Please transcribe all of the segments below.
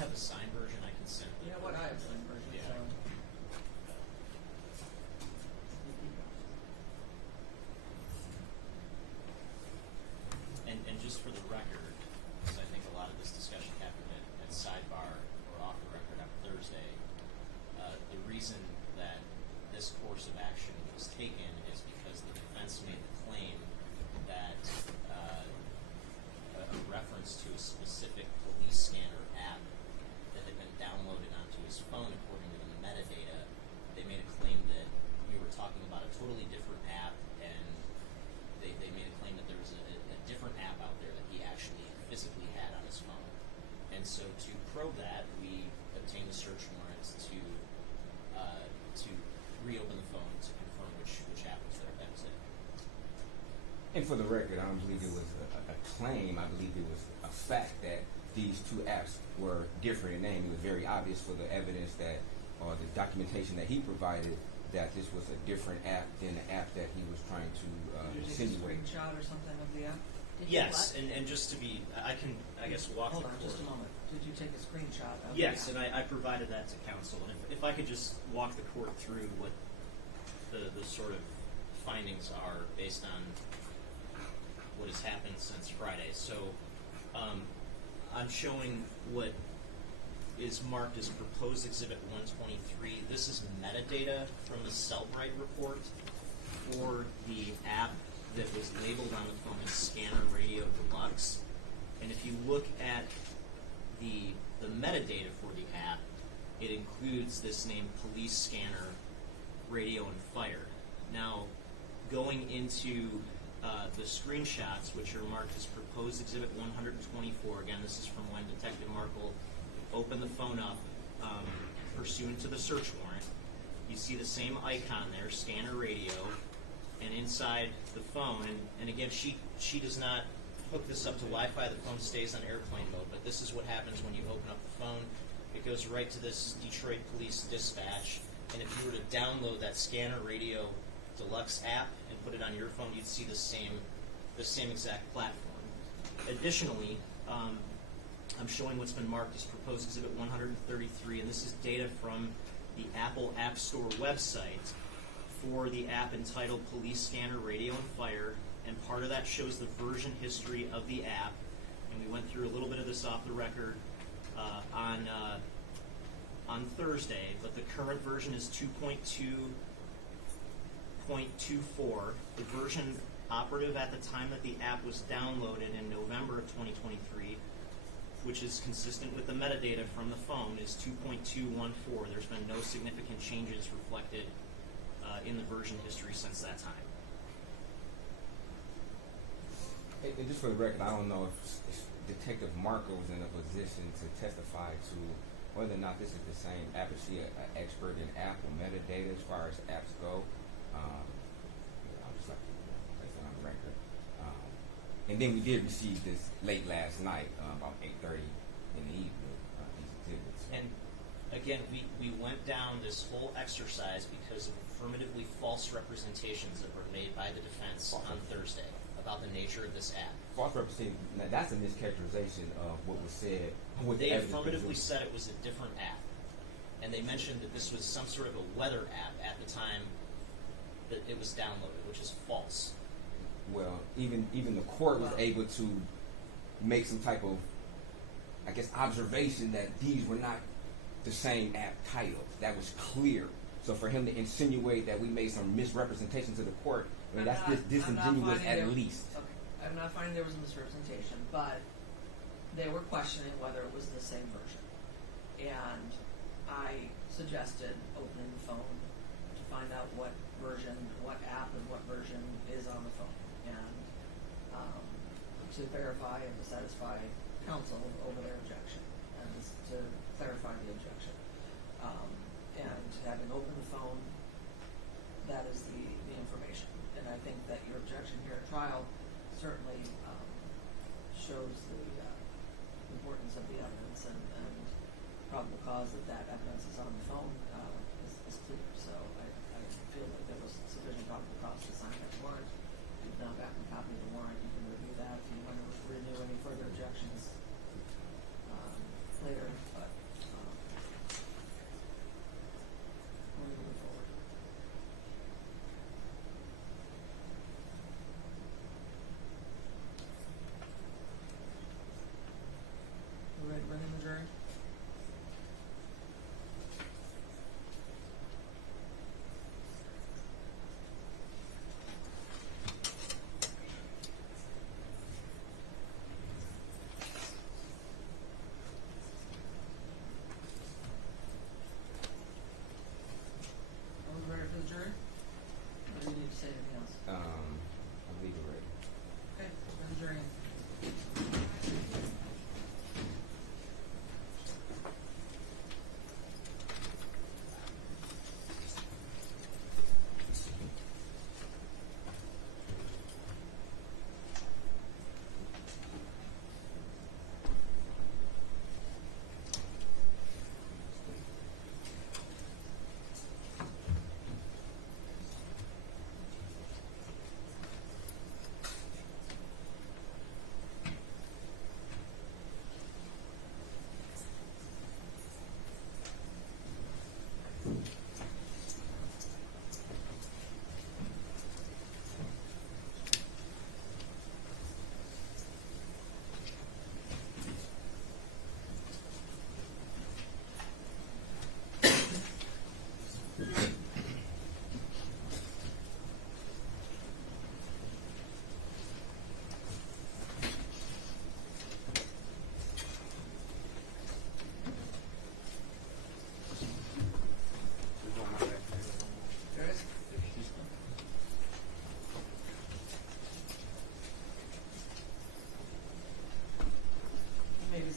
have a signed version, I can send it. You know what? I have a signed version. Yeah. So. And just for the record, because I think a lot of this discussion happened at sidebar or off the record on Thursday, the reason that this course of action was taken is because the defense made the claim that a reference to a specific police scanner app that had been downloaded onto his phone according to the metadata, they made a claim that we were talking about a totally different app, and they made a claim that there was a different app out there that he actually physically had on his phone. And so to probe that, we obtained a search warrant to reopen the phone to confirm which app was there. That was it. And for the record, I don't believe it was a claim. I believe it was a fact that these two apps were different in name. It was very obvious for the evidence that, or the documentation that he provided, that this was a different app than the app that he was trying to insinuate. Did you take a screenshot or something of the app? Yes, and just to be, I can, I guess, walk Hold the on, court. just a moment. Did you take a screenshot of Yes, the and app? I provided that to counsel. And if I could just walk the court through what the sort of findings are based on what has happened since Friday. So I'm showing what is marked as proposed exhibit 123. This is metadata from the Cellbrite report for the app that was labeled on the phone as Scanner Radio Deluxe. And if you look at the metadata for the app, it includes this name Police Scanner Radio and Fire. Now, going into the screenshots, which are marked as proposed exhibit 124, again, this is from when Detective Markle opened the phone up pursuant to the search warrant. You see the same icon there, Scanner Radio, and inside the phone, and again, she does not hook this up to Wi-Fi. The phone stays on airplane mode, but this is what happens when you open up the phone. It goes right to this Detroit Police dispatch, and if you were to download that Scanner Radio Deluxe app and put it on your phone, you'd see the same exact platform. Additionally, I'm showing what's been marked as proposed exhibit 133, and this is data from the Apple App Store website for the app entitled Police Scanner Radio and Fire, and part of that shows the version history of the app, and we went through a little bit of this off the record on Thursday, but the current version is 2.2.24. The version operative at the time that the app was downloaded in November of 2023, which is consistent with the metadata from the phone, is 2.214. There's been no significant changes reflected in the version history since that time. And just for the record, I don't know if Detective Markle was in a position to testify to whether or not this is the same app. Is she an expert in Apple metadata as far as apps go? I'll just like to place that on the record. And then we did receive this late last night, about 8:30 in the evening, these exhibits. And again, we went down this whole exercise because of affirmatively false representations that were made by the defense on Thursday about the nature of this app. False representation, that's a mischaracterization of what was said. They affirmatively said it was a different app. And they mentioned that this was some sort of a weather app at the time that it was downloaded, which is false. Well, even the court was able to make some type of, I guess, observation that these were not the same app titles. That was clear. So for him to insinuate that we made some misrepresentation to the court, I mean, that's disingenuous at least. Okay. I'm not finding there was a misrepresentation, but they were questioning whether it was the same version. And I suggested opening the phone to find out what version, what app and what version is on the phone. And to verify and to satisfy counsel over their objection and to clarify the objection. And having opened the phone, that is the information. And I think that your objection here at trial certainly shows the importance of the evidence and probable cause that evidence is on the phone is clear. So I feel that there was sufficient probable cause to sign that warrant. You've now gotten a copy of the warrant. You can review that if you want to renew any further objections later. But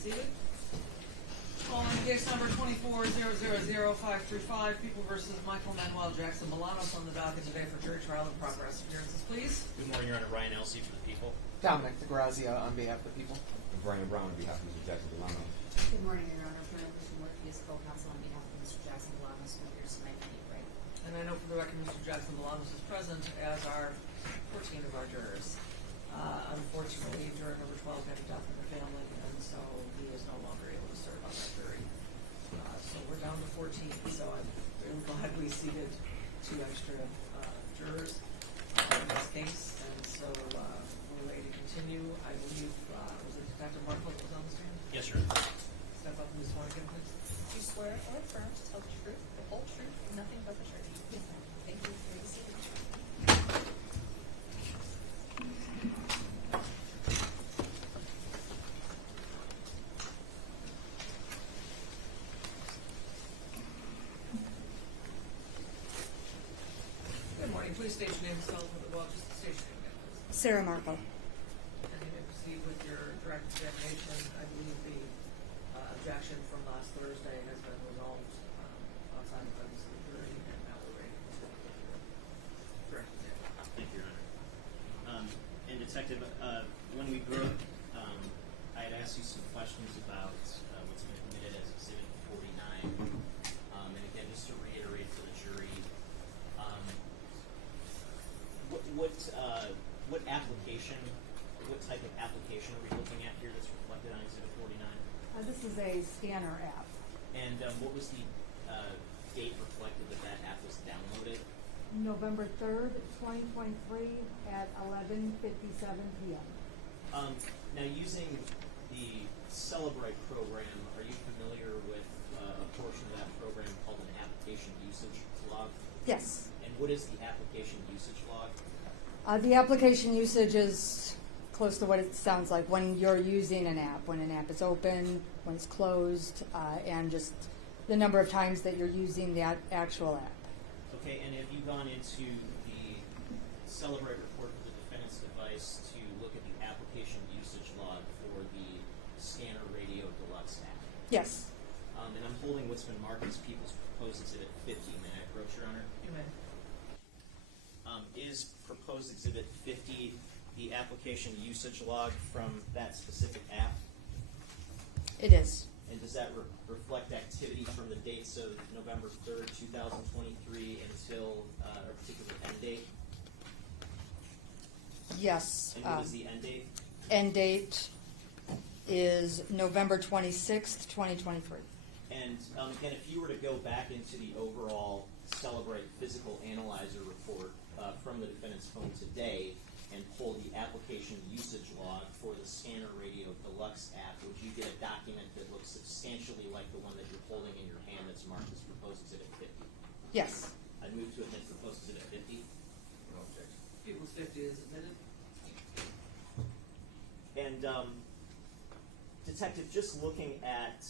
seated. Calling case number 24-000-535, People versus Michael Manuel Jackson-Bolanos on the docket today for jury trial in progress. Appearances, please. Good morning, Your Honor. Ryan Elsey for the people. Dominic DeGrazia on behalf of the people. And Brian Brown on behalf of Mr. Jackson-Bolanos. Good morning, Your Honor. Brenda Murphy is co-counsel on behalf of Mr. Jackson-Bolanos, who appears tonight for the break. And I know for the record Mr. Jackson-Bolanos is present, as are 14 of our jurors. Unfortunately, juror number 12 had a death in the family, and so he is no longer able to serve on that jury. So we're down to 14, so I'm really glad we seated 2 extra jurors in this case. And so we're ready to continue. I believe, was it Detective Markle that was on the stand? Yes, Your Honor. Step up and just want to give please. Do you swear or affirm to tell the truth, the whole truth, and nothing but the truth? Yes, ma'am. Thank you. Please be seated. Good morning. Please state your name and spell it. Well, just state your name again, please. Sarah Markle. And you may proceed with your direct examination. I believe the objection from last Thursday has been resolved outside the presence of the jury, and now we're ready to take your direct examination. Thank you, Your Honor. And Detective, when we broke, I had asked you some questions about what's been committed as Exhibit 49. And again, just to reiterate for the jury, what application, what type of application are we looking at here that's reflected on Exhibit 49? This is a scanner app. And what was the date reflected that app was downloaded? November 3rd, 2023 at 11:57 p.m. Now, using the Celebrate program, are you familiar with a portion of that program called an application usage log? Yes. And what is the application usage log? The application usage is close to what it sounds like when you're using an app, when an app is open, when it's closed, and just the number of times that you're using the actual app. Okay, and have you gone into the Celebrate report for the defendant's device to look at the application usage log for the Scanner Radio Deluxe app? Yes. And I'm holding what's been marked as People's Proposed Exhibit 50. May I approach, Your Honor? You may. Is Proposed Exhibit 50 the application usage log from that specific app? It is. And does that reflect activity from the dates of November 3rd, 2023 until a particular end date? Yes. And what is the end date? End date is November 26th, 2023. And again, if you were to go back into the overall Celebrate Physical Analyzer report from the defendant's phone today and pull the application usage log for the Scanner Radio Deluxe app, would you get a document that looks substantially like the one that you're holding in your hand that's marked as Proposed Exhibit 50? Yes. I move to admit Proposed Exhibit 50. No objection. People's 50 is admitted. And Detective, just looking at,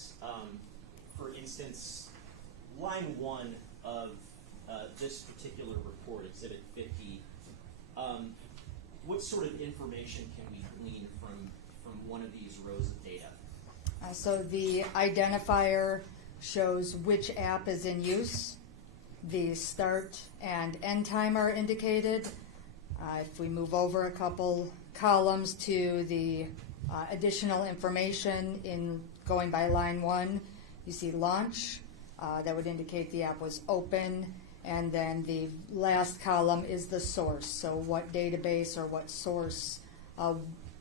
for instance, line 1 of this particular report, Exhibit 50, what sort of information can we glean from one of these rows of data? So the identifier shows which app is in use. The start and end time are indicated. If we move over a couple columns to the additional information in going by line 1, you see launch. That would indicate the app was open. And then the last column is the source. So what database or what source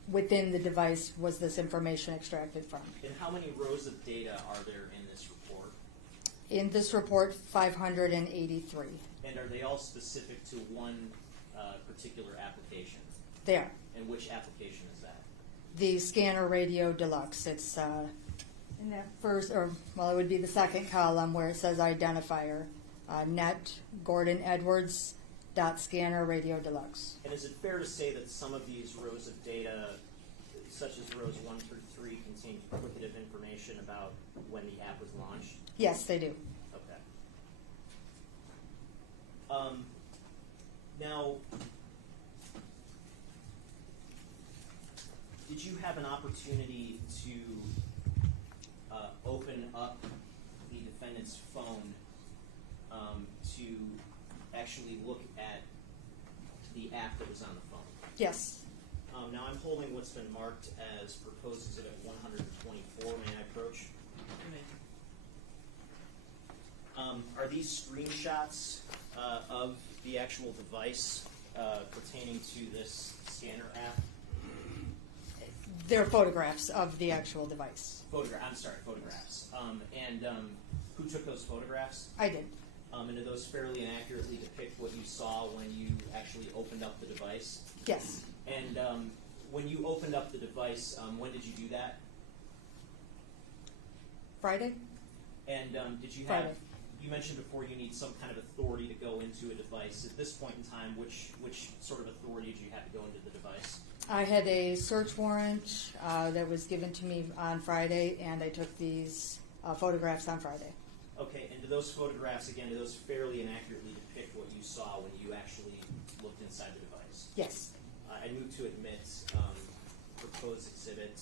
within the device was this information extracted from? And how many rows of data are there in this report? In this report, 583. And are they all specific to one particular application? They are. And which application is that? The Scanner Radio Deluxe. It's in that first, or well, it would be the second column where it says identifier. Net Gordon Edwards .Scanner Radio Deluxe. And is it fair to say that some of these rows of data, such as rows 1 through 3, contain duplicative information about when the app was launched? Yes, they do. Okay. Now, did you have an opportunity to open up the defendant's phone to actually look at the app that was on the phone. Yes. Now I'm holding what's been marked as proposed exhibit 124. May I approach? Are these screenshots of the actual device pertaining to this scanner app? They're photographs of the actual device. Photographs. And who took those photographs? I did. And do those fairly and accurately depict what you saw when you actually opened up the device? Yes. And when you opened up the device, when did you do that? Friday? And did you Friday. have? You mentioned before you need some kind of authority to go into a device. At this point in time, which sort of authority did you have to go into the device? I had a search warrant that was given to me on Friday, and I took these photographs on Friday. Okay, and do those photographs, again, do those fairly and accurately depict what you saw when you actually looked inside the device? Yes. I move to admit proposed exhibit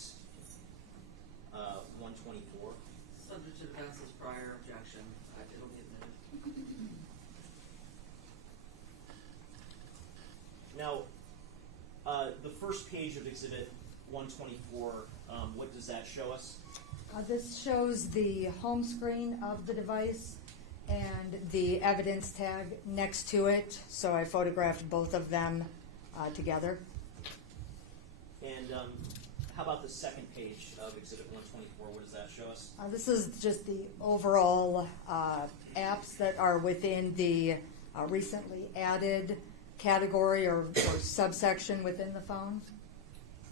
124. Subject to defense's prior objection, it'll be admitted. Now, the first page of exhibit 124, what does that show us? This shows the home screen of the device and the evidence tag next to it, so I photographed both of them together. And how about the second page of exhibit 124? What does that show us? This is just the overall apps that are within the recently added category or subsection within the phone.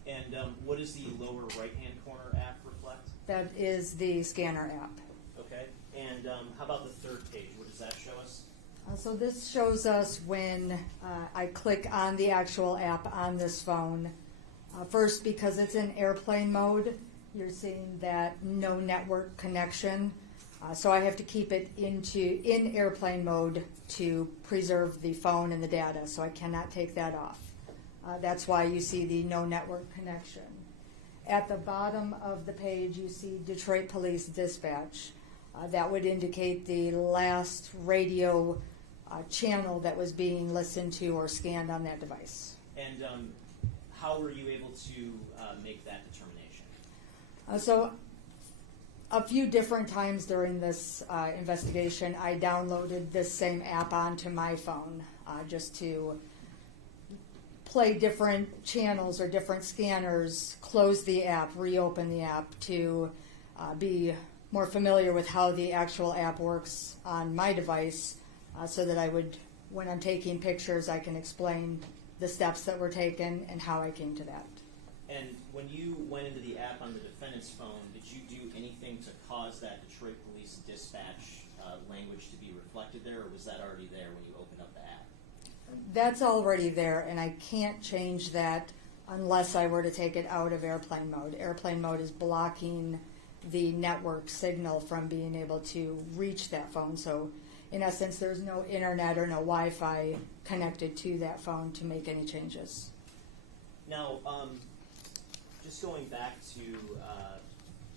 And what does the lower right-hand corner app reflect? That is the scanner app. Okay. And how about the third page? What does that show us? So this shows us when I click on the actual app on this phone. First, because it's in airplane mode, you're seeing that no network connection. So I have to keep it in airplane mode to preserve the phone and the data, so I cannot take that off. That's why you see the no network connection. At the bottom of the page, you see Detroit Police Dispatch. That would indicate the last radio channel that was being listened to or scanned on that device. And how were you able to make that determination? So a few different times during this investigation, I downloaded this same app onto my phone just to play different channels or different scanners, close the app, reopen the app to be more familiar with how the actual app works on my device so that I would, when I'm taking pictures, I can explain the steps that were taken and how I came to that. And when you went into the app on the defendant's phone, did you do anything to cause that Detroit Police Dispatch language to be reflected there, or was that already there when you opened up the app? That's already there, and I can't change that unless I were to take it out of airplane mode. Airplane mode is blocking the network signal from being able to reach that phone. So in essence, there's no internet or no Wi-Fi connected to that phone to make any changes. Now, just going back to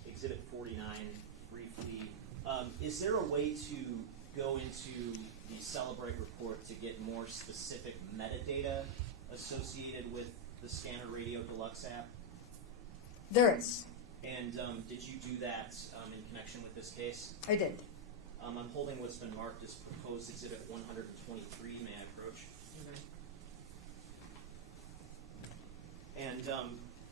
Exhibit 49 briefly, is there a way to go into the Celebrate report to get more specific metadata associated with the Scanner Radio Deluxe app? There is. And did you do that in connection with this case? I did. I'm holding what's been marked as proposed exhibit 123. May I approach? Okay. And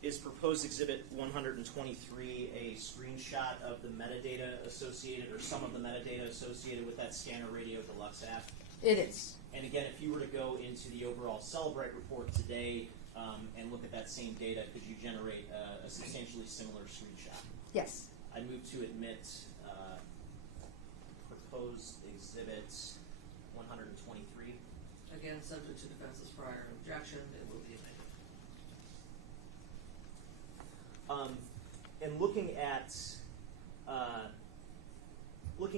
is proposed exhibit 123 a screenshot of the metadata associated, or some of the metadata associated with that Scanner Radio Deluxe app? It is. And again, if you were to go into the overall Celebrate report today and look at that same data, could you generate a substantially similar screenshot? Yes. I move to admit proposed exhibit 123. Again, subject to defense's prior objection, it will be admitted. And looking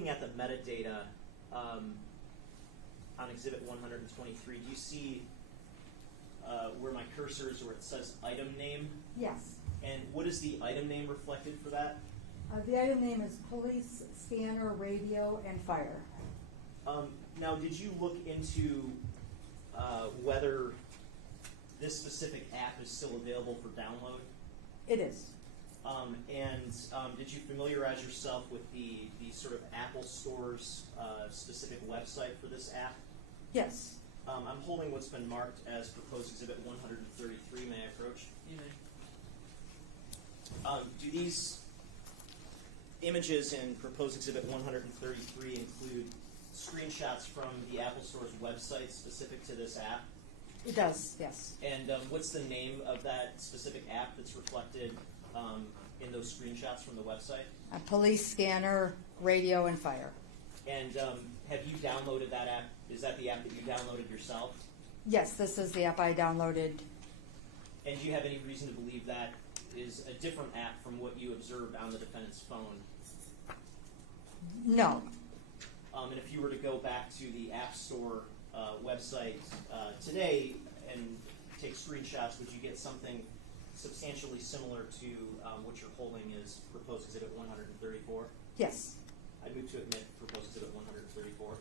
at the metadata on exhibit 123, do you see where my cursor is, where it says item name? Yes. And what is the item name reflected for that? The item name is police, scanner, radio, and fire. Now, did you look into whether this specific app is still available for download? It is. Did you familiarize yourself with the sort of Apple Store's specific website for this app? Yes. I'm holding what's been marked as proposed exhibit 133. May I approach? You may. Do these images in proposed exhibit 133 include screenshots from the Apple Store's website specific to this app? It does, yes. And what's the name of that specific app that's reflected in those screenshots from the website? Police, scanner, radio, and fire. And have you downloaded that app? Is that the app that you downloaded yourself? Yes, this is the app I downloaded. And do you have any reason to believe that is a different app from what you observed on the defendant's phone? No. And if you were to go back to the App Store website today and take screenshots, would you get something substantially similar to what you're holding is proposed exhibit 134? Yes. I move to admit proposed exhibit 134.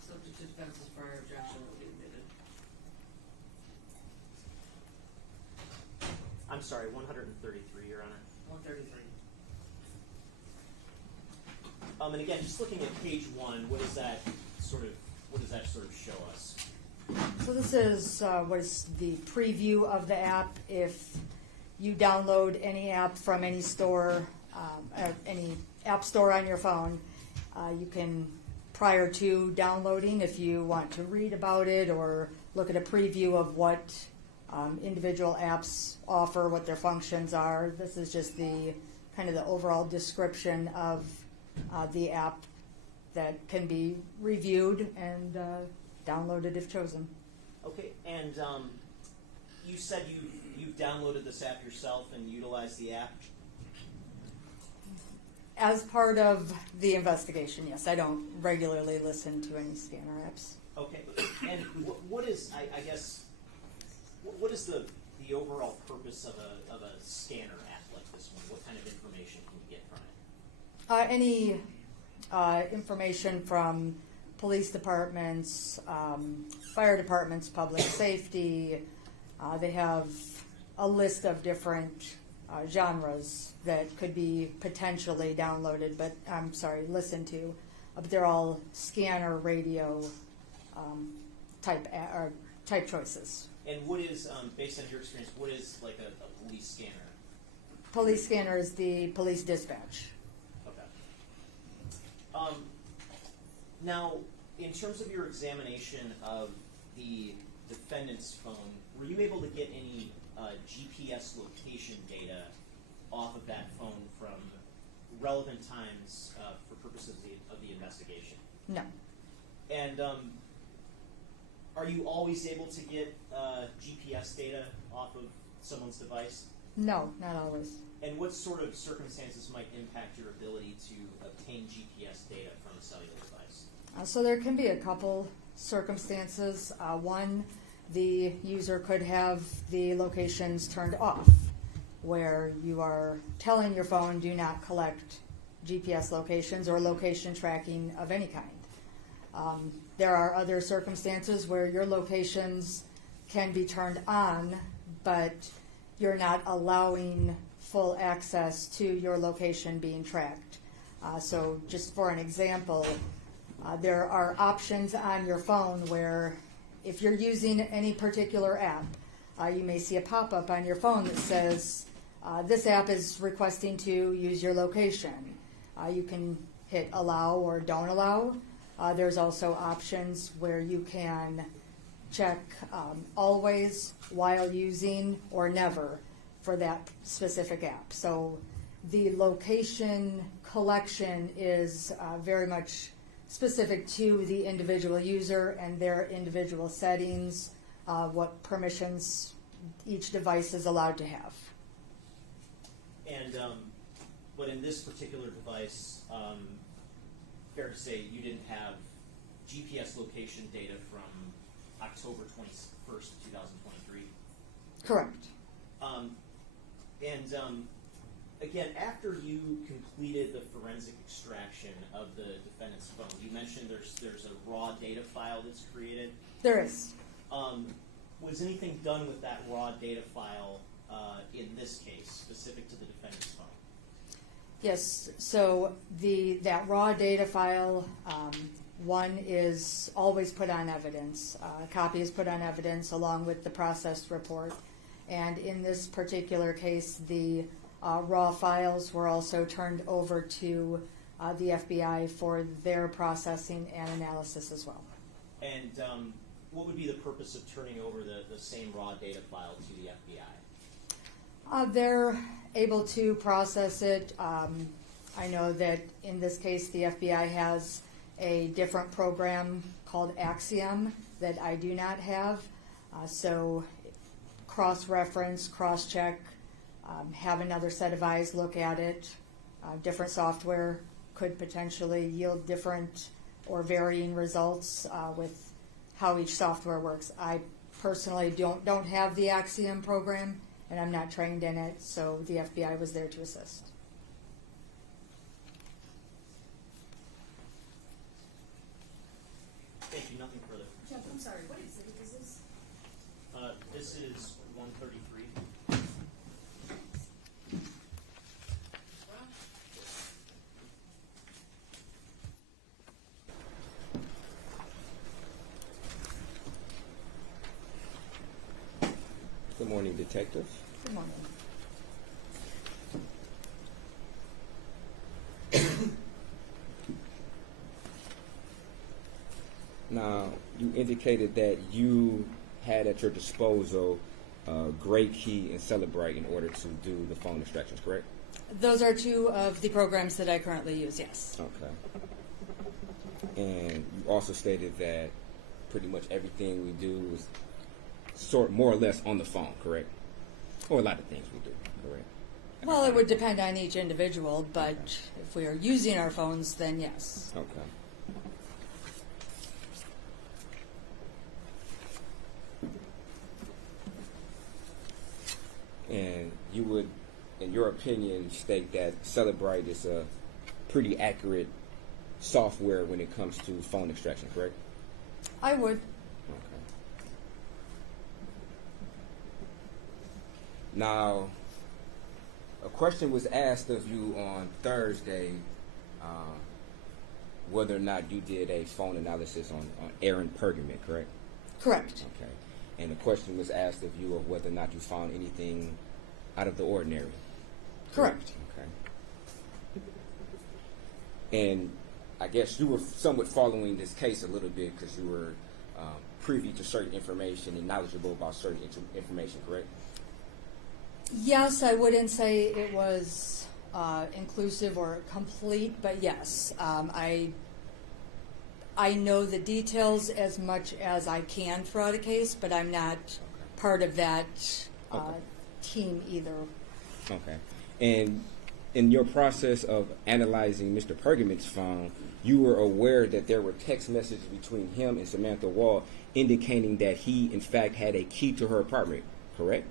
Subject to defense's prior objection will be admitted. I'm sorry, 133, Your Honor. 133. And again, just looking at page 1, what does that sort of show us? So this is what is the preview of the app. If you download any app from any store, any app store on your phone, you can, prior to downloading, if you want to read about it or look at a preview of what individual apps offer, what their functions are. This is just the kind of the overall description of the app that can be reviewed and downloaded if chosen. Okay, and you said you've downloaded this app yourself and utilized the app? As part of the investigation, yes. I don't regularly listen to any scanner apps. Okay, and what is, I guess, what is the overall purpose of a scanner app like this one? What kind of information can you get from it? Any information from police departments, fire departments, public safety. They have a list of different genres that could be potentially downloaded, listened to. But they're all scanner radio type choices. And what is, based on your experience, what is like a police scanner? Police scanner is the police dispatch. Okay. Now, in terms of your examination of the defendant's phone, were you able to get any GPS location data off of that phone from relevant times for purposes of the investigation? No. And are you always able to get GPS data off of someone's device? No, not always. And what sort of circumstances might impact your ability to obtain GPS data from a cellular device? So there can be a couple circumstances. One, the user could have the locations turned off, where you are telling your phone do not collect GPS locations or location tracking of any kind. There are other circumstances where your locations can be turned on, but you're not allowing full access to your location being tracked. So just for an example, there are options on your phone where if you're using any particular app, you may see a pop-up on your phone that says, this app is requesting to use your location. You can hit allow or don't allow. There's also options where you can check always, while using, or never for that specific app. So the location collection is very much specific to the individual user and their individual settings, what permissions each device is allowed to have. And but in this particular device, fair to say you didn't have GPS location data from October 21st, 2023? Correct. again, after you completed the forensic extraction of the defendant's phone, you mentioned there's a raw data file that's created. There is. Was anything done with that raw data file in this case, specific to the defendant's phone? Yes, so that raw data file, one is always put on evidence. A copy is put on evidence along with the processed report. And in this particular case, the raw files were also turned over to the FBI for their processing and analysis as well. And what would be the purpose of turning over the same raw data file to the FBI? They're able to process it. I know that in this case, the FBI has a different program called Axiom that I do not have. So cross-reference, cross-check, have another set of eyes look at it. Different software could potentially yield different or varying results with how each software works. I personally don't have the Axiom program, and I'm not trained in it, so the FBI was there to assist. Thank you. Nothing further. Jeff, I'm sorry, what exhibit is this? This is 133. Good morning, detectives. Good morning. Now, you indicated that you had at your disposal Gray Key and Celebrate in order to do the phone extractions, correct? Those are two of the programs that I currently use, yes. Okay. And you also stated that pretty much everything we do is more or less on the phone, correct? Or a lot of things we do, correct? Well, it would depend on each individual, but if we are using our phones, then yes. Okay. And you would, in your opinion, state that Celebrate is a pretty accurate software when it comes to phone extraction, correct? I would. Okay. Now, a question was asked of you on Thursday whether or not you did a phone analysis on Aaron Pergament, correct? Correct. Okay. And the question was asked of you of whether or not you found anything out of the ordinary. Correct. Okay. And I guess you were somewhat following this case a little bit because you were privy to certain information and knowledgeable about certain information, correct? Yes, I wouldn't say it was inclusive or complete, but yes, I know the details as much as I can throughout a case, but I'm not part of that team either. Okay. And in your process of analyzing Mr. Pergament's phone, you were aware that there were text messages between him and Samantha Woll indicating that he, in fact, had a key to her apartment, correct?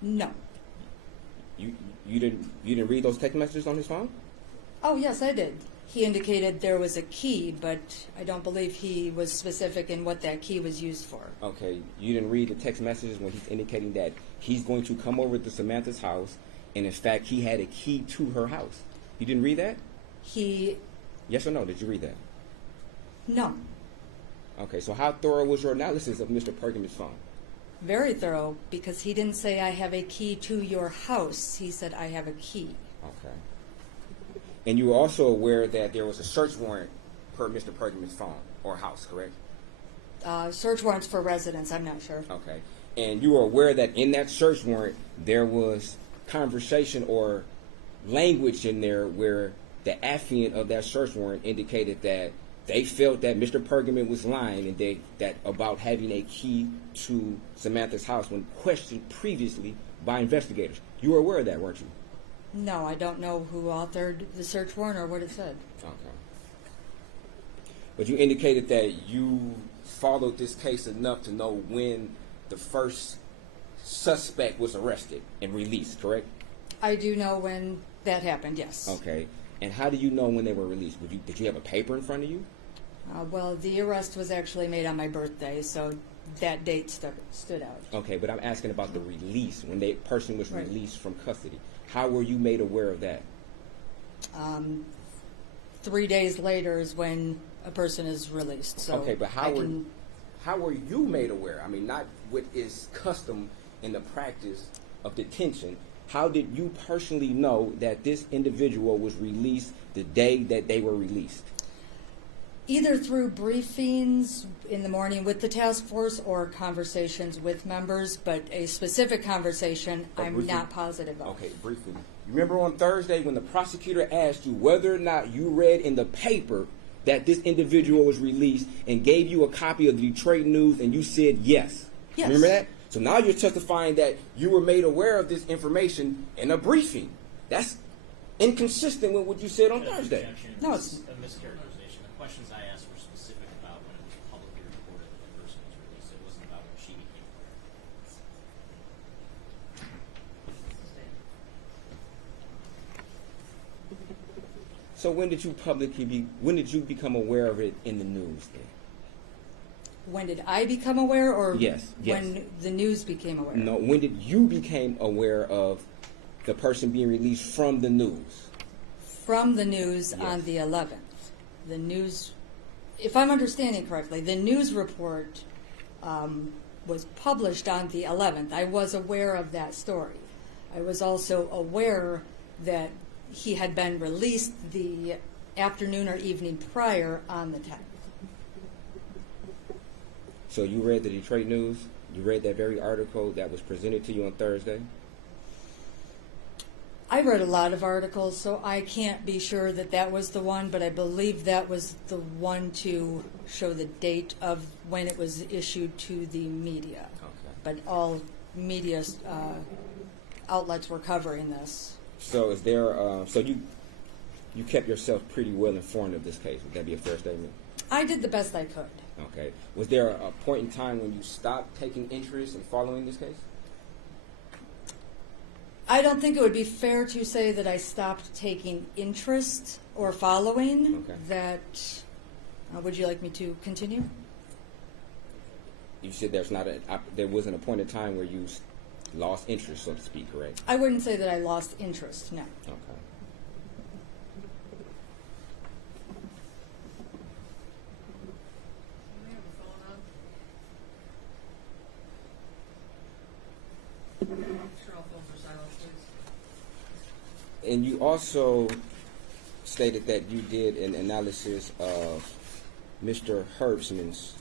No. You didn't read those text messages on his phone? Oh, yes, I did. He indicated there was a key, but I don't believe he was specific in what that key was used for. Okay. You didn't read the text messages when he's indicating that he's going to come over to Samantha's house, and in fact, he had a key to her house. You didn't read that? Yes or no? Did you read that? No. Okay. So how thorough was your analysis of Mr. Pergament's phone? Very thorough, because he didn't say, I have a key to your house. He said, I have a key. Okay. And you were also aware that there was a search warrant per Mr. Pergament's phone or house, correct? Search warrants for residents, I'm not sure. Okay. And you were aware that in that search warrant there was conversation or language in there where the affiant of that search warrant indicated that they felt that Mr. Pergament was lying and that about having a key to Samantha's house when questioned previously by investigators. You were aware of that, weren't you? No, I don't know who authored the search warrant or what it said. Okay. But you indicated that you followed this case enough to know when the first suspect was arrested and released, correct? I do know when that happened, yes. Okay. And how do you know when they were released? Did you have a paper in front of you? Well, the arrest was actually made on my birthday, so that date stood out. Okay, but I'm asking about the release, when the person was Right. released from custody. How were you made aware of that? 3 days later is when a person is released. So Okay, but I can, how were you made aware? I mean, not what is custom in the practice of detention. How did you personally know that this individual was released the day that they were released? either through briefings in the morning with the task force or conversations with members, but a specific conversation I'm briefing? not positive of. Okay, briefly. You remember on Thursday when the prosecutor asked you whether or not you read in the paper that this individual was released and gave you a copy of the Detroit News and you said yes? Yes. Remember that? So now you're testifying that you were made aware of this information in a briefing. That's inconsistent with what you said on Thursday. Objection. No, This it's- is a mischaracterization. The questions I asked were specific about when it was publicly reported that the person was released. It wasn't about when she became aware. So when did you become aware of it in the news then? When did I become aware, or Yes, yes. when the news became aware? No, when did you become aware of the person being released from the news? From the news Yes. on the 11th. The news, if I'm understanding correctly, the news report was published on the 11th. I was aware of that story. I was also aware that he had been released the afternoon or evening prior on the 10th. So you read the Detroit News? You read that very article that was presented to you on Thursday? I read a lot of articles, so I can't be sure that that was the one, but I believe that was the one to show the date of when it was issued to the media. Okay. But all media outlets were covering this. So is there? So you kept yourself pretty well informed of this case. Would that be a fair statement? I did the best I could. Okay. Was there a point in time when you stopped taking interest in following this case? I don't think it would be fair to say that I stopped taking interest or following. Okay. That would you like me to continue? You said there wasn't a point in time where you lost interest, so to speak, correct? I wouldn't say that I lost interest, no. Okay. Sure, all phones are silent, please. And you also stated that you did an analysis of Mr. Herbstman's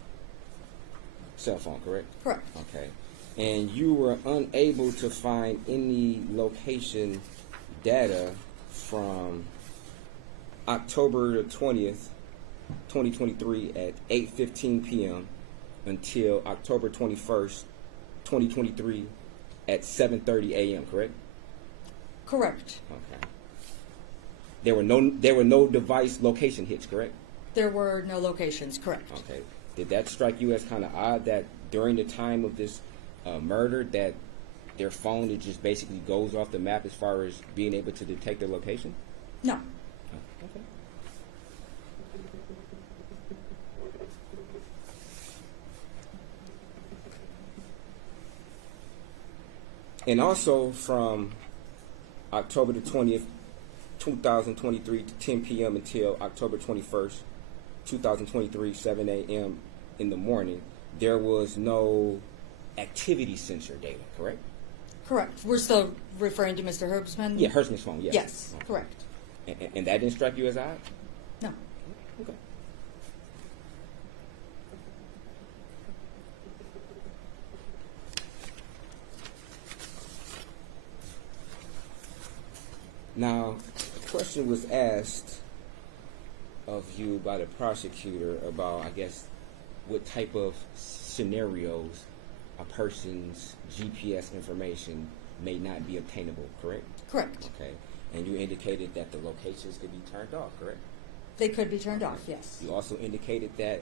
cell phone, correct? Correct. Okay. And you were unable to find any location data from October the 20th, 2023 at 8:15 p.m. until October 21st, 2023 at 7:30 a.m., correct? Correct. Okay. There were no device location hits, correct? There were no locations, correct. Okay. Did that strike you as kind of odd that during the time of this murder that their phone, it just basically goes off the map as far as being able to detect their location? No. Okay. And also from October the 20th, 2023 to 10 p.m. until October 21st, 2023, 7 a.m. in the morning, there was no activity sensor data, correct? Correct. We're still referring to Mr. Herbstman? Yeah, Hersman's phone, yes. Yes, Okay. correct. And that didn't strike you as odd? No. Okay. Now, a question was asked of you by the prosecutor about, I guess, what type of scenarios a person's GPS information may not be obtainable, correct? Correct. Okay. And you indicated that the locations could be turned off, correct? They could be turned off, yes. You also indicated that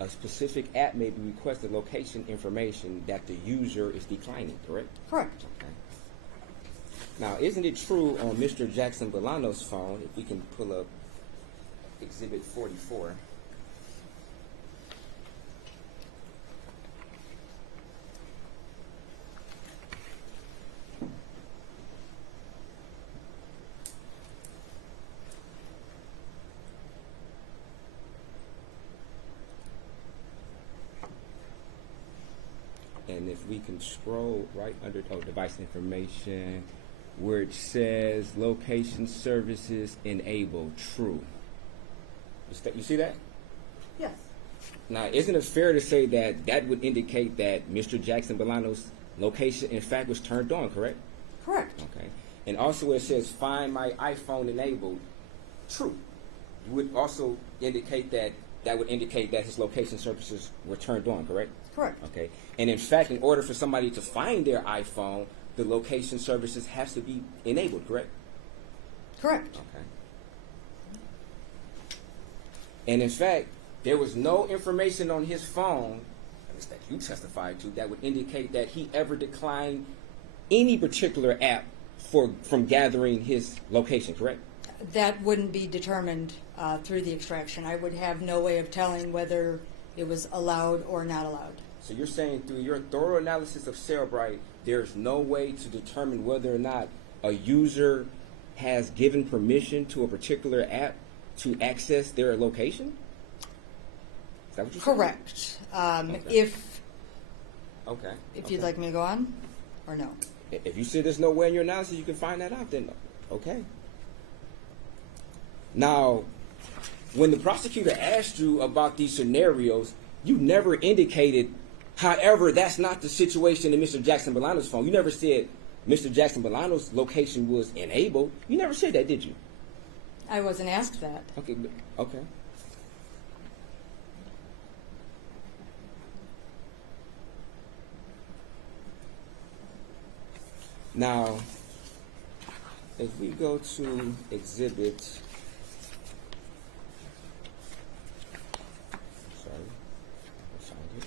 a specific app may be requested location information that the user is declining, correct? Correct. Okay. Now, isn't it true on Mr. Jackson-Bolanos' phone, if we can pull up Exhibit 44, and if we can scroll right under device information, where it says location services enabled, true. You see that? Yes. Now, isn't it fair to say that that would indicate that Mr. Jackson-Bolanos' location, in fact, was turned on, correct? Correct. Okay. And also it says find my iPhone enabled, true. You would also indicate that would indicate that his location services were turned on, correct? Correct. Okay. And in fact, in order for somebody to find their iPhone, the location services has to be enabled, correct? Correct. Okay. And in fact, there was no information on his phone, at least that you testified to, that would indicate that he ever declined any particular app from gathering his location, correct? That wouldn't be determined through the extraction. I would have no way of telling whether it was allowed or not allowed. So you're saying through your thorough analysis of Cellbrite, there's no way to determine whether or not a user has given permission to a particular app to access their location? Is that what you're saying? Correct. Okay. Okay. If you'd like me to go on, or no? If you say there's no way in your analysis you can find that out, then okay. Now, when the prosecutor asked you about these scenarios, you never indicated, however, that's not the situation in Mr. Jackson-Bolanos' phone. You never said Mr. Jackson-Bolanos' location was enabled. You never said that, did you? I wasn't asked that. Okay, okay. Now, if we go to exhibit, sorry, I'll find it.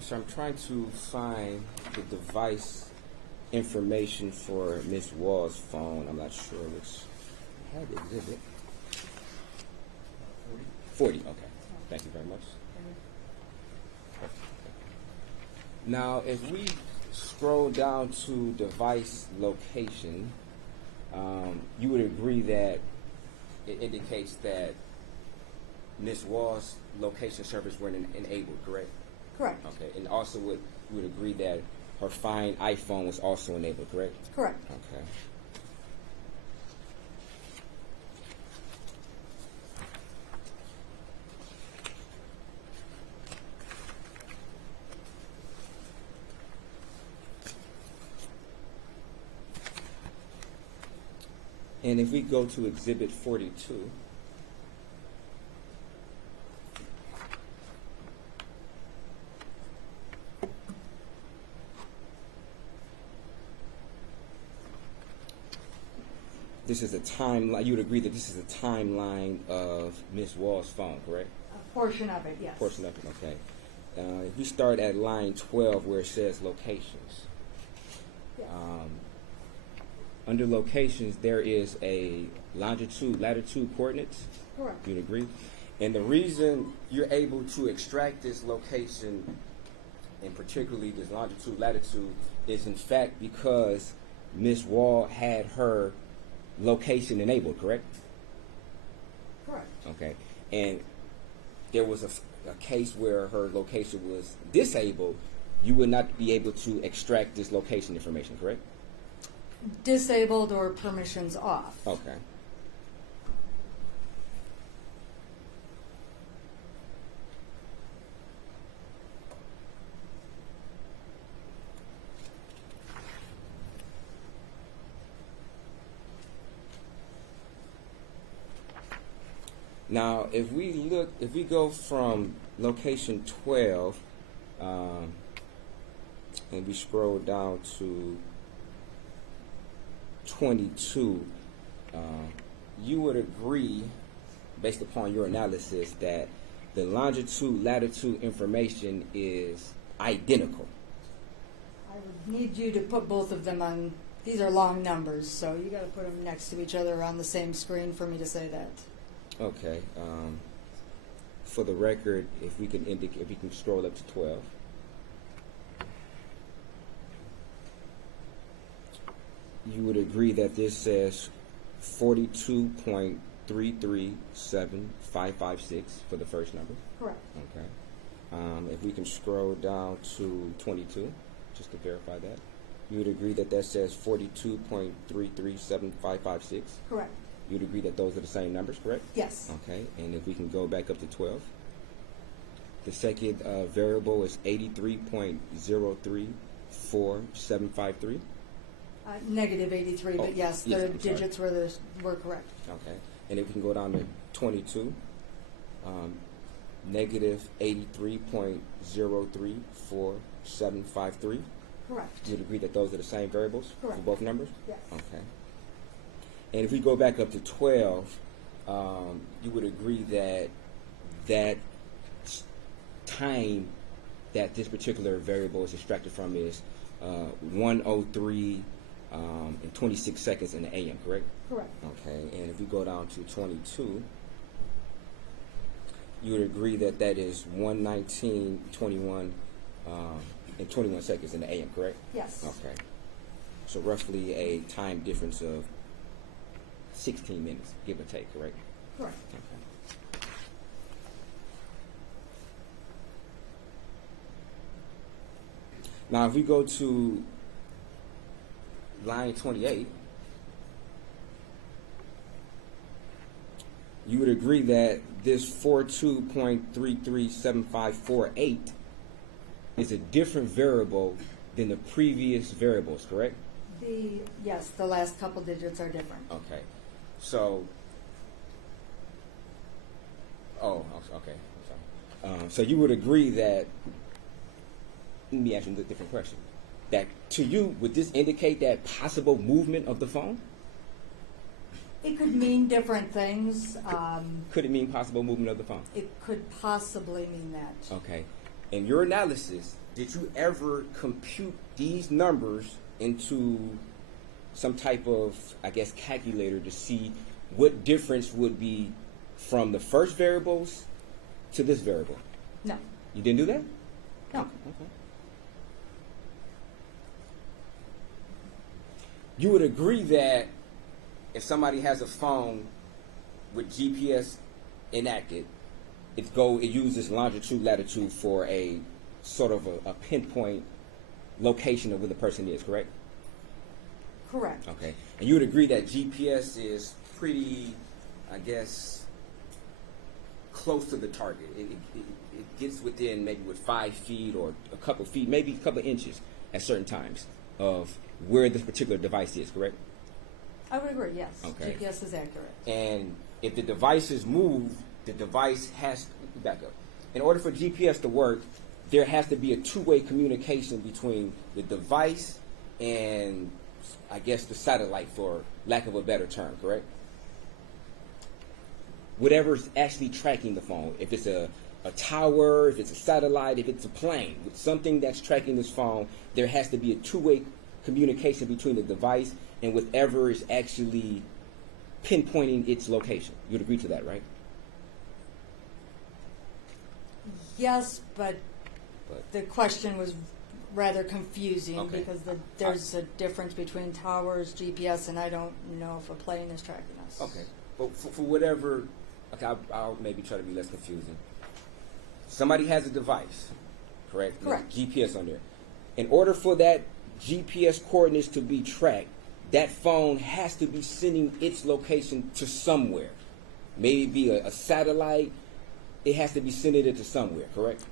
So I'm trying to find the device information for Ms. Wall's phone. I'm not sure which. I had the exhibit. 40. Okay. Thank you very much. Now, if we scroll down to device location, you would agree that it indicates that Ms. Wall's location service weren't enabled, correct? Correct. Okay, and also you would agree that her Find iPhone was also enabled, correct? Correct. Okay. And if we go to Exhibit 42, this is a timeline. You would agree that this is a timeline of Ms. Wall's phone, correct? A portion of it, yes. Portion of it, okay. If we start at line 12 where it says locations. Yes. Under locations, there is a longitude, latitude coordinates. Correct. You'd agree? And the reason you're able to extract this location, and particularly this longitude, latitude, is in fact because Ms. Wall had her location enabled, correct? Correct. Okay. And there was a case where her location was disabled, you would not be able to extract this location information, correct? Disabled or permissions off. Okay. Now, if we go from location 12, and we scroll down to 22, you would agree, based upon your analysis, that the longitude, latitude information is identical. I would need you to put both of them on. These are long numbers, so you got to put them next to each other on the same screen for me to say that. Okay. For the record, if we can scroll up to 12. You would agree that this says 42.337556 for the first number? Correct. Okay. If we can scroll down to 22, just to verify that, you would agree that that says 42.337556? Correct. You'd agree that those are the same numbers, correct? Yes. Okay, and if we can go back up to 12. The second variable is 83.034753. Negative 83, but yes, the I'm digits were correct. Okay, and if we can go down to 22, negative 83.034753. Correct. You'd agree that those are the same variables Correct. for both numbers? Yes. Okay. And if we go back up to 12, you would agree that that time that this particular variable is extracted from is 1:03 and 26 seconds in the AM, correct? Correct. Okay. And if we go down to 22, you would agree that that is 1:19:21 and 21 seconds in the AM, correct? Yes. Okay. So roughly a time difference of 16 minutes, give or take, correct? Correct. Okay. Now, if we go to line 28, you would agree that this 42.337548 is a different variable than the previous variables, correct? Yes, the last couple digits are different. Okay. So, okay. So you would agree that, let me ask you a different question, that to you, would this indicate that possible movement of the phone? It could mean different things. Could it mean possible movement of the phone? It could possibly mean that. Okay. In your analysis, did you ever compute these numbers into some type of, I guess, calculator to see what difference would be from the first variables to this variable? No. You didn't do that? No. Okay. You would agree that if somebody has a phone with GPS enacted, it uses longitude, latitude for a sort of a pinpoint location of where the person is, correct? Correct. Okay. And you would agree that GPS is pretty, I guess, close to the target. It gets within maybe with 5 feet or a couple feet, maybe a couple inches at certain times of where this particular device is, correct? I would agree, yes. Okay. GPS is accurate. And if the device is moved, the device has to back up. In order for GPS to work, there has to be a two-way communication between the device and, I guess, the satellite, for lack of a better term, correct? Whatever's actually tracking the phone, if it's a tower, if it's a satellite, if it's a plane, with something that's tracking this phone, there has to be a two-way communication between the device and whatever is actually pinpointing its location. You'd agree to that, right? Yes, but the question was rather confusing Okay. because there's a difference between towers, GPS, and I don't know if a plane is tracking us. Okay. But for whatever, okay, I'll maybe try to be less confusing. somebody has a device, correct? Correct. There's GPS on there. In order for that GPS coordinates to be tracked, that phone has to be sending its location to somewhere. Maybe a satellite. It has to be sending it to somewhere, correct?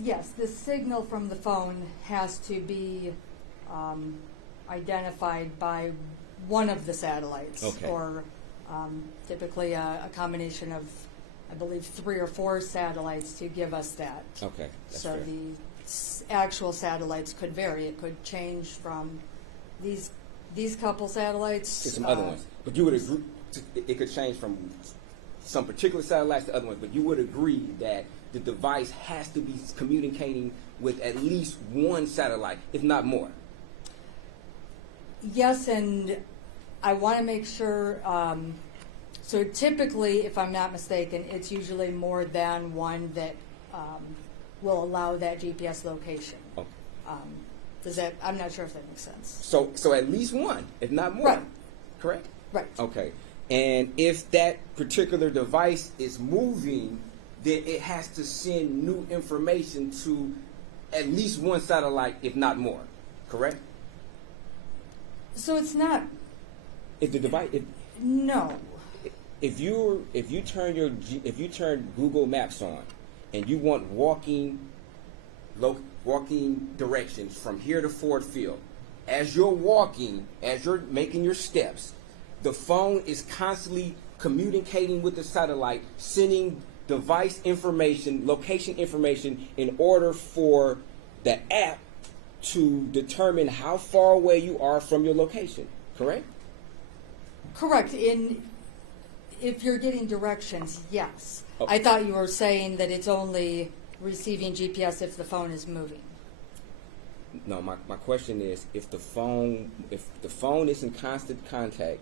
Yes, the signal from the phone has to be identified by one of the satellites, Okay. or typically a combination of, I believe, 3 or 4 satellites to give us that. Okay, that's So fair. the actual satellites could vary. It could change from these couple satellites To some other ones. But you would agree, it could change from some particular satellites to other ones, but you would agree that the device has to be communicating with at least one satellite, if not more. Yes, and I want to make sure, so typically, if I'm not mistaken, it's usually more than one that will allow that GPS location. Okay. I'm not sure if that makes sense. So at least one, if not more. Right. Correct? Right. Okay. And if that particular device is moving, then it has to send new information to at least one satellite, if not more. Correct? So it's not, If the device, no. if you turn Google Maps on, and you want walking directions from here to Ford Field, as you're walking, as you're making your steps, the phone is constantly communicating with the satellite, sending device information, location information, in order for the app to determine how far away you are from your location. Correct? Correct. If you're getting directions, yes. Oh. I thought you were saying that it's only receiving GPS if the phone is moving. No, my question is, if the phone is in constant contact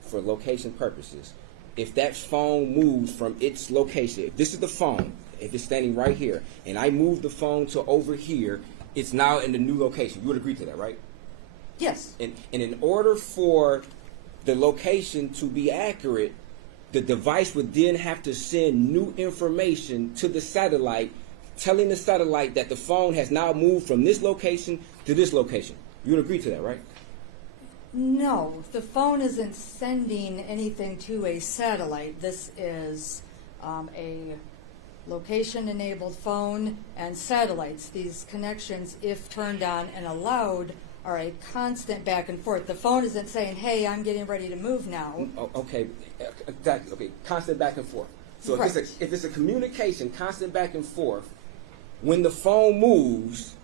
for location purposes, if that phone moves from its location, if this is the phone, if it's standing right here, and I move the phone to over here, it's now in the new location. You would agree to that, right? Yes. And in order for the location to be accurate, the device would then have to send new information to the satellite, telling the satellite that the phone has now moved from this location to this location. You would agree to that, right? No, the phone isn't sending anything to a satellite. This is a location-enabled phone and satellites. These connections, if turned on and allowed, are a constant back and forth. The phone isn't saying, "Hey, I'm getting ready to move now." Okay, exactly. Okay, constant back and forth. So Right. if it's a communication, constant back and forth, when the phone moves,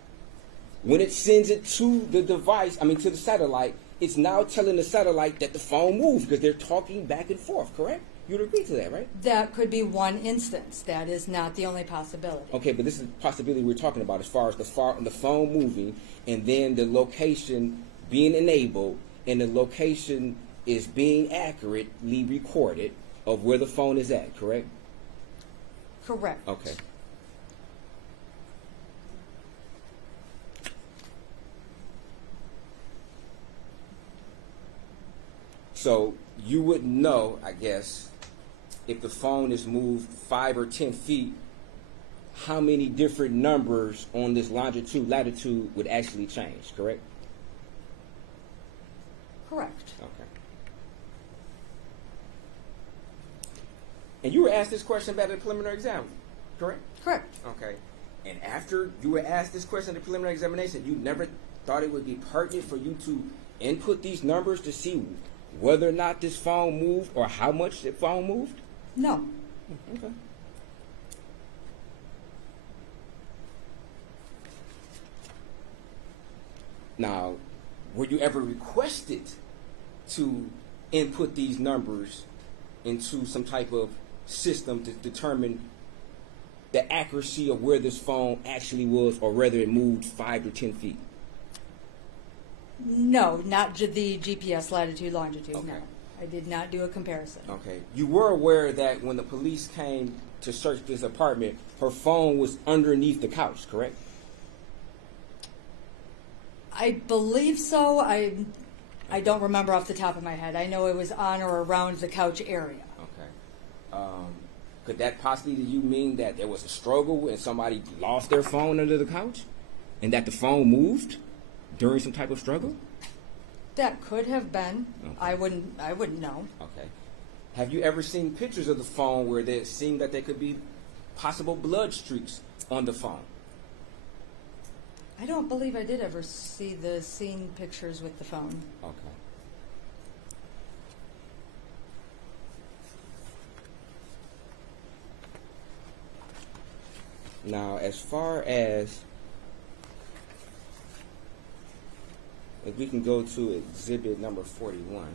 when it sends it to the device, to the satellite, it's now telling the satellite that the phone moved because they're talking back and forth, correct? You'd agree to that, right? That could be one instance. That is not the only possibility. Okay, but this is the possibility we're talking about as far as the phone moving and then the location being enabled and the location is being accurately recorded of where the phone is at, correct? Correct. Okay. So you would know, I guess, if the phone is moved 5 or 10 feet, how many different numbers on this longitude, latitude would actually change, correct? Correct. Okay. And you were asked this question about the preliminary exam, correct? Correct. Okay. And after you were asked this question at the preliminary examination, you never thought it would be pertinent for you to input these numbers to see whether or not this phone moved or how much the phone moved? No. Okay. Now, were you ever requested to input these numbers into some type of system to determine the accuracy of where this phone actually was or whether it moved 5 to 10 feet? No, not the GPS latitude, longitude, Okay. no. I did not do a comparison. Okay. You were aware that when the police came to search this apartment, her phone was underneath the couch, correct? I believe so. I don't remember off the top of my head. I know it was on or around the couch area. Okay. Could that possibly to you mean that there was a struggle and somebody lost their phone under the couch, and that the phone moved during some type of struggle? That could have been. Okay. I wouldn't know. Okay. Have you ever seen pictures of the phone where it seemed that there could be possible blood streaks on the phone? I don't believe I did ever see the scene pictures with the phone. Okay. Now, as far as, if we can go to exhibit number 41.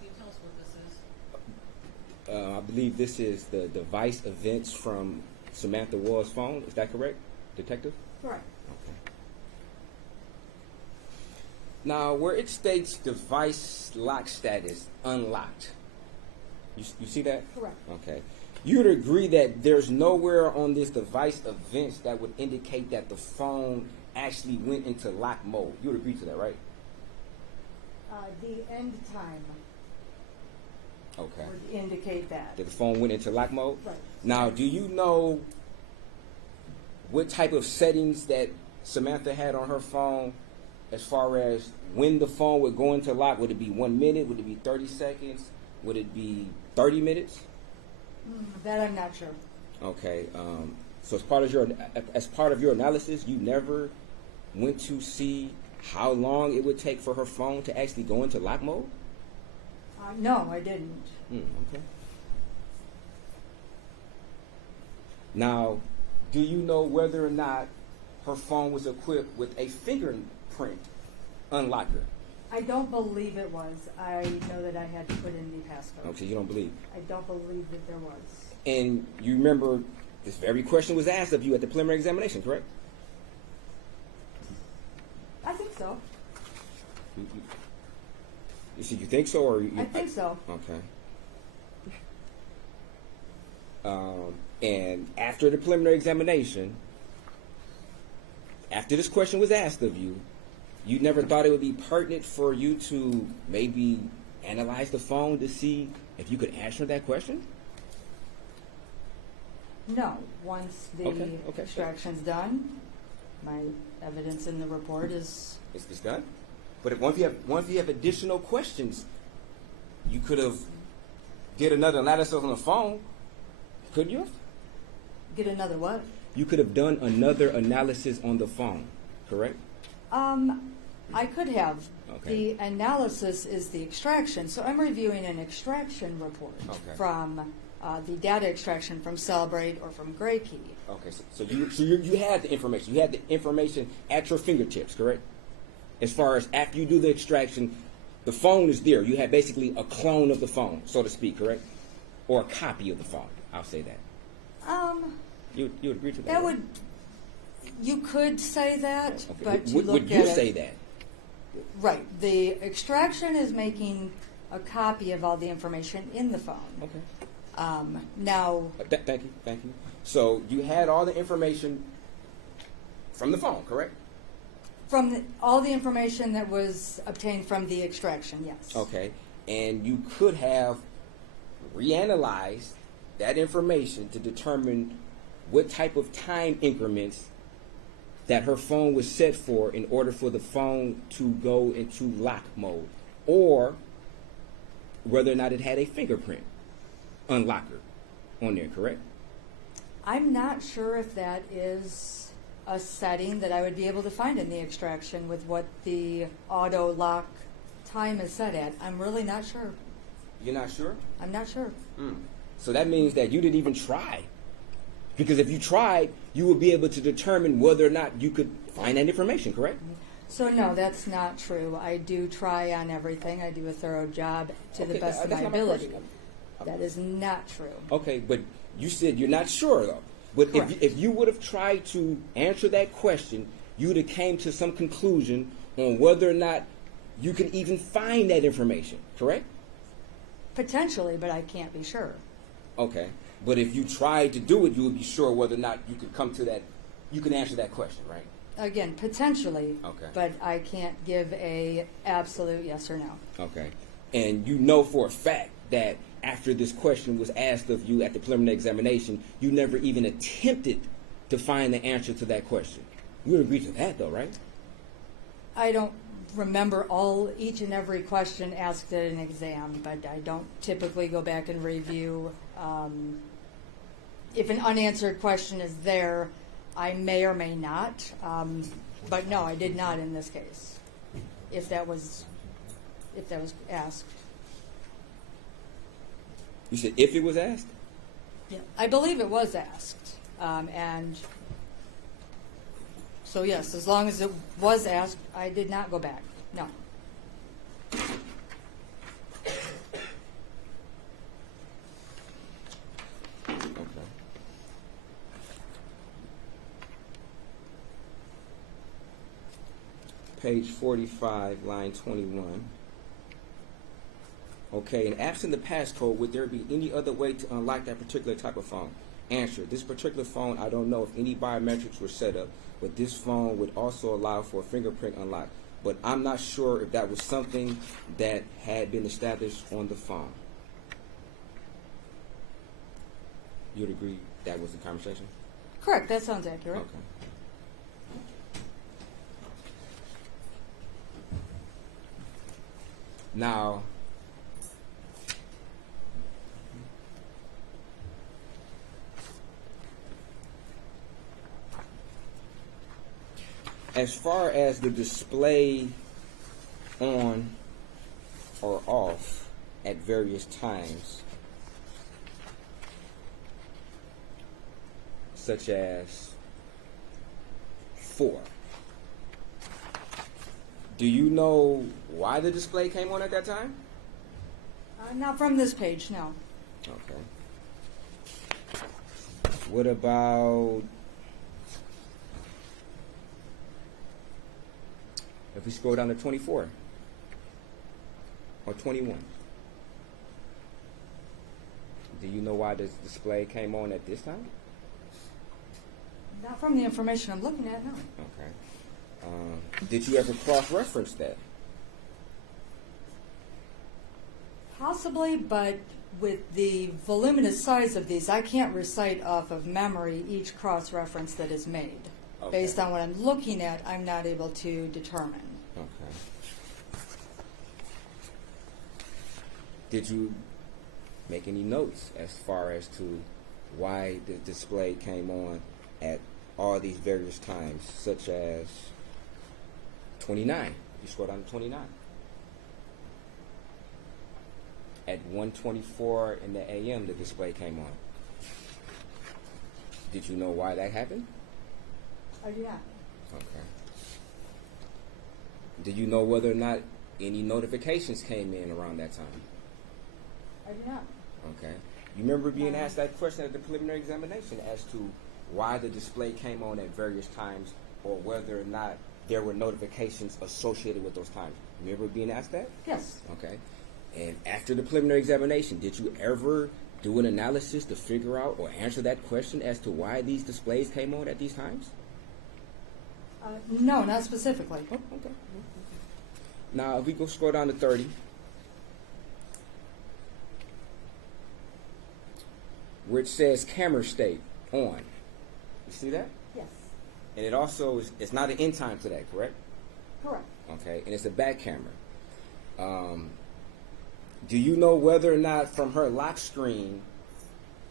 Can you tell us what this is? I believe this is the device events from Samantha Woll's phone. Is that correct, Detective? Correct. Okay. Now, where it states device lock status unlocked, you see that? Correct. Okay. You would agree that there's nowhere on this device events that would indicate that the phone actually went into lock mode. You would agree to that, right? The end time Okay. would indicate that. That the phone went into lock mode? Right. Now, do you know what type of settings that Samantha had on her phone as far as when the phone would go into lock? Would it be 1 minute? Would it be 30 seconds? Would it be 30 minutes? That I'm not sure. Okay. So as part of your analysis, you never went to see how long it would take for her phone to actually go into lock mode? No, I didn't. Okay. Now, do you know whether or not her phone was equipped with a fingerprint unlocker? I don't believe it was. I know that I had to put in the passcode. Okay, you don't believe. I don't believe that there was. And you remember this very question was asked of you at the preliminary examination, correct? I think so. You said you think so, or I think so. Okay. And after the preliminary examination, after this question was asked of you, you never thought it would be pertinent for you to maybe analyze the phone to see if you could answer that question? No. Once the Okay. extraction's done, my evidence in the report is It's done. But if once you have additional questions, you could have did another analysis on the phone, couldn't you? get another what? You could have done another analysis on the phone, correct? I could have. Okay. The analysis is the extraction. So I'm reviewing an extraction report Okay. from the data extraction from Celebrate or from Gray Key. Okay, so you had the information. You had the information at your fingertips, correct? As far as after you do the extraction, the phone is there. You had basically a clone of the phone, so to speak, correct? Or a copy of the phone. I'll say that. You would agree to that? That would, you could say that, Okay. but you Would look you at it. say that? Right. The extraction is making a copy of all the information in the phone. Okay. Now, Thank you. So you had all the information from the phone, correct? from all the information that was obtained from the extraction, yes. Okay. And you could have reanalyzed that information to determine what type of time increments that her phone was set for in order for the phone to go into lock mode, or whether or not it had a fingerprint unlocker on there, correct? I'm not sure if that is a setting that I would be able to find in the extraction with what the auto lock time is set at. I'm really not sure. You're not sure? I'm not sure. So that means that you didn't even try. Because if you tried, you would be able to determine whether or not you could find that information, correct? So no, that's not true. I do try on everything. I do a thorough job to the Okay, best of that's my not my ability. question. That is not true. Okay, but you said you're not sure, though. But Correct. if you would have tried to answer that question, you would have came to some conclusion on whether or not you can even find that information, correct? Potentially, but I can't be sure. Okay. But if you tried to do it, you would be sure whether or not you could come to that, you can answer that question, right? Again, potentially. Okay. But I can't give a absolute yes or no. Okay. And you know for a fact that after this question was asked of you at the preliminary examination, you never even attempted to find the answer to that question. You would agree to that, though, right? I don't remember each and every question asked at an exam, but I don't typically go back and review. If an unanswered question is there, I may or may not. But no, I did not in this case. If that was asked. You said if it was asked? Yeah. I believe it was asked. And so yes, as long as it was asked, I did not go back. No. Okay. Page 45, line 21. Okay, and absent the passcode, would there be any other way to unlock that particular type of phone? Answer, this particular phone, I don't know if any biometrics were set up, but this phone would also allow for a fingerprint unlock. But I'm not sure if that was something that had been established on the phone. You'd agree that was the conversation? Correct, that sounds accurate. Okay. Now, as far as the display on or off at various times, such as 4, do you know why the display came on at that time? Not from this page, no. Okay. What about if we scroll down to 24 or 21? Do you know why this display came on at this time? Not from the information I'm looking at, no. Okay. Did you ever cross-reference that? Possibly, but with the voluminous size of these, I can't recite off of memory each cross-reference that is made. Okay. Based on what I'm looking at, I'm not able to determine. Okay. Did you make any notes as far as to why the display came on at all these various times, such as 29? You scroll down to 29. At 1:24 in the a.m., the display came on. Did you know why that happened? I do not. Okay. Do you know whether or not any notifications came in around that time? I do not. Okay. You remember being asked that question at the preliminary examination as to why the display came on at various times or whether or not there were notifications associated with those times. Remember being asked that? Yes. Okay. And after the preliminary examination, did you ever do an analysis to figure out or answer that question as to why these displays came on at these times? No, not specifically. Oh, okay. Now, if we go scroll down to 30, where it says camera state on. You see that? Yes. And it also is, it's not an in time today, correct? Correct. Okay, and it's a back camera. Do you know whether or not from her lock screen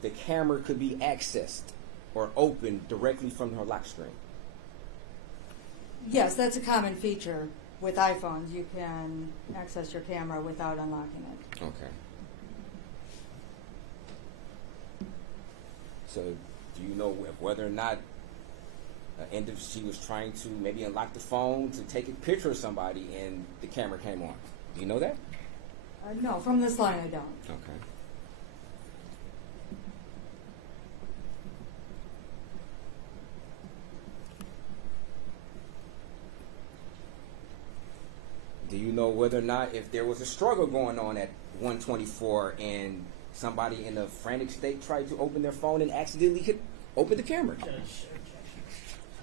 the camera could be accessed or opened directly from her lock screen? Yes, that's a common feature with iPhones. You can access your camera without unlocking it. Okay. So, do you know whether or not she was trying to maybe unlock the phone to take a picture of somebody and the camera came on? Do you know that? No, from this line I don't. Okay. Do you know whether or not if there was a struggle going on at 1:24 and somebody in a frantic state tried to open their phone and accidentally hit open the camera? Judge, objection.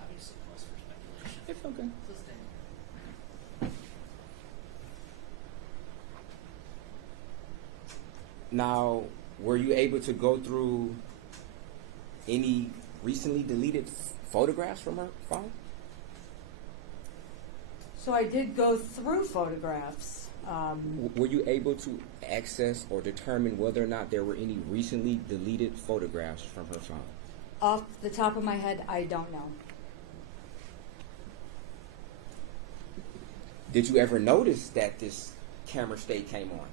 Obviously, cause for speculation. Okay. Sustained. Now, were you able to go through any recently deleted photographs from her phone? So I did go through photographs. Were you able to access or determine whether or not there were any recently deleted photographs from her phone? Off the top of my head, I don't know. Did you ever notice that this camera state came on?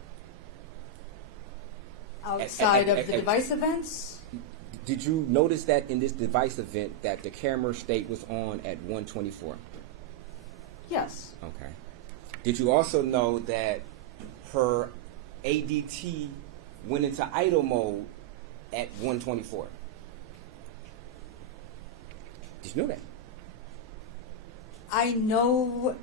Outside of the device events? Did you notice that in this device event that the camera state was on at 124? Yes. Okay. Did you also know that her ADT went into idle mode at 124? Did you know that? I know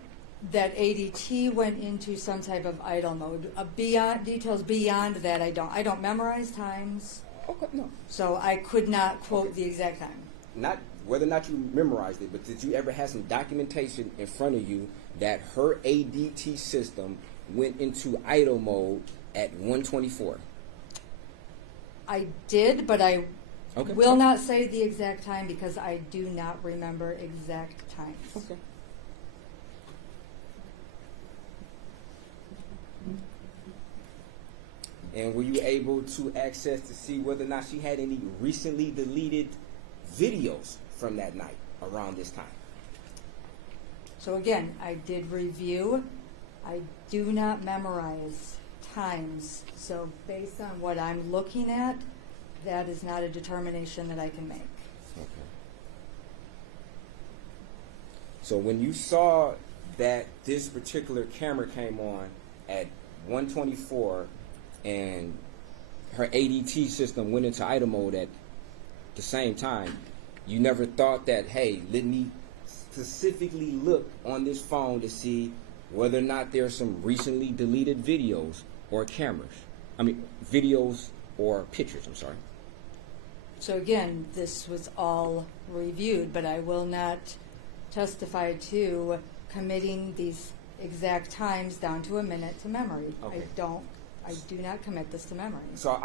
that ADT went into some type of idle mode. Details beyond that, I don't. I don't memorize times, Okay, no. so I could not quote the exact time. Not whether or not you memorized it, but did you ever have some documentation in front of you that her ADT system went into idle mode at 124? I did, but I Okay. will not say the exact time because I do not remember exact times. Okay. And were you able to access to see whether or not she had any recently deleted videos from that night around this time? So again, I did review. I do not memorize times. So based on what I'm looking at, that is not a determination that I can make. Okay. So when you saw that this particular camera came on at 124 and her ADT system went into idle mode at the same time, you never thought that, hey, let me specifically look on this phone to see whether or not there's some recently deleted videos or videos or pictures, I'm sorry. So again, this was all reviewed, but I will not testify to committing these exact times down to a minute to memory. Okay. I do not commit this to memory. So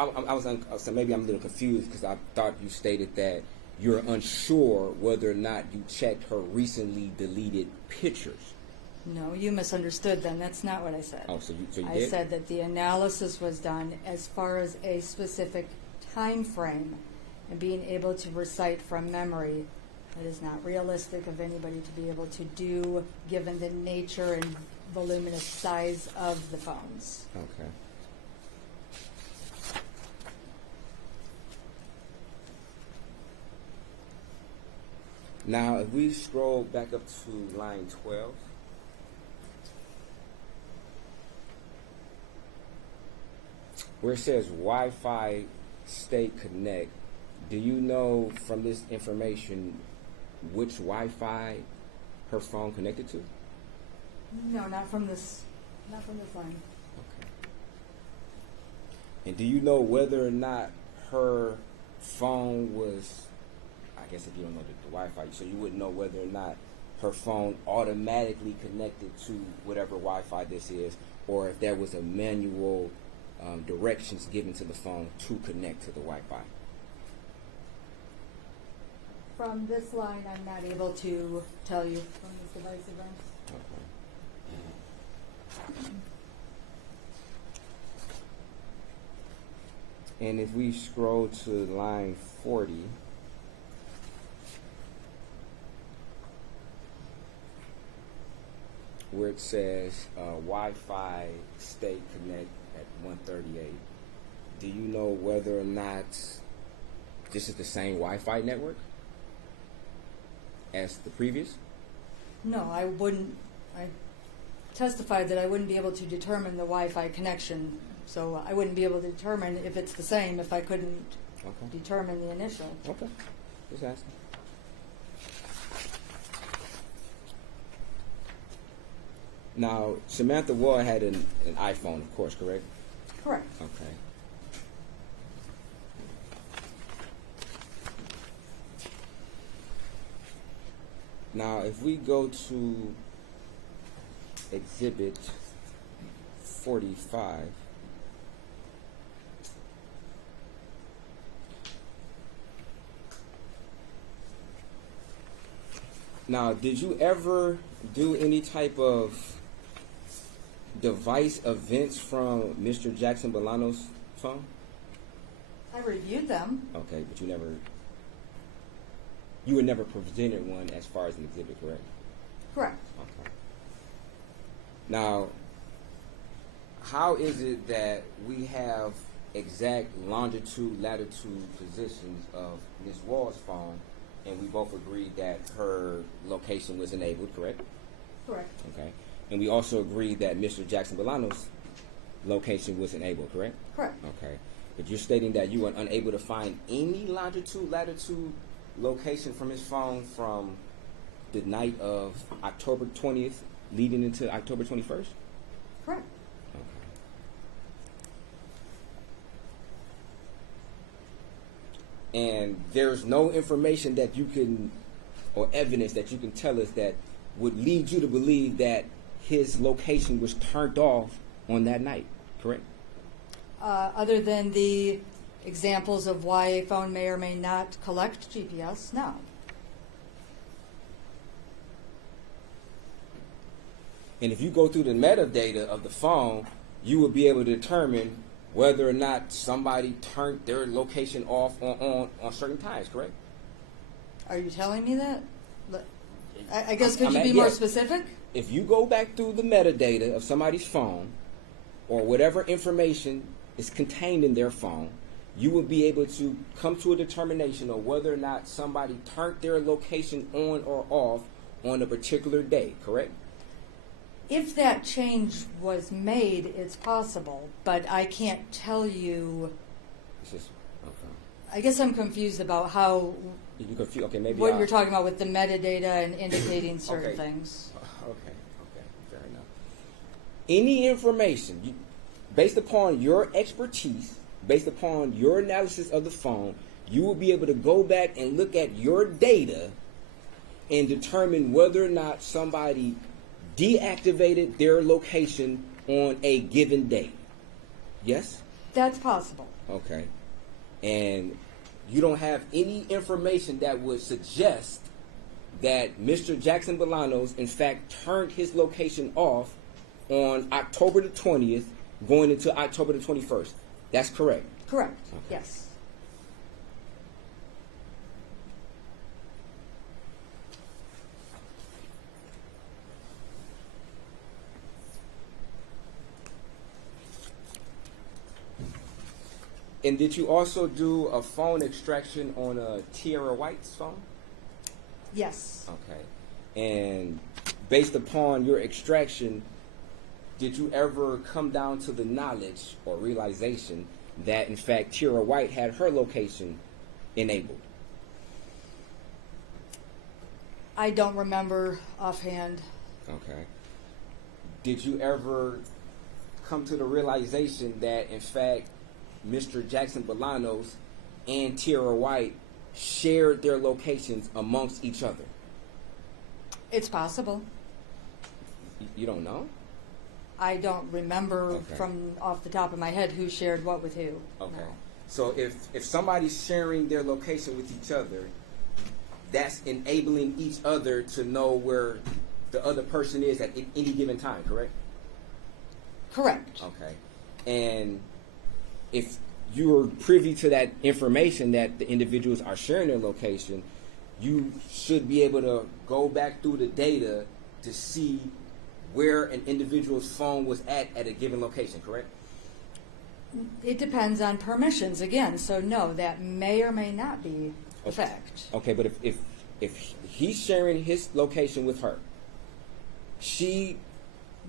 so maybe I'm a little confused because I thought you stated that you're unsure whether or not you checked her recently deleted pictures. No, you misunderstood then. That's not what I said. Oh, so you I did? said that the analysis was done as far as a specific time frame and being able to recite from memory. That is not realistic of anybody to be able to do given the nature and voluminous size of the phones. Okay. Now, if we scroll back up to line 12, where it says Wi-Fi state connect, do you know from this information which Wi-Fi her phone connected to? No, not from this line. Okay. And do you know whether or not her phone was, I guess if you don't know the Wi-Fi, so you wouldn't know whether or not her phone automatically connected to whatever Wi-Fi this is, or if there was a manual directions given to the phone to connect to the Wi-Fi? From this line, I'm not able to tell you from this device event. Okay. And if we scroll to line 40, where it says Wi-Fi state connect at 138, do you know whether or not this is the same Wi-Fi network as the previous? No, I wouldn't. I testified that I wouldn't be able to determine the Wi-Fi connection, so I wouldn't be able to determine if it's the same if I couldn't determine the initial. Okay, just asking. Now, Samantha Woll had an iPhone, of course, correct? Correct. Okay. Now, if we go to Exhibit 45, now, did you ever do any type of device events from Mr. Jackson-Bolanos' phone? I reviewed them. Okay, but you were never presented one as far as an exhibit, correct? Correct. Okay. Now, how is it that we have exact longitude, latitude positions of Ms. Wall's phone, and we both agreed that her location was enabled, correct? Correct. Okay. And we also agreed that Mr. Jackson-Bolanos' location was enabled, correct? Correct. Okay. But you're stating that you were unable to find any longitude, latitude location from his phone from the night of October 20th leading into October 21st? Correct. Okay. And there's no information that you can, or evidence that you can tell us that would lead you to believe that his location was turned off on that night, correct? Other than the examples of why a phone may or may not collect GPS, no. And if you go through the metadata of the phone, you will be able to determine whether or not somebody turned their location off on certain times, correct? Are you telling me that? I guess could I'm you at- be more yes. specific? If you go back through the metadata of somebody's phone, or whatever information is contained in their phone, you will be able to come to a determination of whether or not somebody turned their location on or off on a particular day, correct? If that change was made, it's possible, but I can't tell you. It's just, okay. I guess I'm confused about how You confused? Okay, maybe what I- you're talking about with the metadata and indicating certain Okay. things. Okay, fair enough. Any information, based upon your expertise, based upon your analysis of the phone, you will be able to go back and look at your data and determine whether or not somebody deactivated their location on a given day. Yes? That's possible. Okay. And you don't have any information that would suggest that Mr. Jackson-Bolanos, in fact, turned his location off on October the 20th, going into October the 21st. That's correct? Correct. Okay. Yes. And did you also do a phone extraction on Tierra White's phone? Yes. Okay. And based upon your extraction, did you ever come down to the knowledge or realization that, in fact, Tierra White had her location enabled? I don't remember offhand. Okay. Did you ever come to the realization that, in fact, Mr. Jackson-Bolanos and Tierra White shared their locations amongst each other? It's possible. You don't know? I don't remember Okay. from off the top of my head who shared what with who. Okay. No. So if somebody's sharing their location with each other, that's enabling each other to know where the other person is at any given time, correct? Correct. Okay. And if you're privy to that information that the individuals are sharing their location, you should be able to go back through the data to see where an individual's phone was at a given location, correct? It depends on permissions again. So no, that may or may not be the fact. Okay, but if he's sharing his location with her,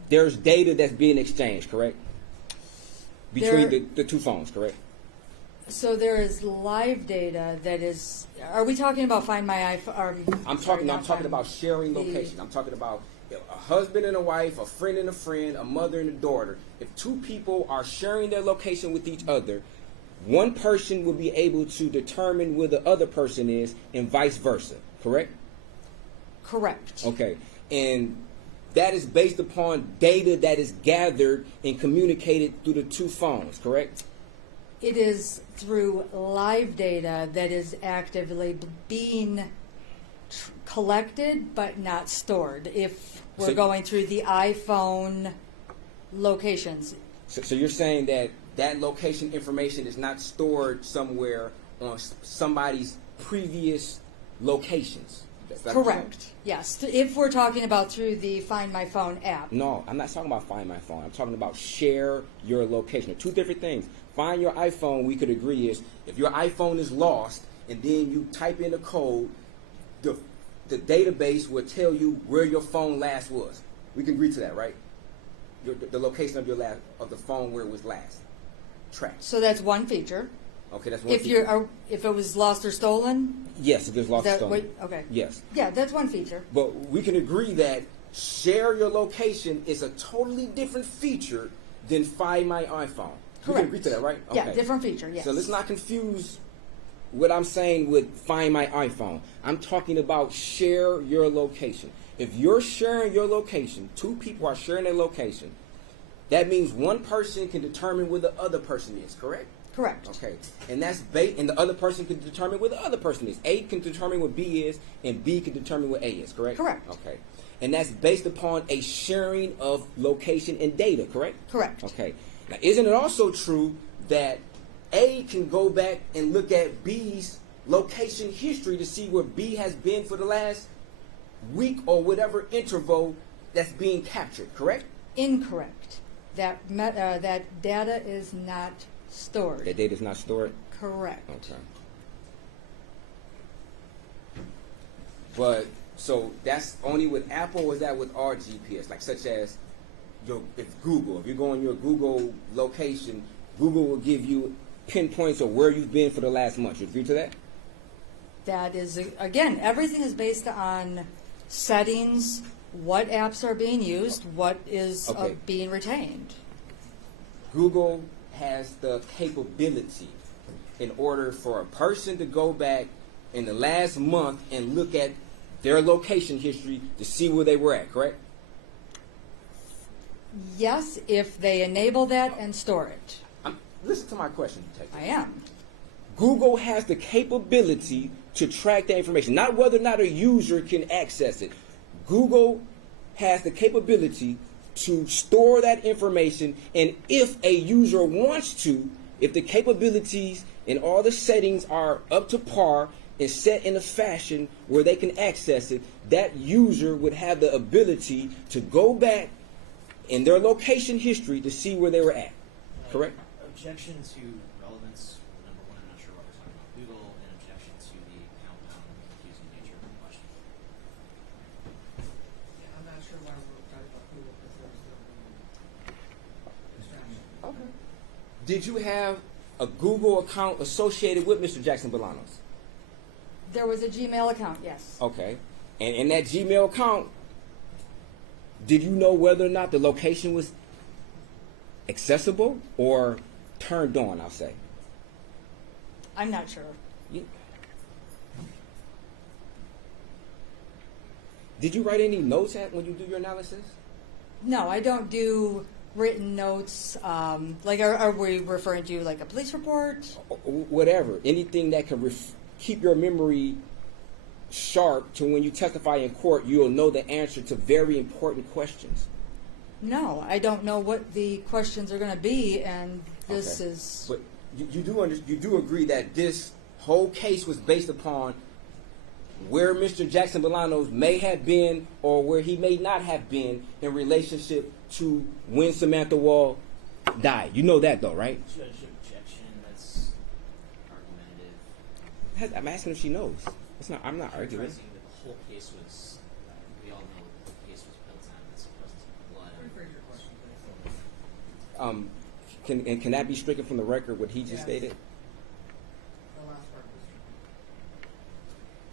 there's data that's being exchanged, correct? Between the two phones, correct? So there is live data that is. Are we talking about Find My iPhone? I'm talking about sharing location. I'm talking about a husband and a wife, a friend and a friend, a mother and a daughter. If two people are sharing their location with each other, one person will be able to determine where the other person is and vice versa, correct? Correct. Okay. And that is based upon data that is gathered and communicated through the two phones, correct? It is through live data that is actively being collected but not stored. If we're So- going through the iPhone locations, So you're saying that that location information is not stored somewhere on somebody's previous locations? Is that what you're saying? correct. Yes. If we're talking about through the Find My Phone app. No, I'm not talking about Find My Phone. I'm talking about share your location. They're two different things. Find your iPhone, we could agree, is if your iPhone is lost and then you type in a code, the database will tell you where your phone last was. We can agree to that, right? The location of the phone where it was last tracked. So that's one feature. Okay, that's one. If if it was lost or stolen, yes, if it's lost or stolen. okay. Yes, Yeah, that's one feature. but we can agree that share your location is a totally different feature than Find My iPhone. We can Correct. agree to that, right? Yeah, different feature. Yes. So let's not confuse what I'm saying with Find My iPhone. I'm talking about share your location. If you're sharing your location, two people are sharing their location, that means one person can determine where the other person is, correct? Correct. Okay. And that's and the other person can determine where the other person is. A can determine what B is, and B can determine what A is, correct? Correct. Okay. And that's based upon a sharing of location and data, correct? Correct. Okay. Now, isn't it also true that A can go back and look at B's location history to see where B has been for the last week or whatever interval that's being captured, correct? Incorrect. That that data is not stored. That data is not stored? Correct. Okay. But, so that's only with Apple, or is that with our GPS? Like, such as, if you go on your Google location, Google will give you pinpoints of where you've been for the last month. You agree to that? That is, again, everything is based on settings, what apps are being used, what is Okay. being retained. Google has the capability in order for a person to go back in the last month and look at their location history to see where they were at, correct? Yes, if they enable that and store it. Listen to my question, Detective. I am. Google has the capability to track that information, not whether or not a user can access it. Google has the capability to store that information, and if a user wants to, if the capabilities and all the settings are up to par and set in a fashion where they can access it, that user would have the ability to go back in their location history to see where they were at. Correct? Objection to relevance. Number one, I'm not sure what we're talking about Google, and objection to the countdown and confusing nature of the question. Yeah, I'm not sure why we're talking about Google because there's distraction. Okay. Did you have a Google account associated with Mr. Jackson-Bolanos? There was a Gmail account, yes. Okay. And in that Gmail account, did you know whether or not the location was accessible or turned on, I'll say? I'm not sure. Did you write any notes when you do your analysis? No, I don't do written notes. Like, are we referring to like a police report? Whatever. Anything that can keep your memory sharp to when you testify in court, you'll know the answer to very important questions. No, I don't know what the questions are going to be, and this Okay. is. But you do agree that this whole case was based upon where Mr. Jackson-Bolanos may have been or where he may not have been in relationship to when Samantha Woll died. You know that though, right? Judge, objection. That's argumentative. I'm asking if she knows. I'm not arguing. Characterizing that the whole case was. We all know that the case was built on this presence of blood. Rephrase your question, please. Can that be stricken from the record? What he just Yes. stated. The last part was.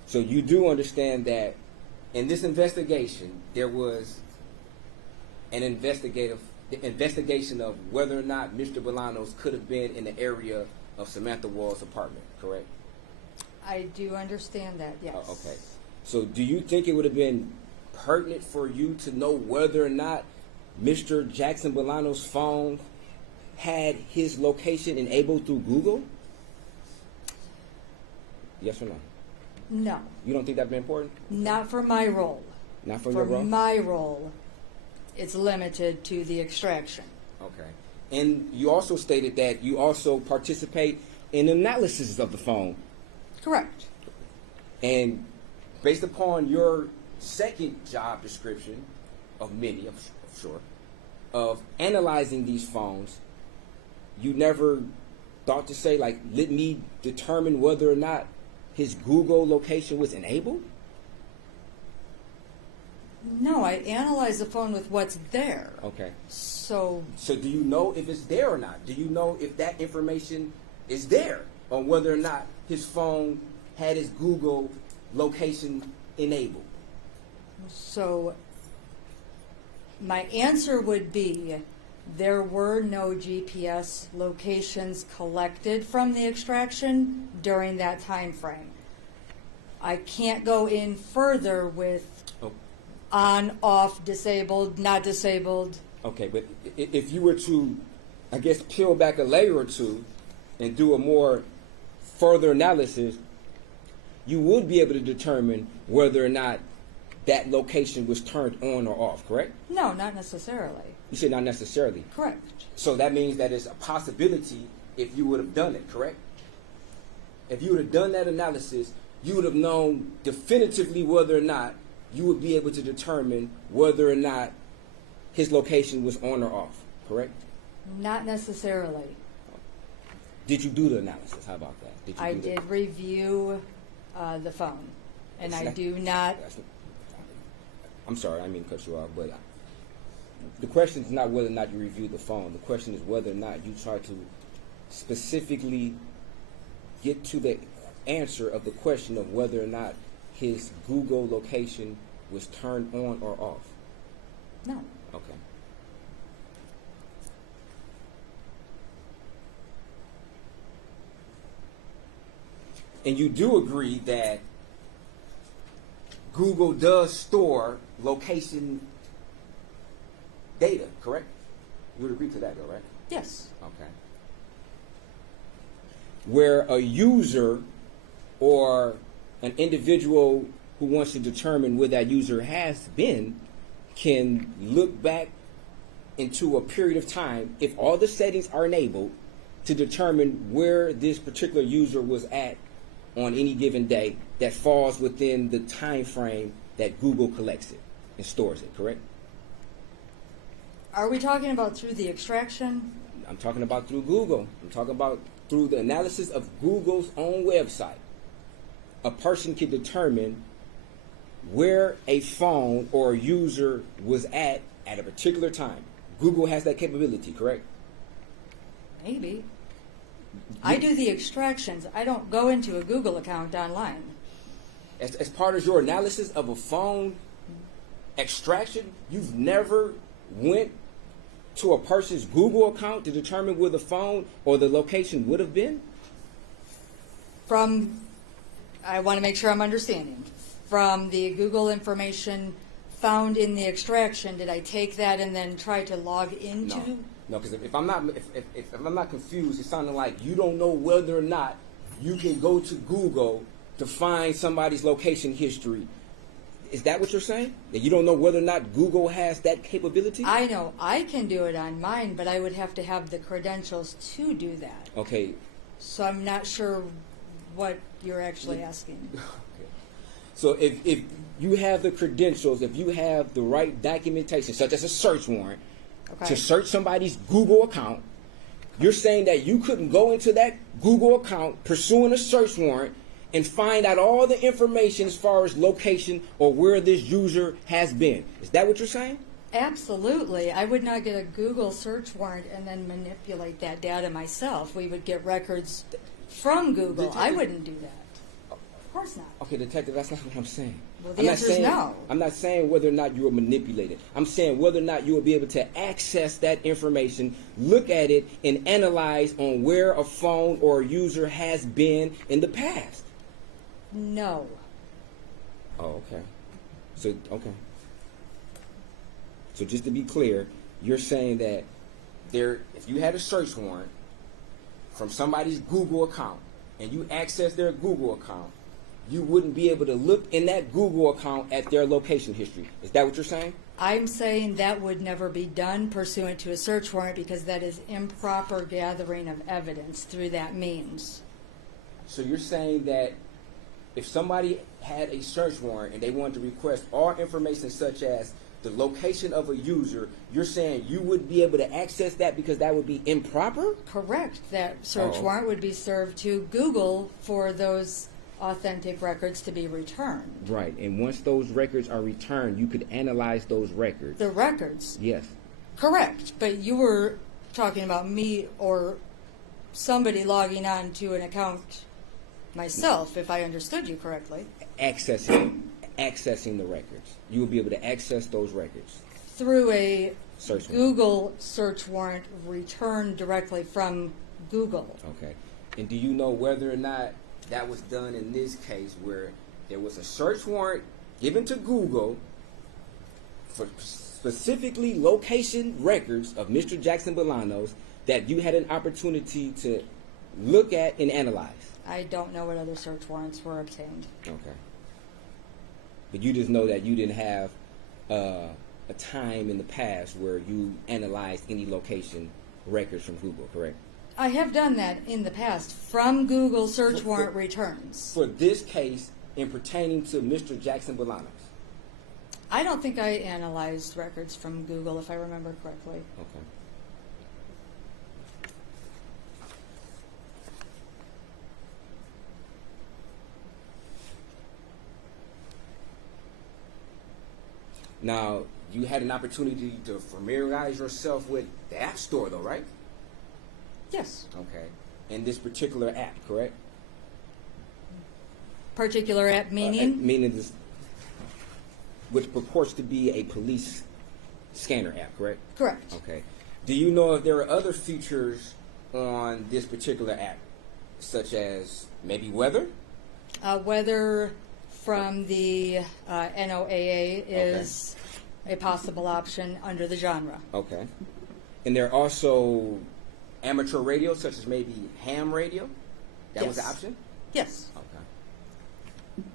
So you do understand that in this investigation there was an investigation of whether or not Mr. Bolanos could have been in the area of Samantha Woll's apartment, correct? I do understand that, yes. Okay. So do you think it would have been pertinent for you to know whether or not Mr. Jackson-Bolanos' phone had his location enabled through Google? Yes or no? No, You don't think that'd be important? not for my role. Not for your role? my role, it's limited to the extraction. Okay. And you also stated that you also participate in analysis of the phone. Correct. And based upon your second job description, of many, I'm sure, of analyzing these phones, you never thought to say, like, let me determine whether or not his Google location was enabled? No, I analyze the phone with what's there. Okay. So, So do you know if it's there or not? Do you know if that information is there on whether or not his phone had his Google location enabled? so my answer would be there were no GPS locations collected from the extraction during that time frame. I can't go in further with Oh, on, off, disabled, not disabled. okay, but if you were to, I guess, peel back a layer or two and do a more further analysis, you would be able to determine whether or not that location was turned on or off, correct? No, not necessarily. You said not necessarily. Correct. So that means that it's a possibility if you would have done it, correct? If you would have done that analysis, you would have known definitively whether or not you would be able to determine whether or not his location was on or off, correct? Not necessarily. Did you do the analysis? How about that? Did you I do the- did review the phone, and It's I not- do not. I'm sorry, I didn't mean to cut you off, but the question is not whether or not you reviewed the phone. The question is whether or not you try to specifically get to the answer of the question of whether or not his Google location was turned on or off. No. Okay. And you do agree that Google does store location data, correct? You would agree to that, though, right? Yes. Okay. Where a user or an individual who wants to determine where that user has been can look back into a period of time, if all the settings are enabled, to determine where this particular user was at on any given day that falls within the time frame that Google collects it and stores it, correct? Are we talking about through the extraction? I'm talking about through Google. I'm talking about through the analysis of Google's own website. A person can determine where a phone or a user was at a particular time. Google has that capability, correct? Maybe. I do the extractions. I don't go into a Google account online. As part of your analysis of a phone extraction, you've never went to a person's Google account to determine where the phone or the location would have been? I want to make sure I'm understanding. From the Google information found in the extraction, did I take that and then try to log into? No, because if I'm not confused, it's sounding like you don't know whether or not you can go to Google to find somebody's location history. Is that what you're saying? That you don't know whether or not Google has that capability? I know I can do it on mine, but I would have to have the credentials to do that. Okay. So I'm not sure what you're actually asking. Okay. So if you have the credentials, if you have the right documentation, such as a search warrant, Okay. to search somebody's Google account, you're saying that you couldn't go into that Google account pursuing a search warrant and find out all the information as far as location or where this user has been. Is that what you're saying? Absolutely. I would not get a Google search warrant and then manipulate that data myself. We would get records from Google. I wouldn't do that. Of course not. Okay, detective, that's not what I'm saying. Well, the answer is no. I'm not saying whether or not you will manipulate it. I'm saying whether or not you will be able to access that information, look at it, and analyze on where a phone or a user has been in the past. No. Oh, okay. So, okay. So just to be clear, you're saying that if you had a search warrant from somebody's Google account and you access their Google account, you wouldn't be able to look in that Google account at their location history. Is that what you're saying? I'm saying that would never be done pursuant to a search warrant because that is improper gathering of evidence through that means. So you're saying that if somebody had a search warrant and they wanted to request all information such as the location of a user, you're saying you wouldn't be able to access that because that would be improper? Correct. That search warrant would be served to Google for those authentic records to be returned. Right. And once those records are returned, you could analyze those records. The records? Yes. Correct. But you were talking about me or somebody logging on to an account myself, if I understood you correctly. Accessing the records. You will be able to access those records. Through a Search warrant. Google search warrant returned directly from Google. Okay. And do you know whether or not that was done in this case where there was a search warrant given to Google for specifically location records of Mr. Jackson-Bolanos that you had an opportunity to look at and analyze? I don't know what other search warrants were obtained. Okay. But you just know that you didn't have a time in the past where you analyzed any location records from Google, correct? I have done that in the past from Google search warrant returns. For this case, in pertaining to Mr. Jackson-Bolanos. I don't think I analyzed records from Google, if I remember correctly. Okay. Now, you had an opportunity to familiarize yourself with the App Store, though, right? Yes. Okay. And this particular app, correct? Particular app meaning? Meaning this, which purports to be a police scanner app, correct? Correct. Okay. Do you know if there are other features on this particular app, such as maybe weather? Weather from the NOAA is a possible option under the genre. Okay. And there are also amateur radio, such as maybe ham radio? That was an Yes. option? Yes. Okay.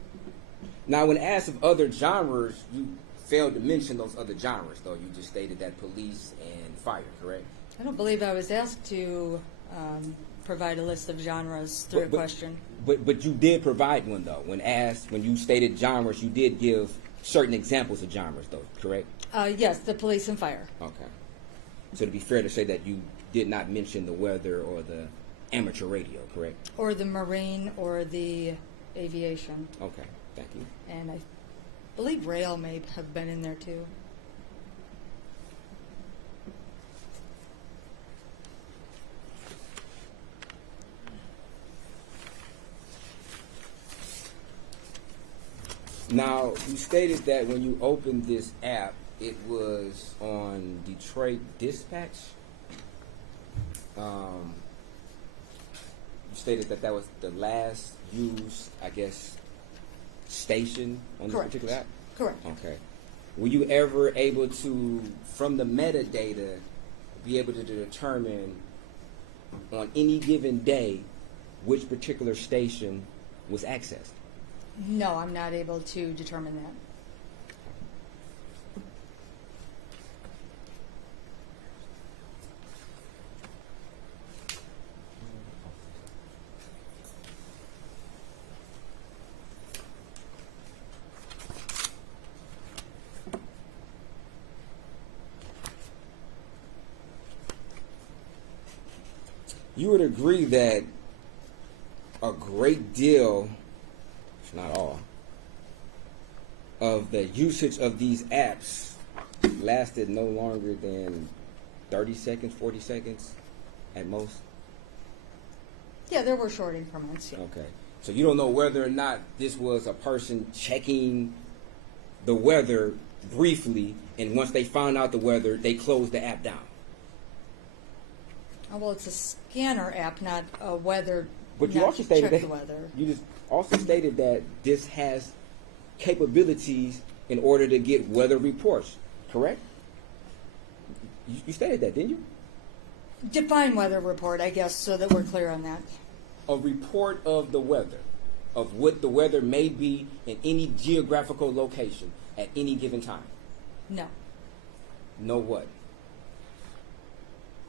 Now, when asked of other genres, you failed to mention those other genres, though. You just stated that police and fire, correct? I don't believe I was asked to provide a list of genres through a question. But you did provide one, though. When asked, when you stated genres, you did give certain examples of genres, though, correct? Yes, the police and fire. Okay. So to be fair to say that you did not mention the weather or the amateur radio, correct? Or the marine or the aviation. Okay, thank you. And I believe rail may have been in there too. Now, you stated that when you opened this app, it was on Detroit Dispatch. You stated that that was the last used, I guess, station on this Correct. particular app? Correct. Okay. Were you ever able to, from the metadata, be able to determine on any given day which particular station was accessed? No, I'm not able to determine that. You would agree that a great deal, if not all, of the usage of these apps lasted no longer than 30 seconds, 40 seconds at most? Yeah, there were short increments. Yeah. Okay. So you don't know whether or not this was a person checking the weather briefly, and once they found out the weather, they closed the app down. Oh, well, it's a scanner app, not a weather. But you not also to stated check that the weather. you just also stated that this has capabilities in order to get weather reports, correct? You stated that, didn't you? Define weather report, I guess, so that we're clear on that. A report of the weather, of what the weather may be in any geographical location at any given time. No. No what?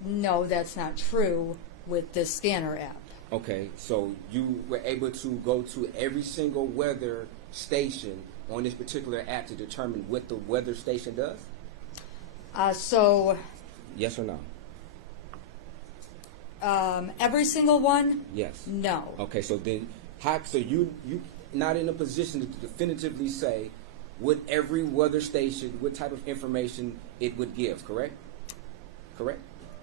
No, that's not true with the scanner app. Okay, so you were able to go to every single weather station on this particular app to determine what the weather station does? So Yes or no? every single one? Yes. No. Okay, so then, so you not in a position to definitively say what every weather station, what type of information it would give, correct? Correct?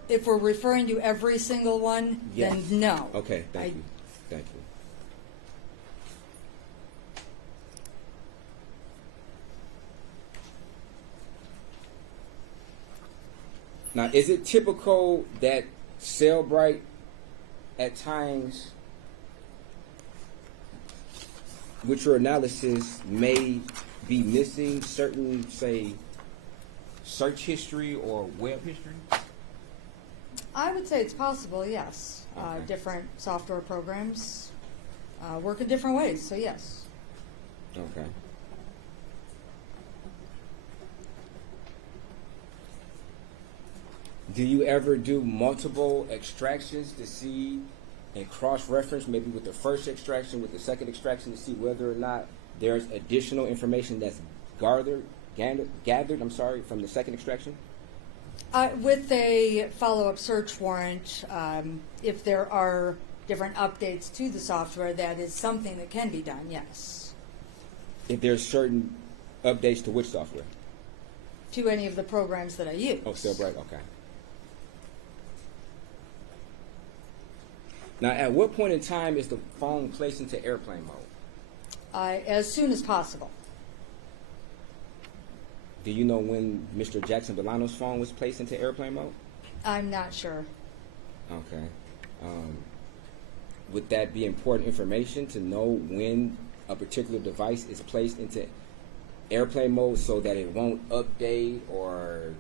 If we're referring to every single one, Yes. then no. Okay, thank you. Thank you. Now, is it typical that Cellbrite at times, with your analysis, may be missing certain, say, search history or web history? I would say it's possible, yes. Okay. Different software programs work in different ways, so yes. Okay. Do you ever do multiple extractions to see and cross-reference, maybe with the first extraction, with the second extraction, to see whether or not there's additional information that's gathered, from the second extraction? With a follow-up search warrant, if there are different updates to the software, that is something that can be done, yes. If there's certain updates to which software? To any of the programs that I use. Oh, Cellbrite, okay. Now, at what point in time is the phone placed into airplane mode? As soon as possible. Do you know when Mr. Jackson-Bolanos' phone was placed into airplane mode? I'm not sure. Okay. Would that be important information to know when a particular device is placed into airplane mode so that it won't update or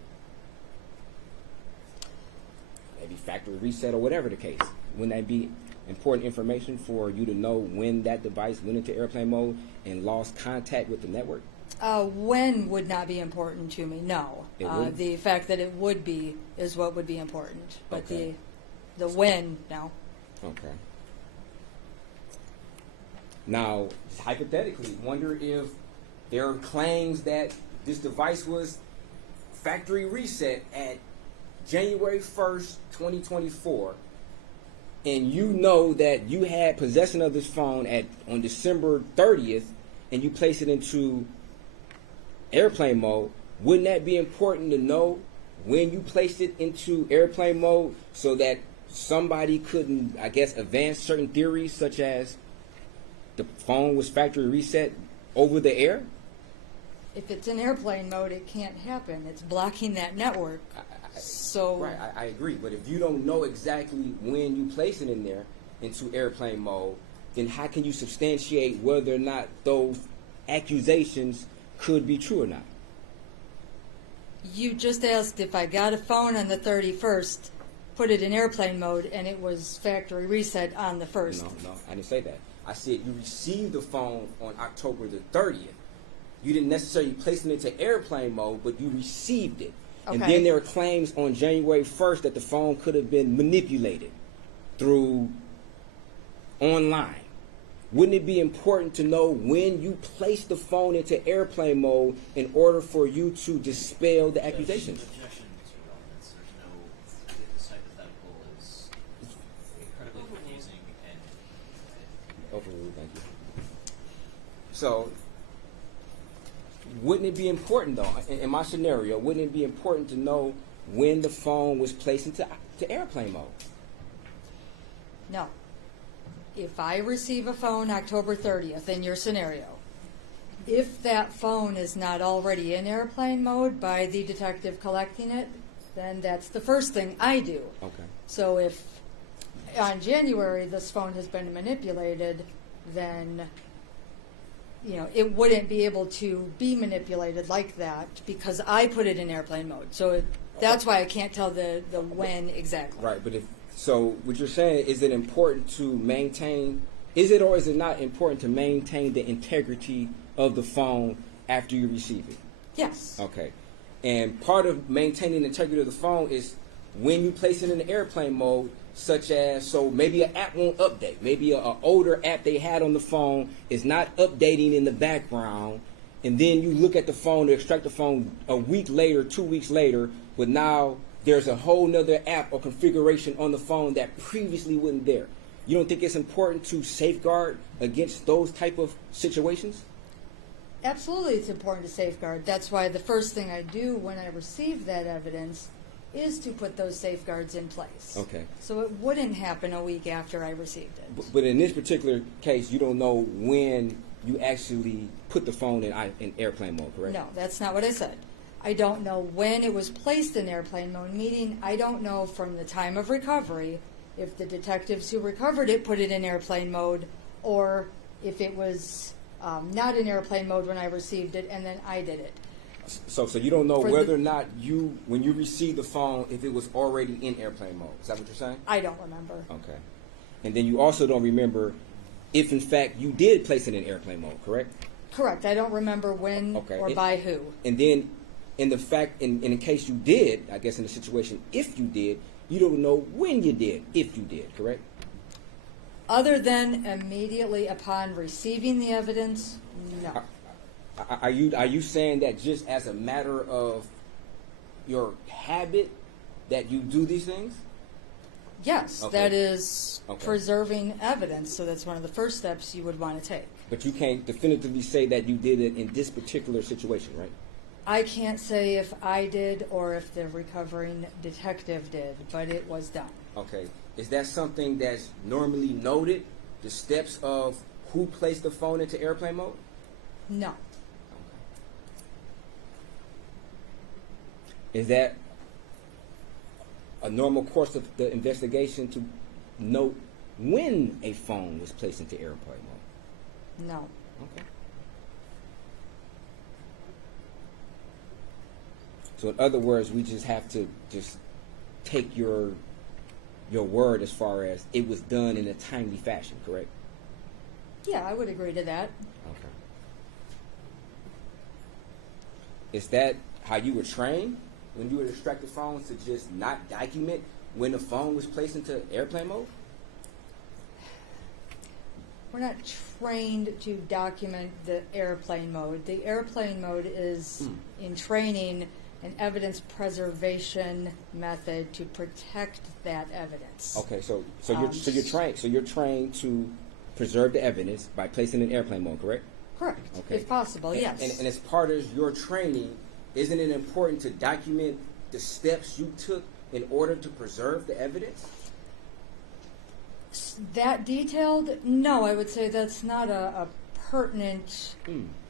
maybe factory reset or whatever the case? Wouldn't that be important information for you to know when that device went into airplane mode and lost contact with the network? When would not be important to me, no. It wouldn't? The fact that it would be is what would be important. But Okay. the when, no. Okay. Now, hypothetically, wonder if there are claims that this device was factory reset at January 1st, 2024, and you know that you had possession of this phone on December 30th, and you place it into airplane mode. Wouldn't that be important to know when you placed it into airplane mode so that somebody couldn't, I guess, advance certain theories such as the phone was factory reset over the air? If it's in airplane mode, it can't happen. It's blocking that network. Right, I agree. But if you don't know exactly when you place it in there into airplane mode, then how can you substantiate whether or not those accusations could be true or not? You just asked if I got a phone on the 31st, put it in airplane mode, and it was factory reset on the 1st. No, I didn't say that. I said you received the phone on October the 30th. You didn't necessarily place it into airplane mode, but you received it. And Okay. then there are claims on January 1st that the phone could have been manipulated through online. Wouldn't it be important to know when you place the phone into airplane mode in order for you to dispel the accusations? Objection to relevance. There's no. This hypothetical is incredibly confusing and. Overruled, thank you. So, wouldn't it be important, though, in my scenario, wouldn't it be important to know when the phone was placed into airplane mode? No. If I receive a phone October 30th in your scenario, if that phone is not already in airplane mode by the detective collecting it, then that's the first thing I do. Okay. So if on January this phone has been manipulated, then it wouldn't be able to be manipulated like that because I put it in airplane mode. So that's why I can't tell the when exactly. Right, but so what you're saying, is it important to maintain, is it or is it not important to maintain the integrity of the phone after you receive it? Yes. Okay. And part of maintaining the integrity of the phone is when you place it in the airplane mode, such as, so maybe an app won't update. Maybe an older app they had on the phone is not updating in the background. And then you look at the phone to extract the phone a week later, 2 weeks later, but now there's a whole nother app or configuration on the phone that previously wasn't there. You don't think it's important to safeguard against those type of situations? Absolutely, it's important to safeguard. That's why the first thing I do when I receive that evidence is to put those safeguards in place. Okay. So it wouldn't happen a week after I received it. But in this particular case, you don't know when you actually put the phone in airplane mode, correct? No, that's not what I said. I don't know when it was placed in airplane mode, meaning I don't know from the time of recovery if the detectives who recovered it put it in airplane mode or if it was not in airplane mode when I received it and then I did it. So you don't know For whether or not when you received the phone, if it was already in airplane mode. Is that what you're saying? I don't remember. Okay. And then you also don't remember if, in fact, you did place it in airplane mode, correct? Correct. I don't remember when or by who. And then in case you did, I guess in the situation, if you did, you don't know when you did, if you did, correct? Other than immediately upon receiving the evidence, no. Are you saying that just as a matter of your habit that you do these things? Yes, Okay. that is Okay. preserving evidence, so that's one of the first steps you would want to take. But you can't definitively say that you did it in this particular situation, right? I can't say if I did or if the recovering detective did, but it was done. Okay. Is that something that's normally noted, the steps of who placed the phone into airplane mode? No. Is that a normal course of the investigation to note when a phone was placed into airplane mode? No. Okay. So in other words, we just have to just take your word as far as it was done in a timely fashion, correct? Yeah, I would agree to that. Okay. Is that how you were trained when you would extract the phones, to just not document when the phone was placed into airplane mode? We're not trained to document the airplane mode. The airplane mode is, in training, an evidence preservation method to protect that evidence. Okay, so you're trained to preserve the evidence by placing it in airplane mode, correct? Correct, Okay. if possible, yes. And as part of your training, isn't it important to document the steps you took in order to preserve the evidence? That detailed? No, I would say that's not a pertinent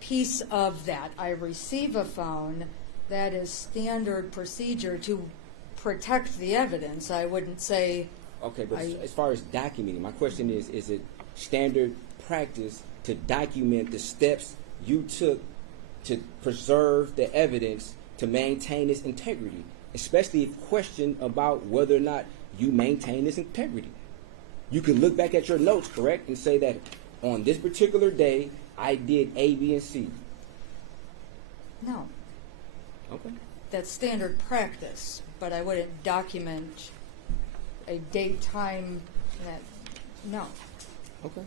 piece of that. I receive a phone. That is standard procedure to protect the evidence. I wouldn't say... Okay, but as far as documenting, my question is it standard practice to document the steps you took to preserve the evidence to maintain its integrity, especially if questioned about whether or not you maintain this integrity? You can look back at your notes, correct, and say that on this particular day, I did A, B, and C. No. Okay. That's standard practice, but I wouldn't document a date, time, that, no. Okay.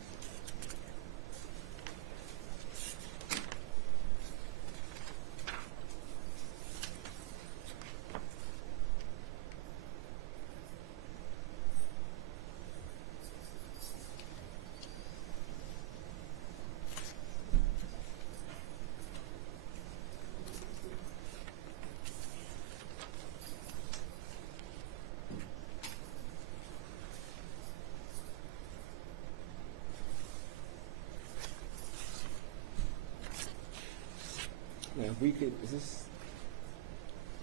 Now, if we could, is this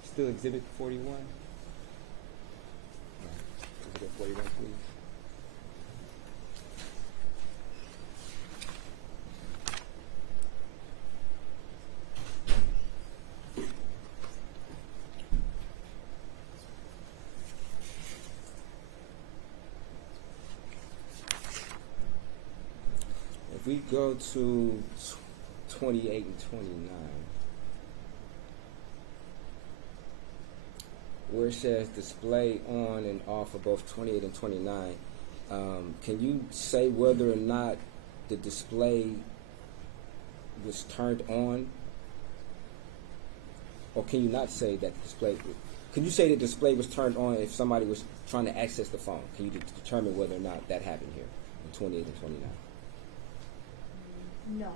still Exhibit 41? No. Exhibit 41, please. we go to 28 and 29, where it says display on and off of both 28 and 29, can you say whether or not the display was turned on? Or can you not say that the display... Can you say the display was turned on if somebody was trying to access the phone? Can you determine whether or not that happened here in 28 and 29? No.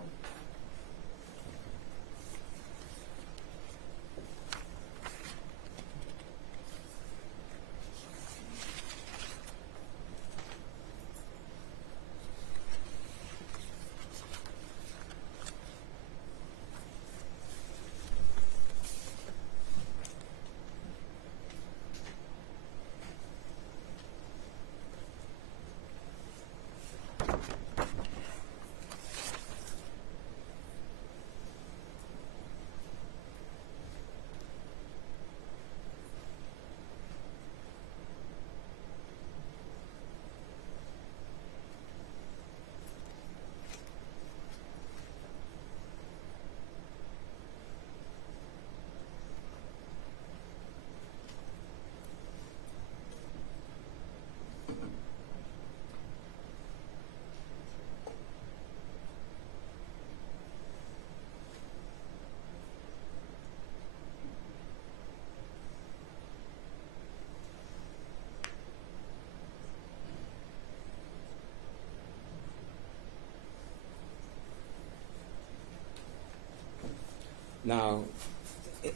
Now,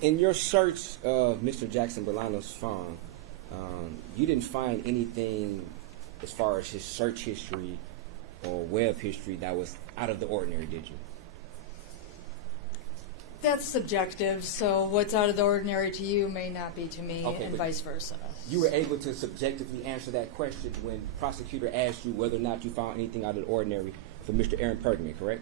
in your search of Mr. Jackson-Bolanos' phone, you didn't find anything as far as his search history or web history that was out of the ordinary, did you? That's subjective, so what's out of the ordinary to you may not be to me, Okay, and but vice versa. You were able to subjectively answer that question when the prosecutor asked you whether or not you found anything out of the ordinary for Mr. Aaron Pergament, correct?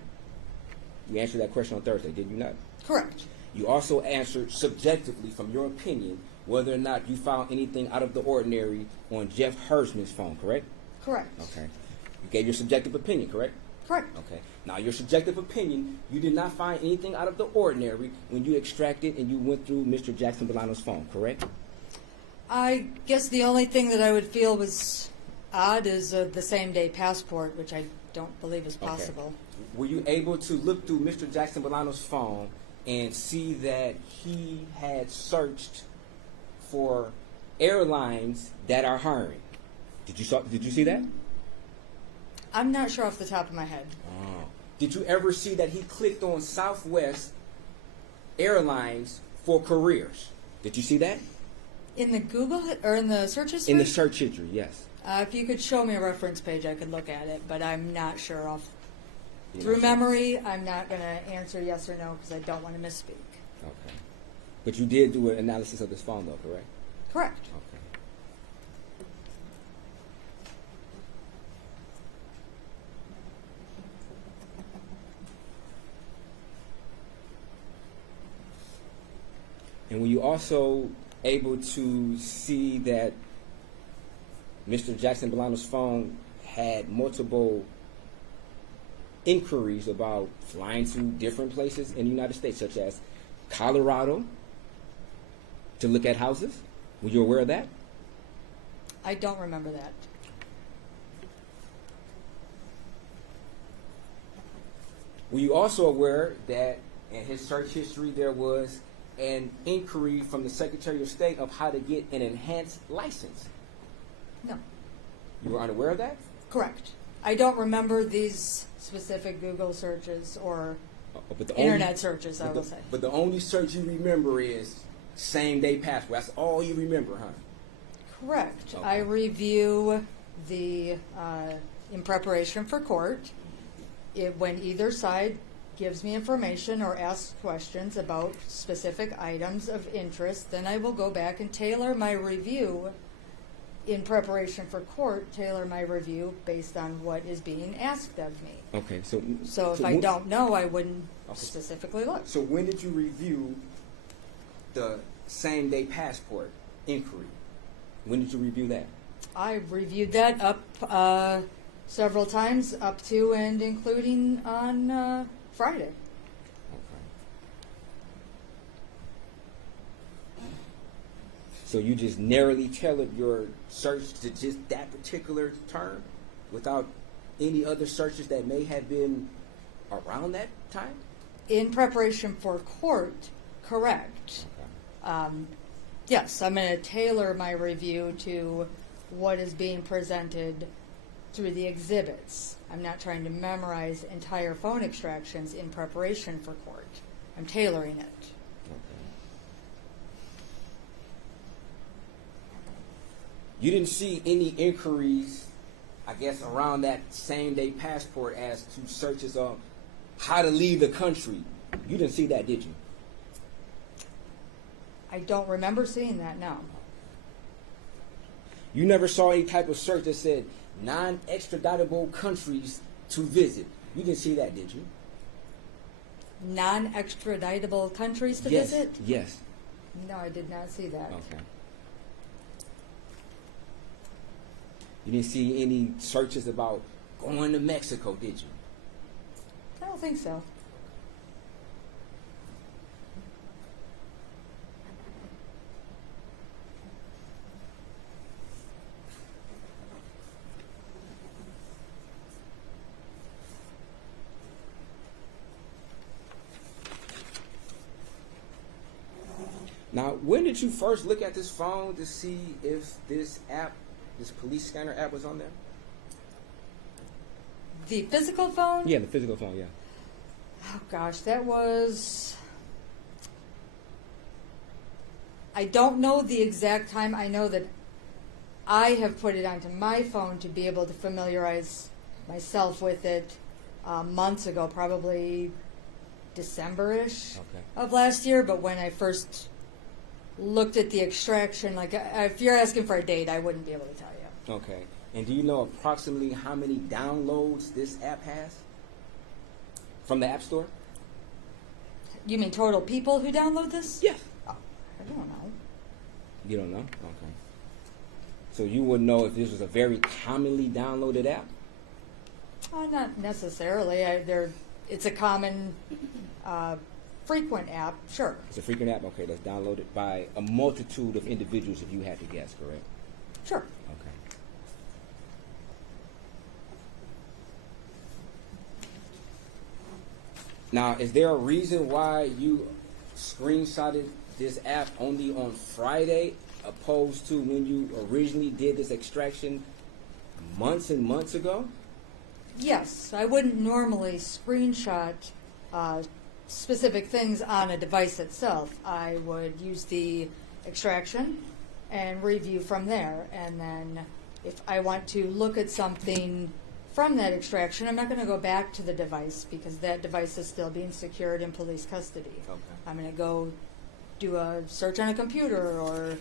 You answered that question on Thursday, did you not? Correct. You also answered subjectively, from your opinion, whether or not you found anything out of the ordinary on Jeff Hersman's phone, correct? Correct. Okay. You gave your subjective opinion, correct? Correct. Okay. Now, your subjective opinion, you did not find anything out of the ordinary when you extracted and you went through Mr. Jackson-Bolanos' phone, correct? I guess the only thing that I would feel was odd is the same-day passport, which I don't believe is possible. Okay. Were you able to look through Mr. Jackson-Bolanos' phone and see that he had searched for airlines that are hiring? Did you see that? I'm not sure off the top of my head. Oh. Did you ever see that he clicked on Southwest Airlines for careers? Did you see that? In the Google or in the search history? In the search history, yes. If you could show me a reference page, I could look at it, but I'm not sure off. You're Through not sure? memory, I'm not going to answer yes or no because I don't want to misspeak. Okay. But you did do an analysis of this phone, though, correct? Correct. Okay. And were you also able to see that Mr. Jackson-Bolanos' phone had multiple inquiries about flying to different places in the United States, such as Colorado, to look at houses? Were you aware of that? I don't remember that. Were you also aware that in his search history there was an inquiry from the Secretary of State of how to get an enhanced license? No. You were unaware of that? Correct. I don't remember these specific Google searches or But the internet searches, I will say. But the only search you remember is same-day passport. That's all you remember, huh? Correct. Okay. I review the, in preparation for court, when either side gives me information or asks questions about specific items of interest, then I will go back and tailor my review in preparation for court, tailor my review based on what is being asked of me. Okay, so So if I don't know, I wouldn't Okay. specifically look. So when did you review the same-day passport inquiry? When did you review that? I reviewed that up several times, up to and including on Friday. Okay. So you just narrowly tailored your search to just that particular term without any other searches that may have been around that time? In preparation for court, correct. Okay. Yes, I'm going to tailor my review to what is being presented through the exhibits. I'm not trying to memorize entire phone extractions in preparation for court. I'm tailoring it. Okay. You didn't see any inquiries, I guess, around that same day passport as to searches on how to leave the country. You didn't see that, did you? I don't remember seeing that, no. You never saw any type of search that said non-extraditable countries to visit. You didn't see that, did you? Non-extraditable countries to Yes. visit? Yes. No, I did not see that. Okay. You didn't see any searches about going to Mexico, did you? I don't think so. Now, when did you first look at this phone to see if this app, this police scanner app, was on there? The physical phone? Yeah, the physical phone, yeah. Oh gosh, that was... I don't know the exact time. I know that I have put it onto my phone to be able to familiarize myself with it months ago, probably December-ish of last year. But when I first looked at the extraction, like if you're asking for a date, I wouldn't be able to tell you. Okay. And do you know approximately how many downloads this app has from the App Store? You mean total people who download this? Yes. Oh, I don't know. You don't know? Okay. So you wouldn't know if this was a very commonly downloaded app? Not necessarily. It's a common, frequent app, sure. It's a frequent app, okay, that's downloaded by a multitude of individuals, if you had to guess, correct? Sure. Okay. Now, is there a reason why you screenshotted this app only on Friday opposed to when you originally did this extraction months and months ago? Yes, I wouldn't normally screenshot specific things on a device itself. I would use the extraction and review from there. And then if I want to look at something from that extraction, I'm not going to go back to the device because that device is still being secured in police custody. Okay. I'm going to go do a search on a computer or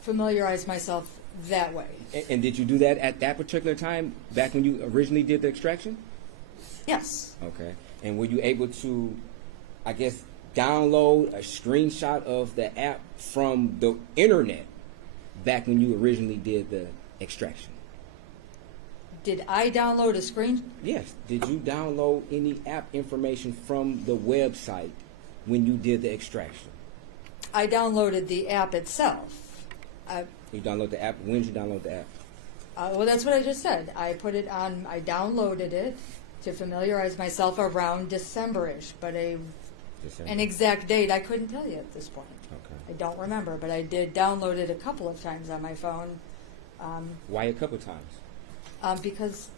familiarize myself that way. And did you do that at that particular time, back when you originally did the extraction? Yes. Okay. And were you able to, I guess, download a screenshot of the app from the internet back when you originally did the extraction? Did I download a screen? Yes. Did you download any app information from the website when you did the extraction? I downloaded the app itself. You download the app? When did you download the app? Well, that's what I just said. I downloaded it to familiarize myself around December-ish, but December. an exact date I couldn't tell you at this point. Okay. I don't remember, but I did download it a couple of times on my phone. Why a couple times? Because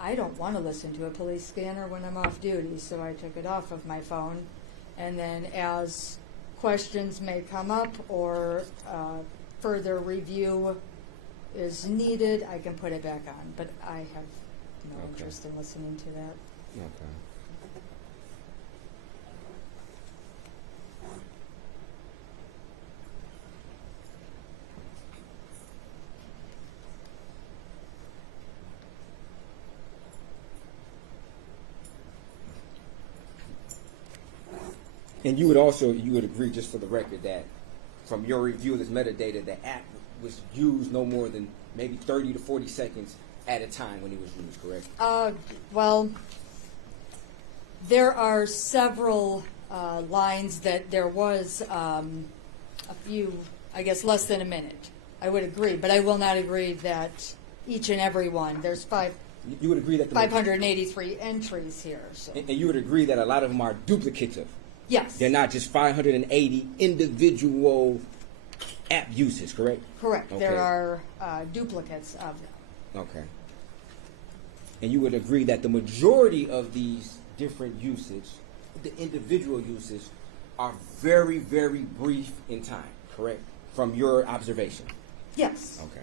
I don't want to listen to a police scanner when I'm off duty, so I took it off of my phone. And then as questions may come up or further review is needed, I can put it back on. But I have no interest in listening to that. Okay. And you would agree, just for the record, that from your review of this metadata, the app was used no more than maybe 30 to 40 seconds at a time when he was used, correct? Well, there are several lines that there was a few, I guess, less than a minute. I would agree, but I will not agree that each and every one. There's You would agree that 583 entries here. So. And you would agree that a lot of them are duplicative. Yes. They're not just 580 individual app uses, correct? Correct. Okay. There are duplicates of them. Okay. And you would agree that the majority of these different usage, the individual usage, are very, very brief in time, correct? From your observation. Yes. Okay.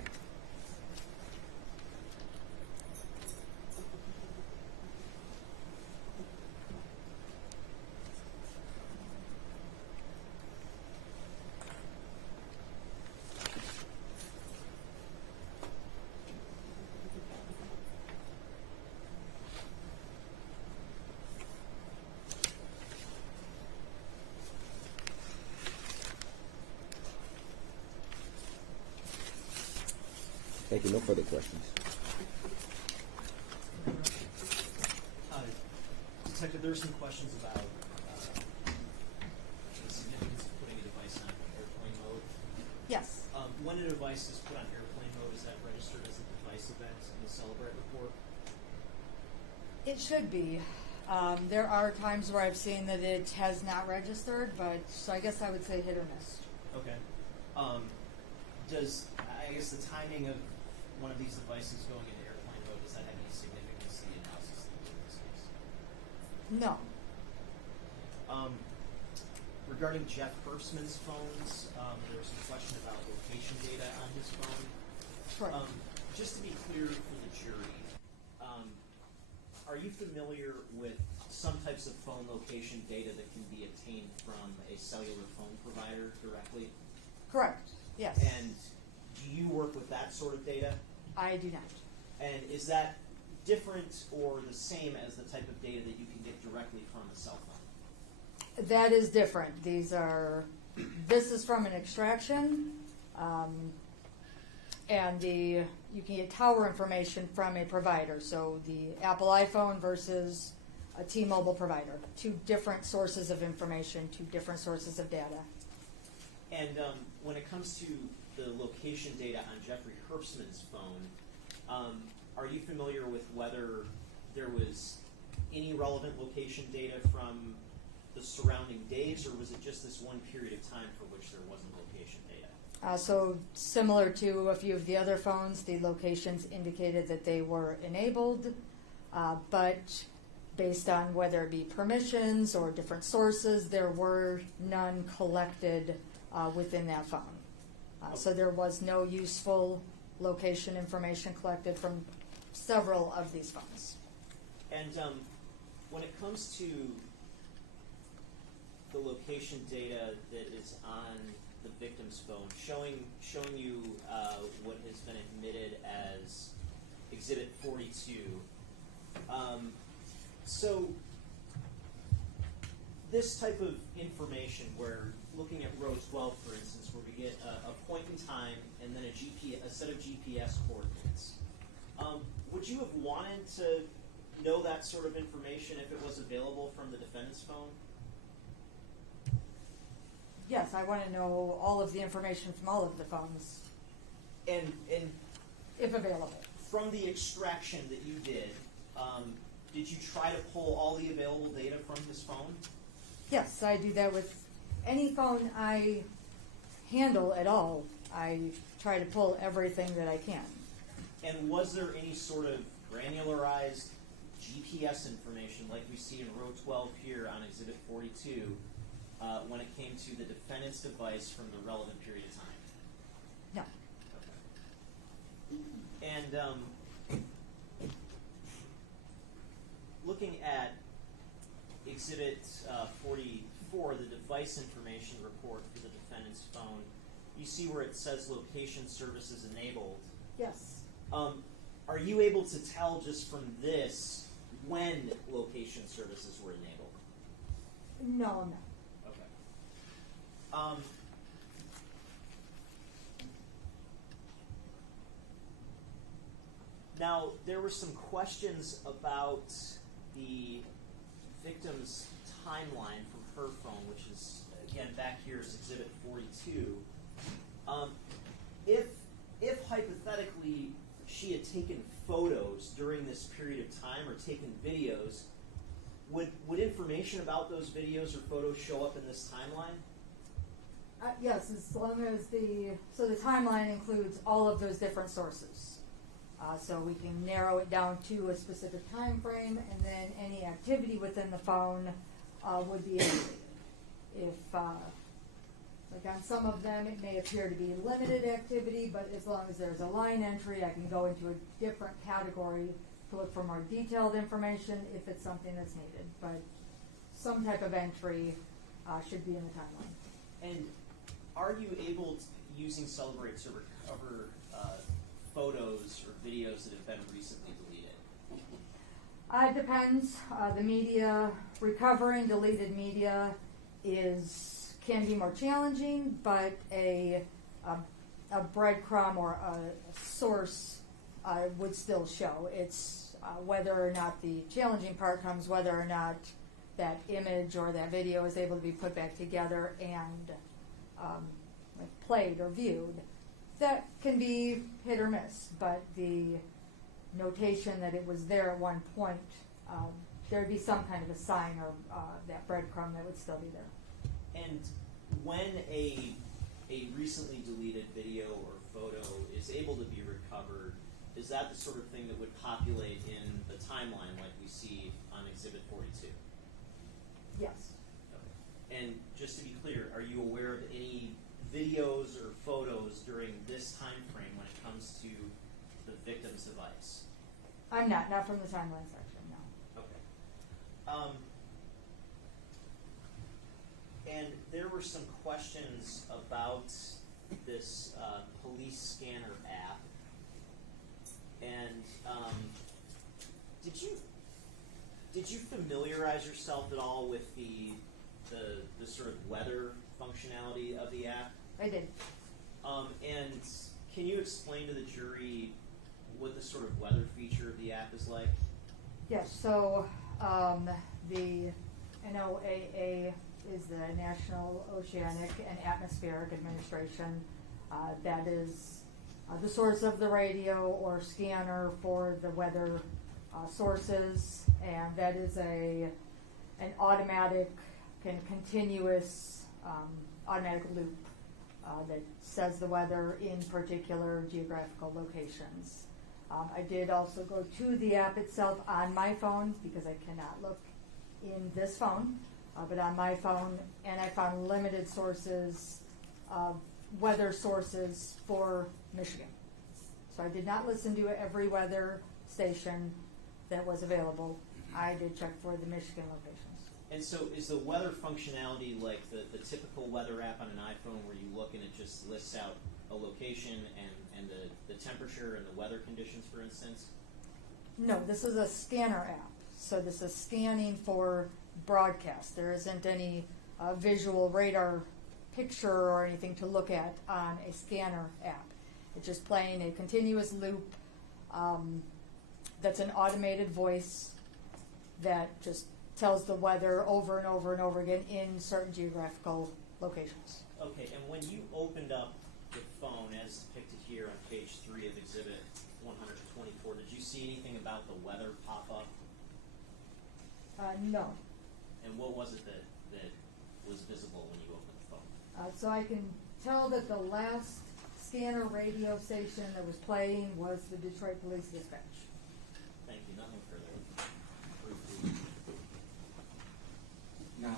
Thank you. No further questions. Detective, there are some questions about the significance of putting a device on airplane mode. Yes. When a device is put on airplane mode, is that registered as a device event in the Celebrate report? It should be. There are times where I've seen that it has not registered, but so I guess I would say hit or miss. Okay. Does, I guess, the timing of one of these devices going into airplane mode, does that have any significance to the analysis that you did in this case? No. Regarding Jeff Herbstman's phones, there was some question about location data on his phone. Correct. Just to be clear for the jury, are you familiar with some types of phone location data that can be obtained from a cellular phone provider directly? Correct. Yes. And do you work with that sort of data? I do not. And is that different or the same as the type of data that you can get directly from a cell phone? That is different. This is from an extraction, and you can get tower information from a provider. So the Apple iPhone versus a T-Mobile provider. Two different sources of information, two different sources of data. And when it comes to the location data on Jeffrey Herbstman's phone, are you familiar with whether there was any relevant location data from the surrounding days, or was it just this one period of time for which there wasn't location data? So similar to a few of the other phones, the locations indicated that they were enabled, but based on whether it be permissions or different sources, there were none collected within that phone. So there was no useful location information collected from several of these phones. And when it comes to the location data that is on the victim's phone, showing you what has been admitted as Exhibit 42. So this type of information, where looking at row 12, for instance, where we get a point in time and then a set of GPS coordinates, would you have wanted to know that sort of information if it was available from the defendant's phone? Yes, I want to know all of the information from all of the phones, And if available. from the extraction that you did you try to pull all the available data from his phone? Yes, I do that with any phone I handle at all. I try to pull everything that I can. And was there any sort of granularized GPS information like we see in row 12 here on Exhibit 42 when it came to the defendant's device from the relevant period of time? No. Okay. And looking at Exhibit 44, the device information report for the defendant's phone, you see where it says location services enabled. Yes. Are you able to tell just from this when location services were enabled? No, I'm not. Okay. Now, there were some questions about the victim's timeline from her phone, which is, again, back here is Exhibit 42. If hypothetically she had taken photos during this period of time or taken videos, would information about those videos or photos show up in this timeline? Yes, as long as the timeline includes all of those different sources. So we can narrow it down to a specific time frame, and then any activity within the phone would be indicated. If, like on some of them, it may appear to be limited activity, but as long as there's a line entry, I can go into a different category to look for more detailed information if it's something that's needed. But some type of entry should be in the timeline. And are you able, using Celebrate, to recover photos or videos that have been recently deleted? It depends. The media, recovering deleted media can be more challenging, but a breadcrumb or a source would still show. It's whether or not the challenging part comes, whether or not that image or that video is able to be put back together and like played or viewed. That can be hit or miss, but the notation that it was there at one point, there'd be some kind of a sign or that breadcrumb that would still be there. And when a recently deleted video or photo is able to be recovered, is that the sort of thing that would populate in the timeline like we see on Exhibit 42? Yes. Okay. And just to be clear, are you aware of any videos or photos during this time frame when it comes to the victim's device? I'm not from the timeline section, no. Okay. And there were some questions about this police scanner app. And did you familiarize yourself at all with the sort of weather functionality of the app? I did. And can you explain to the jury what the sort of weather feature of the app is like? Yes, so the NOAA is the National Oceanic and Atmospheric Administration. That is the source of the radio or scanner for the weather sources, and that is an automatic and continuous automatic loop that says the weather in particular geographical locations. I did also go to the app itself on my phone because I cannot look in this phone, but on my phone, and I found limited sources, weather sources for Michigan. So I did not listen to every weather station that was available. I did check for the Michigan locations. And so is the weather functionality like the typical weather app on an iPhone where you look and it just lists out a location and the temperature and the weather conditions, for instance? No, this is a scanner app. So this is scanning for broadcast. There isn't any visual radar picture or anything to look at on a scanner app. It's just playing a continuous loop that's an automated voice that just tells the weather over and over and over again in certain geographical locations. Okay, and when you opened up the phone as depicted here on page 3 of Exhibit 124, did you see anything about the weather pop up? No. And what was it that was visible when you opened the phone? So I can tell that the last scanner radio station that was playing was the Detroit Police Dispatch. Thank you. Nothing further. Now,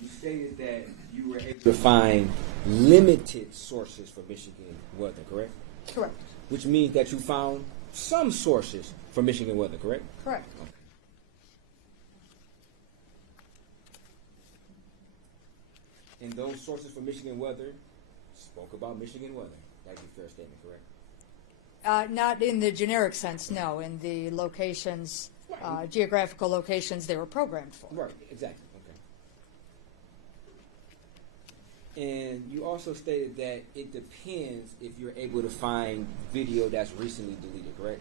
you stated that you were able to find limited sources for Michigan weather, correct? Correct. Which means that you found some sources for Michigan weather, correct? Correct. Okay. And those sources for Michigan weather spoke about Michigan weather. That's a fair statement, correct? Not in the generic sense, no. In the locations, geographical locations they were programmed for. Right, exactly. And you also stated that it depends if you're able to find video that's recently deleted, correct?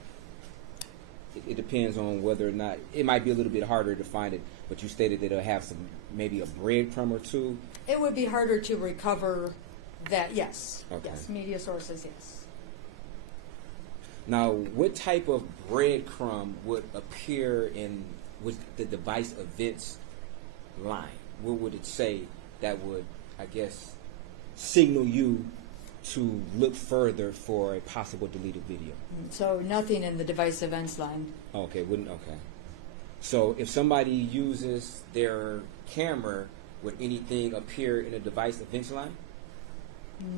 It depends on whether or not, it might be a little bit harder to find it, but you stated that it'll have some, maybe a breadcrumb or two. It would be harder to recover that, yes. Okay. Yes, media sources, yes. Now, what type of breadcrumb would appear in with the device events line? What would it say that would, I guess, signal you to look further for a possible deleted video? So nothing in the device events line. Okay, wouldn't, okay. So if somebody uses their camera, would anything appear in a device events line?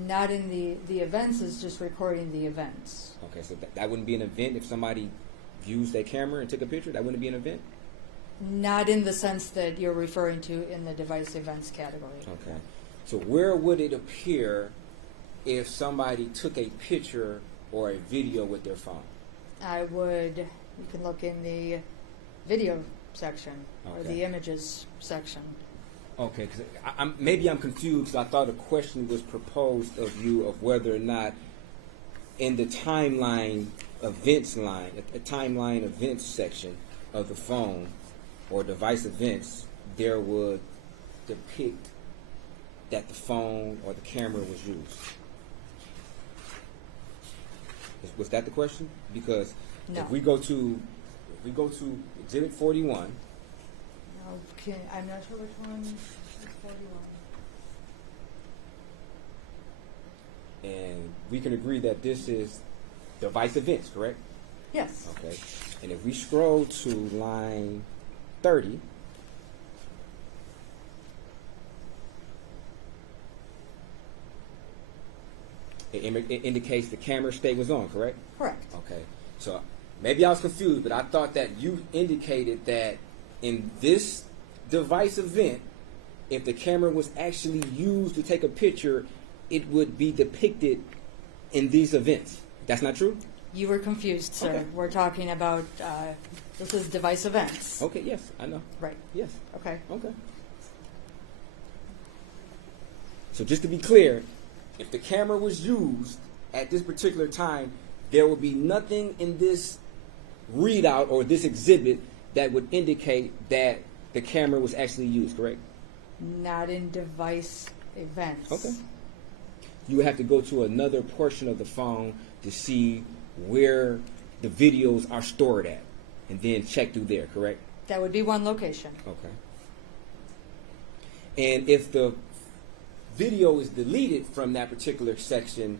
Not in the events, is just recording the events. Okay, so that wouldn't be an event if somebody used their camera and took a picture? That wouldn't be an event? Not in the sense that you're referring to in the device events category. Okay. So where would it appear if somebody took a picture or a video with their phone? You can look in the video section or Okay. the images section. Okay, because maybe I'm confused. I thought a question was proposed of you of whether or not in the timeline events line, a timeline events section of the phone or device events, there would depict that the phone or the camera was used. Was that the question? Because No. if we go to Exhibit 41. Okay, I'm not sure which one is 41. And we can agree that this is device events, correct? Yes. Okay. And if we scroll to line 30, it indicates the camera state was on, correct? Correct. Okay. So maybe I was confused, but I thought that you indicated that in this device event, if the camera was actually used to take a picture, it would be depicted in these events. That's not true? You were confused, sir. Okay. We're talking about, this is device events. Okay, yes, I know. Right. Yes. Okay. Okay. So just to be clear, if the camera was used at this particular time, there would be nothing in this readout or this exhibit that would indicate that the camera was actually used, correct? Not in device events. Okay. You would have to go to another portion of the phone to see where the videos are stored at and then check through there, correct? That would be one location. Okay. And if the video is deleted from that particular section,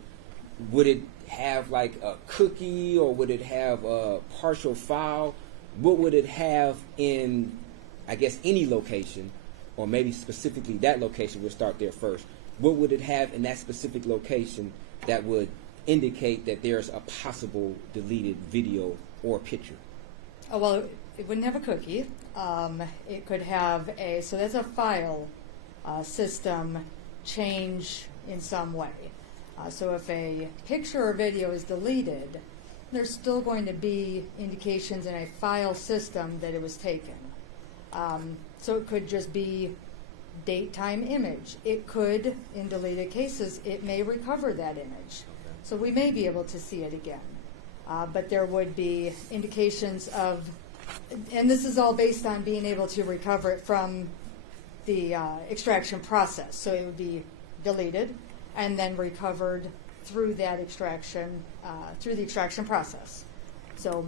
would it have like a cookie or would it have a partial file? What would it have in, I guess, any location, or maybe specifically that location? We'll start there first. What would it have in that specific location that would indicate that there's a possible deleted video or picture? Oh, well, it wouldn't have a cookie. It could have so that's a file system change in some way. So if a picture or video is deleted, there's still going to be indications in a file system that it was taken. So it could just be date, time, image. It could, in deleted cases, it may recover that image. So we may be able to see it again. But there would be indications of, and this is all based on being able to recover it from the extraction process. So it would be deleted and then recovered through that extraction, through the extraction process. So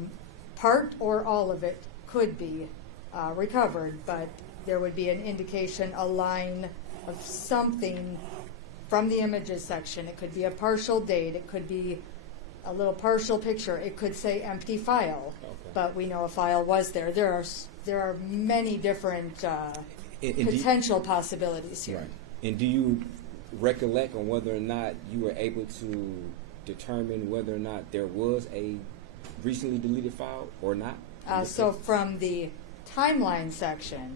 part or all of it could be recovered, but there would be an indication, a line of something from the images section. It could be a partial date. It could be a little partial picture. It could say empty file, but we know a file was there. There are many different potential possibilities here. Right. And do you recollect on whether or not you were able to determine whether or not there was a recently deleted file or not? So from the timeline section,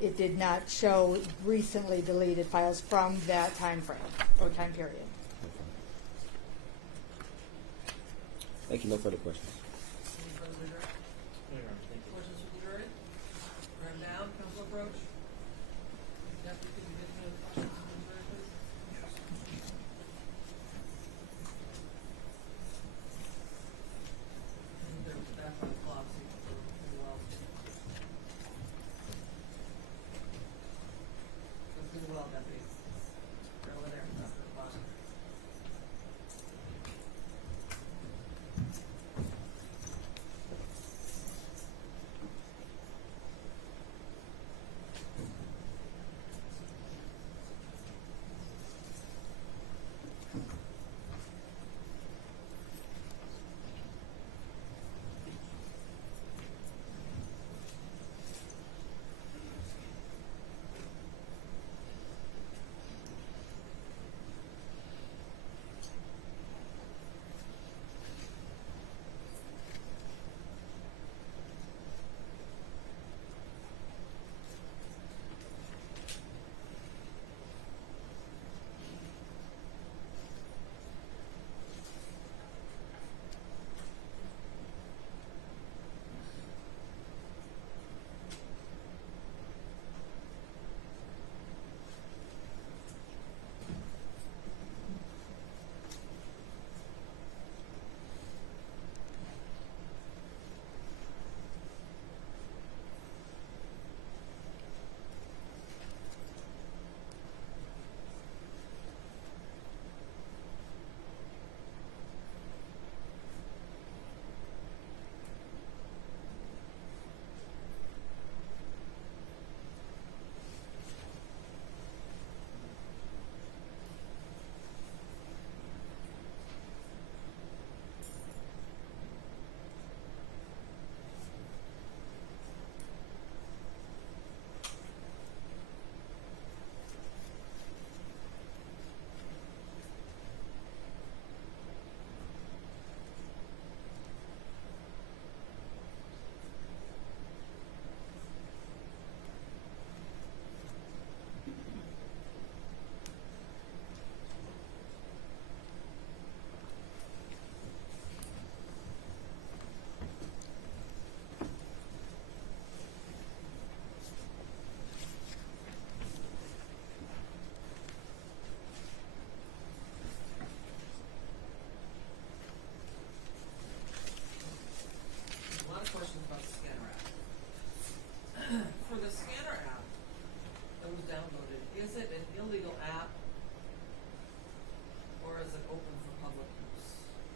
it did not show recently deleted files from that time frame or time period. Okay. Thank you. No further questions. Any further questions for the jury? Right now, Council approach. Deputy, could you get the questions from the jury, please?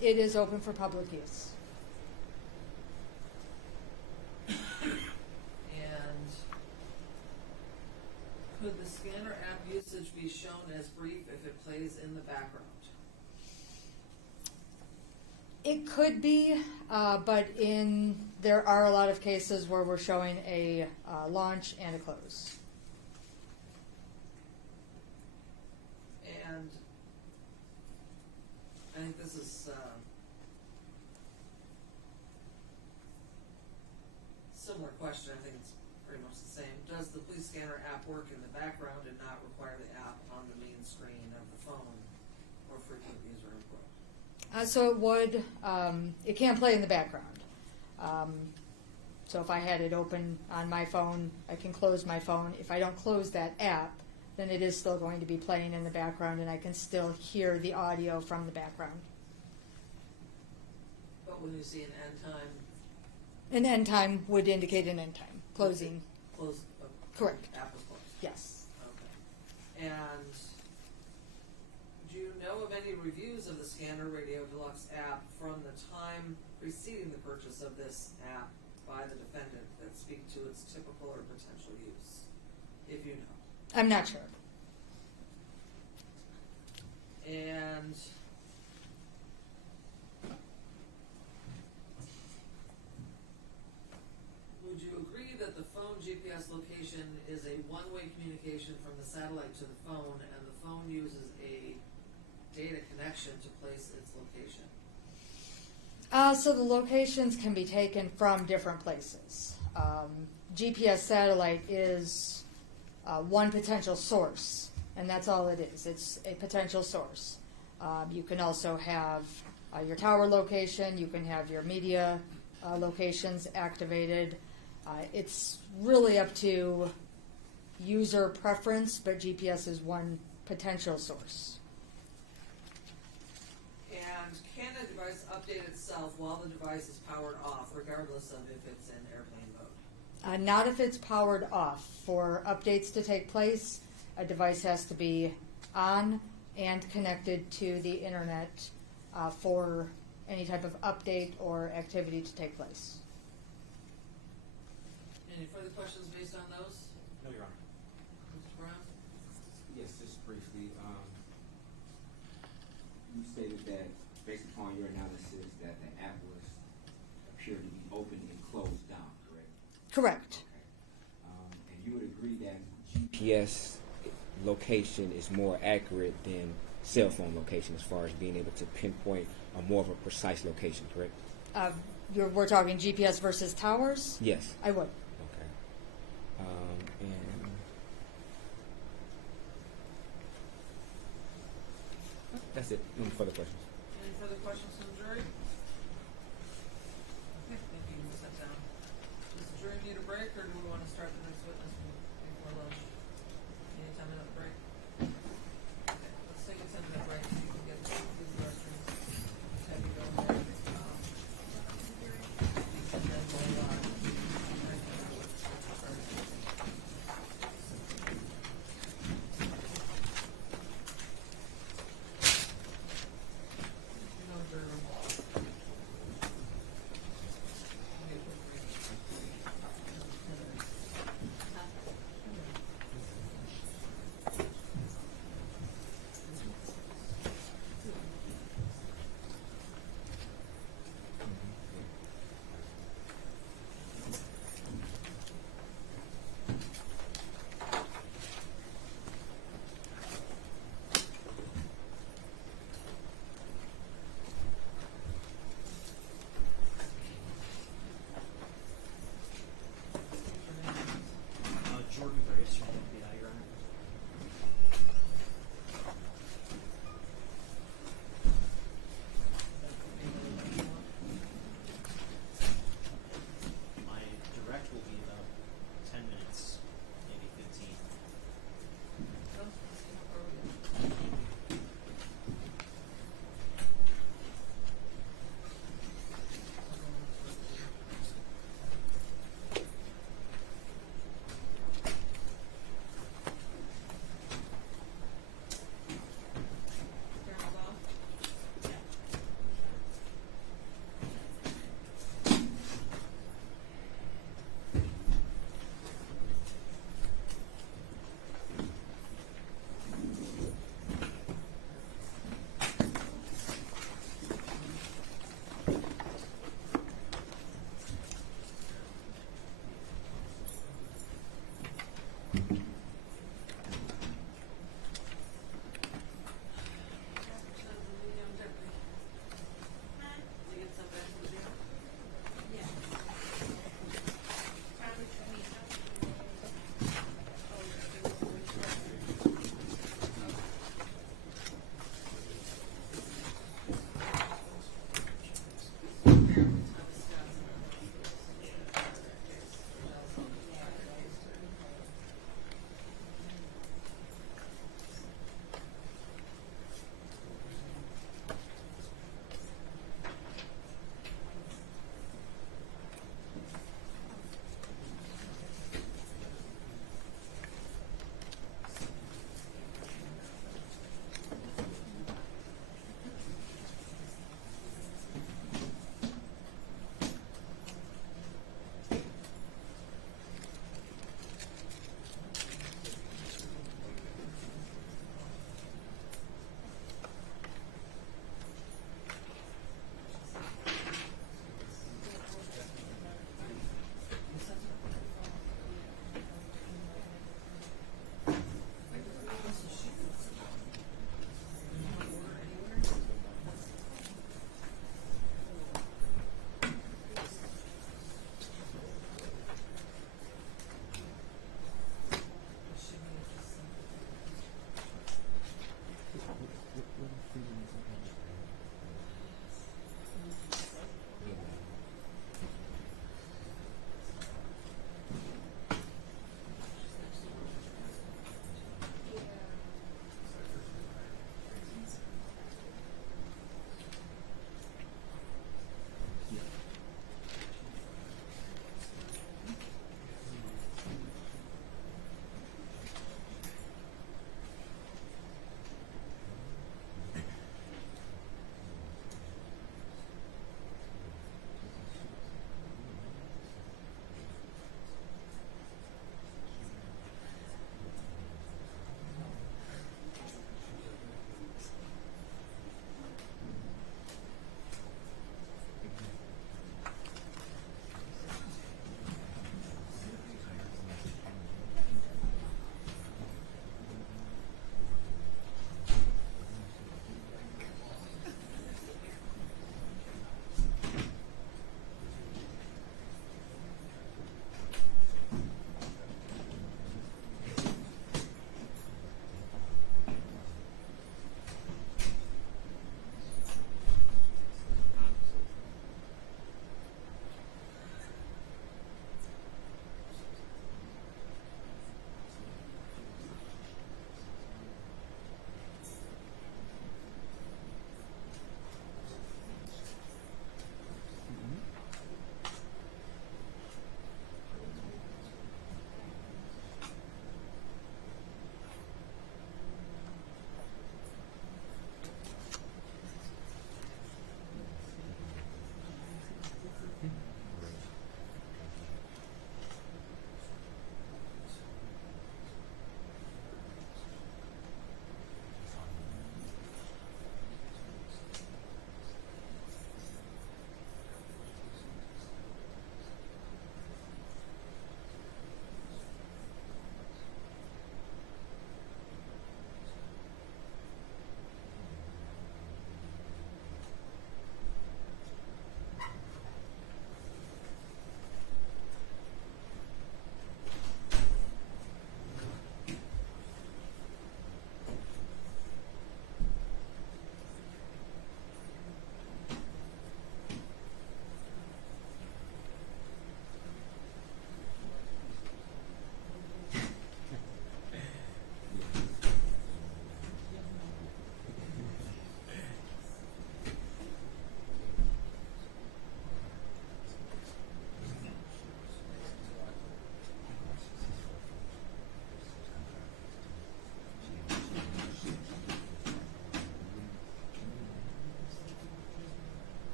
It is open for public use. And could the scanner app usage be shown as brief if it plays in the background? It could be, but there are a lot of cases where we're showing a launch and a close. And I think this is similar question. I think it's pretty much the same. Does the police scanner app work in the background and not require the app on the main screen of the phone or frequent user input? So it would, it can play in the background. So if I had it open on my phone, I can close my phone. If I don't close that app, then it is still going to be playing in the background and I can still hear the audio from the background. But when you see an end time, An end time would indicate an end time. Closing. close. Correct. App is closed. Yes. Okay. And do you know of any reviews of the Scanner Radio Deluxe app from the time preceding the purchase of this app by the defendant that speak to its typical or potential use, if you know? I'm not sure. And would you agree that the phone GPS location is a one-way communication from the satellite to the phone, and the phone uses a data connection to place its location? So the locations can be taken from different places. GPS satellite is one potential source, and that's all it is. It's a potential source. You can also have your tower location. You can have your media locations activated. It's really up to user preference, but GPS is one potential source. And can a device update itself while the device is powered off, regardless of if it's in airplane mode? Not if it's powered off. For updates to take place, a device has to be on and connected to the internet for any type of update or activity to take place. Any further questions based on those? No, Your Honor. Mr. Brown? Yes, just briefly. You stated that, based upon your analysis, that the app appeared to be open and closed down, correct? Correct. Okay. And you would agree that GPS location is more accurate than cell phone location as far as being able to pinpoint a more of a precise location, correct? We're talking GPS versus towers? Yes. I would. Okay. And that's it. No further questions. Any further questions from the jury? Okay, thank you. You can sit down. Does the jury need a break, or do we want to start the next witness before lunch? Any 10-minute break? Okay, let's take a 10-minute break. You can get to the restrooms. Have you go in there. And then we'll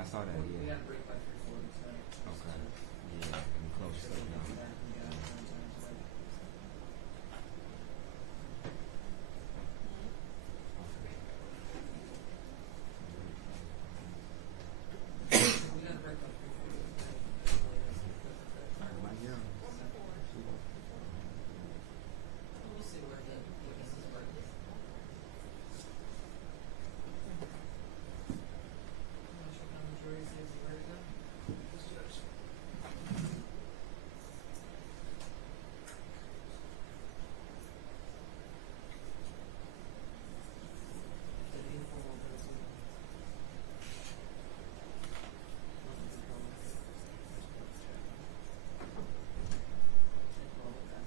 Yeah, I saw that. We Yeah. got a break by 3:40 tonight. Okay. Yeah, and close Make sure stuff we down. do that and get out of time tonight. We got a break by 3:40 tonight. Right here. We'll see where the witnesses are. I'm not sure how the jury says where to go. This judge. The informal person. Take all of that.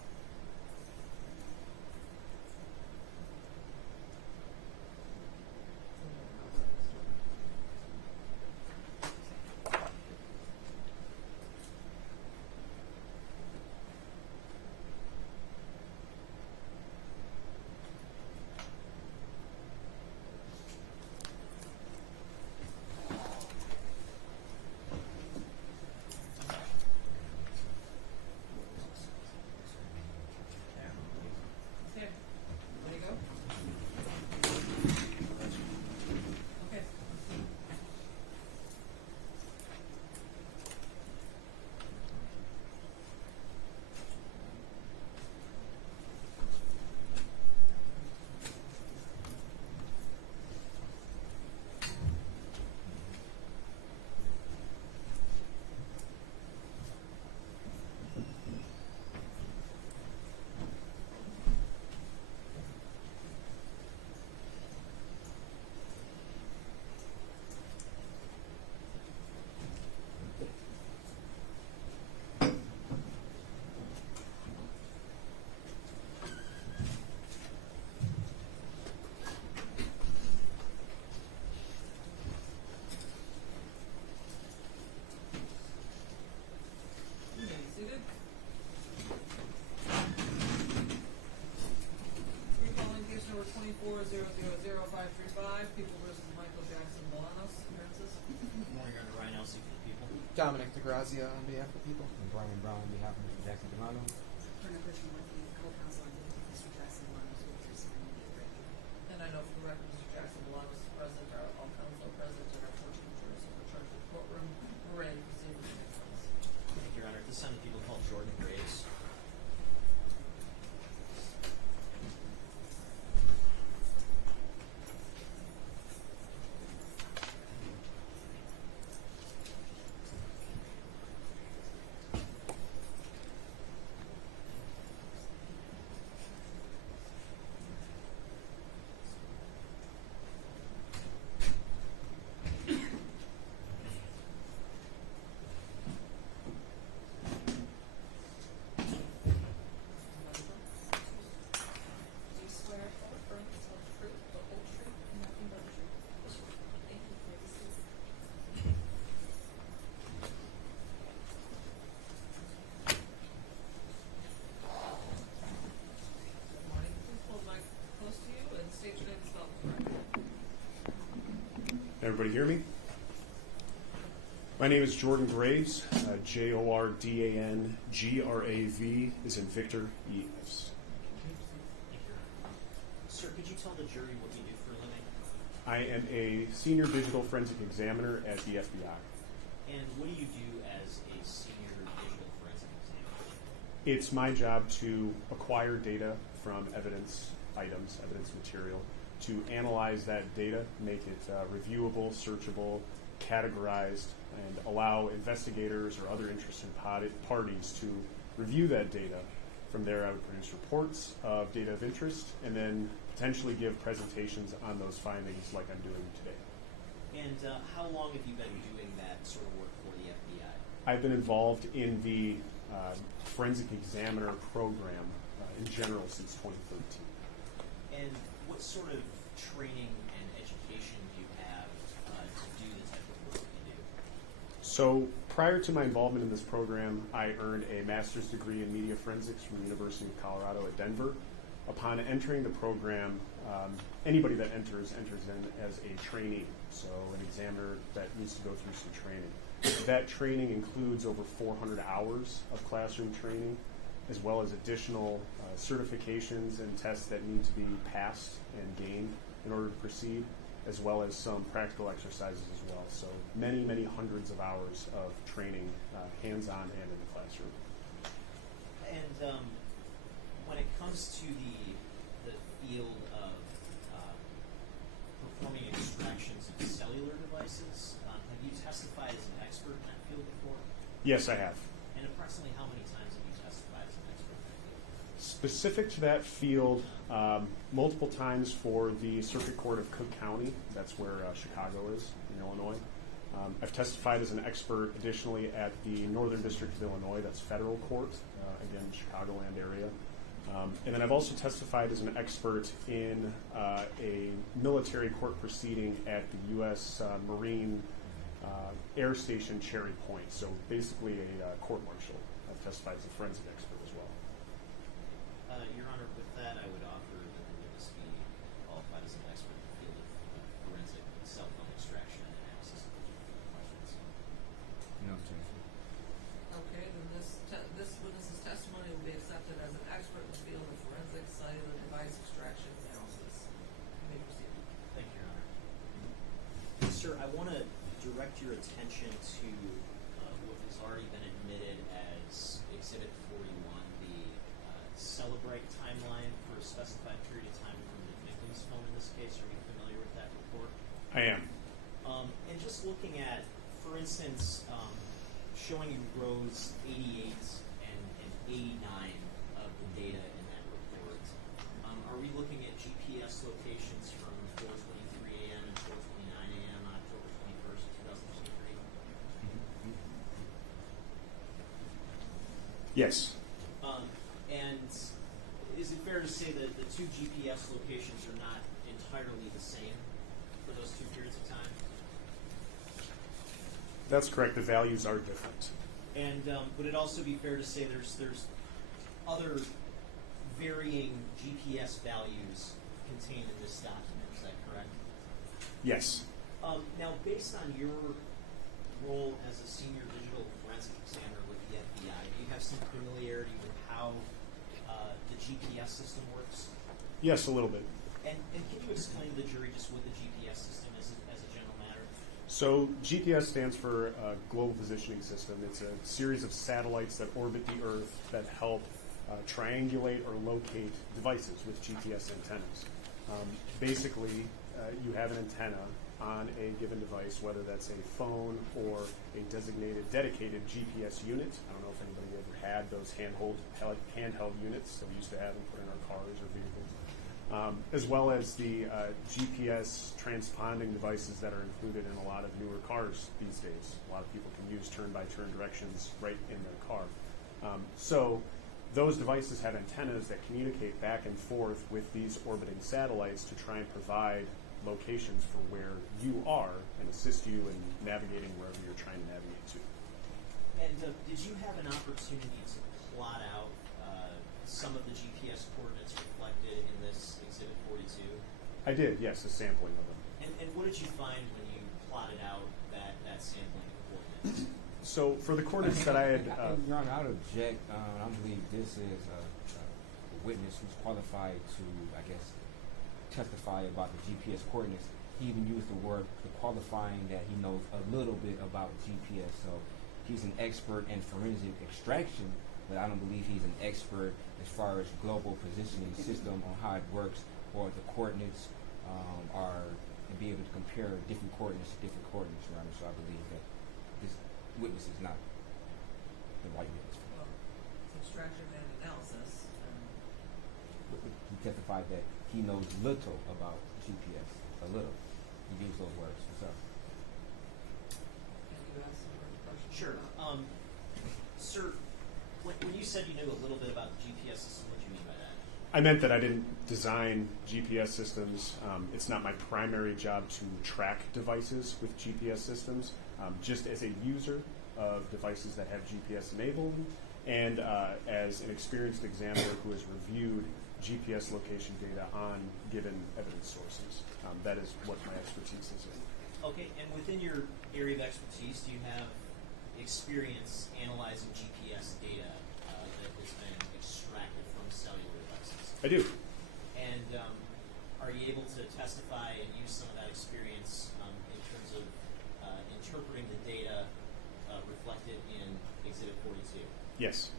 Okay. Ready to go? Okay. You may be seated. Recalling case number 24-000-535, People versus Michael Jackson-Bolanos, appearances. Good morning, Your Honor. Ryan Elsey for the people. Dominic DeGrazia on behalf of the people. And Brian Brown on behalf of Mr. Jackson-Bolanos. Turner Christian Working, co-counsel on behalf of Mr. Jackson-Bolanos with your signing and break. And I know for the record, Mr. Jackson-Bolanos is present, all counsel are present, and our 14 jurors are in charge of the courtroom. We're ready to proceed with the next case. Thank you, Your Honor. This time the people called Jordan Graves. Do you swear to affirm to tell the truth, the whole truth, and nothing but the truth? Yes, sir. Thank you for this. Good morning. Please pull the mic close to you and state your name and spell it correctly. Everybody hear me? My name is Jordan Graves, Jordangrav, is in Victor, E.S. Thank you, Your Honor. Sir, could you tell the jury what you do for a living? I am a senior digital forensic examiner at the FBI. And what do you do as a senior digital forensic examiner? It's my job to acquire data from evidence items, evidence material, to analyze that data, make it reviewable, searchable, categorized, and allow investigators or other interested parties to review that data. From there, I would produce reports of data of interest and then potentially give presentations on those findings like I'm doing today. And how long have you been doing that sort of work for the FBI? I've been involved in the forensic examiner program in general since 2013. And what sort of training and education do you have to do the type of work you do? So prior to my involvement in this program, I earned a master's degree in media forensics from the University of Colorado at Denver. Upon entering the program, anybody that enters in as a trainee, so an examiner that needs to go through some training. That training includes over 400 hours of classroom training, as well as additional certifications and tests that need to be passed and gained in order to proceed, as well as some practical exercises as well. So many, many hundreds of hours of training, hands-on and in the classroom. And when it comes to the field of performing extractions of cellular devices, have you testified as an expert in that field before? Yes, I have. And approximately how many times have you testified as an expert in that field? Specific to that field, multiple times for the Circuit Court of Cook County. That's where Chicago is, in Illinois. I've testified as an expert additionally at the Northern District of Illinois. That's federal court, again, Chicagoland area. And then I've also testified as an expert in a military court proceeding at the U.S. Marine Air Station Cherry Point. So basically a court-martial. I've testified as a forensic expert as well. Your Honor, with that, I would offer that the witness be qualified as an expert in the field of forensic cell phone extraction and analysis. Questions? No, Jason. Okay, then this witness's testimony will be accepted as an expert in the field of forensic cellular device extraction analysis. You may proceed. Thank you, Your Honor. Sir, I want to direct your attention to what has already been admitted as Exhibit 41, the Celebrate timeline for a specified period of time from the victim's phone in this case. Are you familiar with that report? I am. And just looking at, for instance, showing you rows 88 and 89 of the data in that report, are we looking at GPS locations from 4:23 a.m. and 4:29 a.m. on October 21st, 2023? Yes. And is it fair to say that the two GPS locations are not entirely the same for those two periods of time? That's correct. The values are different. And would it also be fair to say there's other varying GPS values contained in this document? Is that correct? Yes. Now, based on your role as a senior digital forensic examiner with the FBI, do you have some familiarity with how the GPS system works? Yes, a little bit. And can you explain to the jury just what the GPS system is as a general matter? So GPS stands for Global Positioning System. It's a series of satellites that orbit the Earth that help triangulate or locate devices with GPS antennas. Basically, you have an antenna on a given device, whether that's a phone or a designated dedicated GPS unit. I don't know if anybody ever had those handheld units that we used to have and put in our cars or vehicles. As well as the GPS transponding devices that are included in a lot of newer cars these days. A lot of people can use turn-by-turn directions right in their car. So those devices have antennas that communicate back and forth with these orbiting satellites to try and provide locations for where you are and assist you in navigating wherever you're trying to navigate to. And did you have an opportunity to plot out some of the GPS coordinates reflected in this Exhibit 42? I did, yes, a sampling of them. And what did you find when you plotted out that sampling of coordinates? So for the coordinates that I had... Your Honor, I would object. I believe this is a witness who's qualified to, I guess, testify about the GPS coordinates. He even used the word qualifying that he knows a little bit about GPS. So he's an expert in forensic extraction, but I don't believe he's an expert as far as global positioning system on how it works or the coordinates are, and be able to compare different coordinates to different coordinates, Your Honor. So I believe that this witness is not the right witness. Well, it's extraction and analysis. He testified that he knows little about GPS, a little. He used those words. What's up? Can you ask some further questions? Sure. Sir, when you said you knew a little bit about the GPS system, what do you mean by that? I meant that I didn't design GPS systems. It's not my primary job to track devices with GPS systems. Just as a user of devices that have GPS enabled, and as an experienced examiner who has reviewed GPS location data on given evidence sources. That is what my expertise is in. Okay, and within your area of expertise, do you have experience analyzing GPS data that has been extracted from cellular devices? I do. And are you able to testify and use some of that experience in terms of interpreting the data reflected in Exhibit 42? Yes.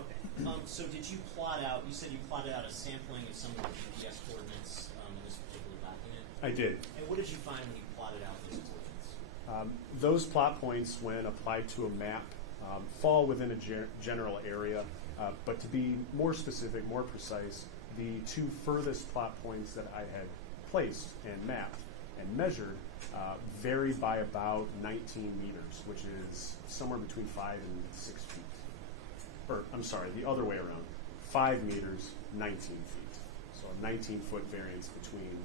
Okay. So did you plot out, you said you plotted out a sampling of some of the GPS coordinates in this particular document? I did. And what did you find when you plotted out those coordinates? Those plot points, when applied to a map, fall within a general area, but to be more specific, more precise, the two furthest plot points that I had placed and mapped and measured varied by about 19 meters, which is somewhere between 5 and 6 feet. Or, I'm sorry, the other way around, 5 meters, 19 feet. So a 19-foot variance between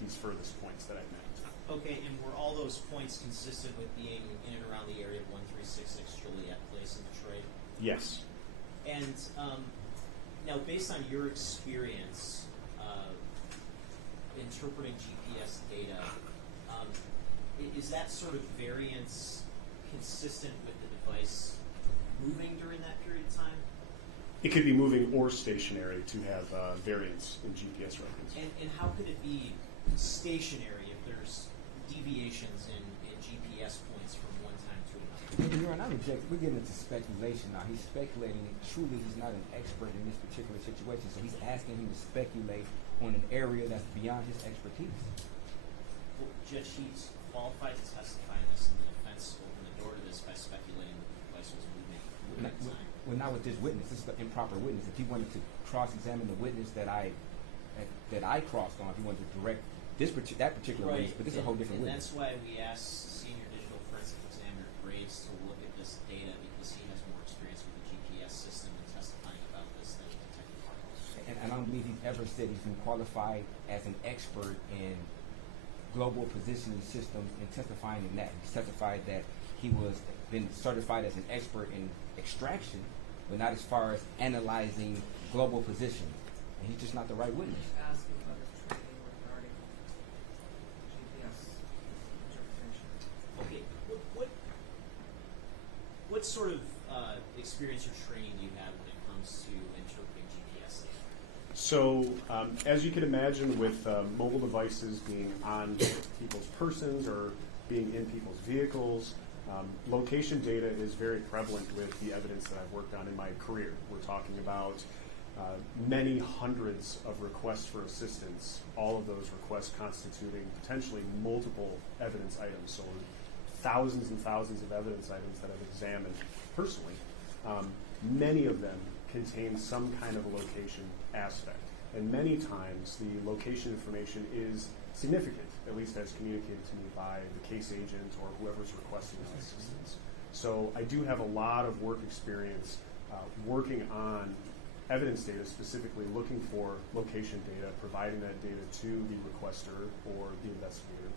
these furthest points that I mapped. Okay, and were all those points consistent with being in and around the area of 1366 Joliet Place in Detroit? Yes. And now, based on your experience interpreting GPS data, is that sort of variance consistent with the device moving during that period of time? It could be moving or stationary to have variance in GPS records. And how could it be stationary if there's deviations in GPS points from one time to another? Your Honor, we're getting into speculation now. He's speculating. Truly, he's not an expert in this particular situation, so he's asking him to speculate on an area that's beyond his expertise. Well, Judge, he's qualified to testify in this, and the defense opened the door to this by speculating that the device was moving at the time. Well, not with this witness. This is the improper witness. If he wanted to cross-examine the witness that I crossed on, if he wanted to direct that particular Right. witness, but this is a whole different and witness. that's why we asked Senior Digital Forensic Examiner Graves to look at this data, because he has more experience with the GPS system and testifying about this than Detective Marcos. And I don't believe he's ever said he's been qualified as an expert in global positioning systems and testifying in that. He testified that he was been certified as an expert in extraction, but not as far as analyzing global position. And he's just not the right witness. Ask him about his training regarding GPS interpretation. Okay, what sort of experience or training do you have when it comes to interpreting GPS data? So, as you can imagine, with mobile devices being on people's persons or being in people's vehicles, location data is very prevalent with the evidence that I've worked on in my career. We're talking about many hundreds of requests for assistance, all of those requests constituting potentially multiple evidence items. So thousands and thousands of evidence items that I've examined personally. Many of them contain some kind of a location aspect. And many times the location information is significant, at least as communicated to me by the case agent or whoever's requesting that assistance. So I do have a lot of work experience working on evidence data, specifically looking for location data, providing that data to the requester or the investigator,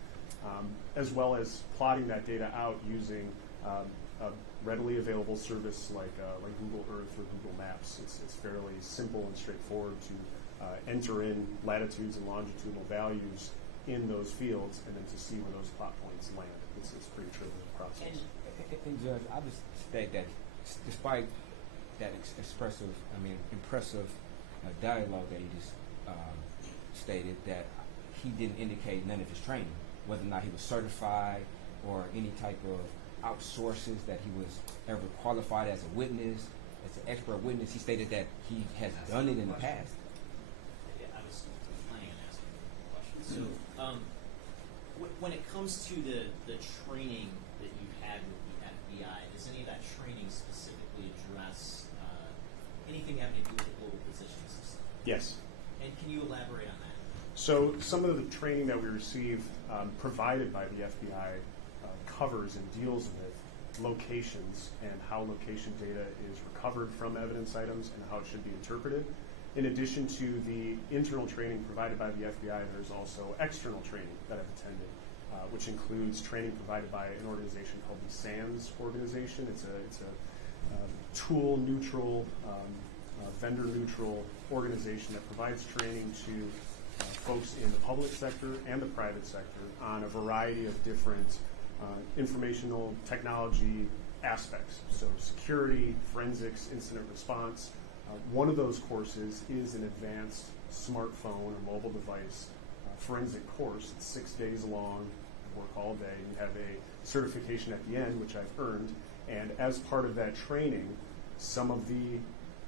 as well as plotting that data out using a readily available service like Google Earth or Google Maps. It's fairly simple and straightforward to enter in latitudes and longitudinal values in those fields and then to see where those plot points land. It's pretty trivial process. And Judge, I just state that despite that impressive dialogue that he just stated, that he didn't indicate none of his training, whether or not he was certified or any type of outsources that he was ever qualified as a witness, as an expert witness. He stated that he has done it in the past. Yeah, I was planning on asking a question. So, when it comes to the training that you've had with the FBI, does any of that training specifically address anything having to do with the global positioning system? Yes. And can you elaborate on that? So some of the training that we receive provided by the FBI covers and deals with locations and how location data is recovered from evidence items and how it should be interpreted. In addition to the internal training provided by the FBI, there's also external training that I've attended, which includes training provided by an organization called the SANS organization. It's a tool-neutral vendor-neutral organization that provides training to folks in the public sector and the private sector on a variety of different informational technology aspects. So security, forensics, incident response. One of those courses is an advanced smartphone or mobile device forensic course. It's 6 days long. I work all day. You have a certification at the end, which I've earned. And as part of that training, some of the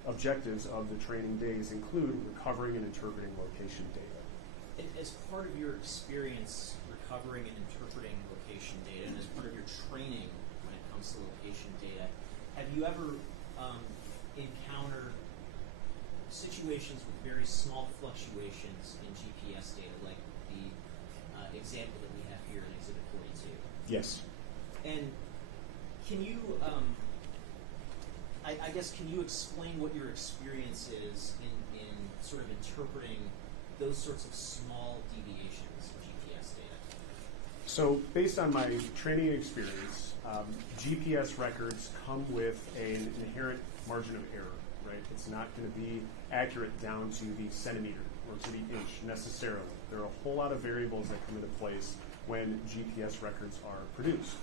objectives of the training days include recovering and interpreting location data. As part of your experience recovering and interpreting location data, and as part of your training when it comes to location data, have you ever encountered situations with very small fluctuations in GPS data, like the example that we have here in Exhibit 42? Yes. And can you, I guess, can you explain what your experience is in sort of interpreting those sorts of small deviations in GPS data? So based on my training experience, GPS records come with an inherent margin of error, right? It's not going to be accurate down to the centimeter or to the inch necessarily. There are a whole lot of variables that come into place when GPS records are produced.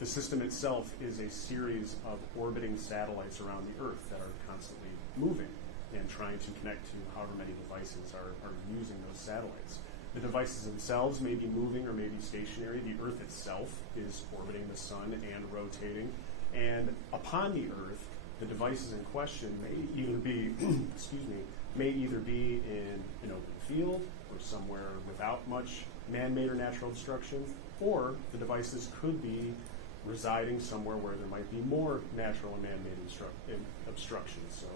The system itself is a series of orbiting satellites around the Earth that are constantly moving and trying to connect to however many devices are using those satellites. The devices themselves may be moving or may be stationary. The Earth itself is orbiting the sun and rotating. And upon the Earth, the devices in question may either be, may either be in an open field or somewhere without much man-made or natural obstruction, or the devices could be residing somewhere where there might be more natural and man-made obstructions. So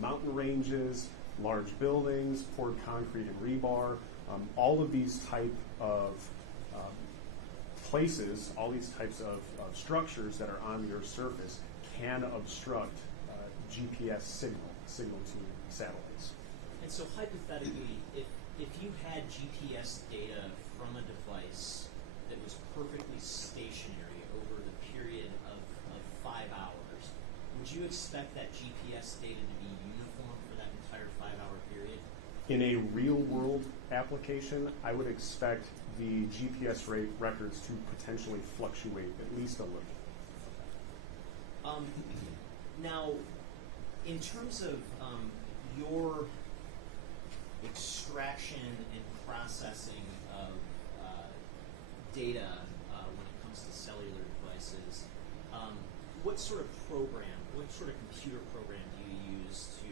mountain ranges, large buildings, poured concrete and rebar, all of these type of places, all these types of structures that are on the Earth's surface can obstruct GPS signal to satellites. And so hypothetically, if you had GPS data from a device that was perfectly stationary over the period of 5 hours, would you expect that GPS data to be uniform for that entire 5-hour period? In a real-world application, I would expect the GPS records to potentially fluctuate at least a little. Now, in terms of your extraction and processing of data when it comes to cellular devices, what sort of program, what sort of computer program do you use to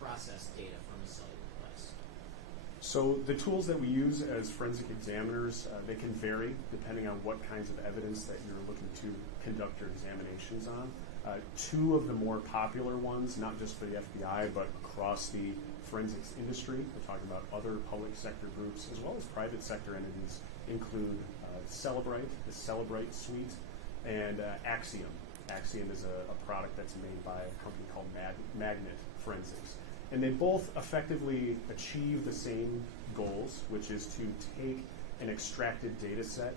process data from a cellular device? So the tools that we use as forensic examiners, they can vary depending on what kinds of evidence that you're looking to conduct your examinations on. Two of the more popular ones, not just for the FBI, but across the forensics industry, we're talking about other public sector groups as well as private sector entities, include Celebrite, the Celebrite suite, and Axiom. Axiom is a product that's made by a company called Magnet Forensics. And they both effectively achieve the same goals, which is to take an extracted data set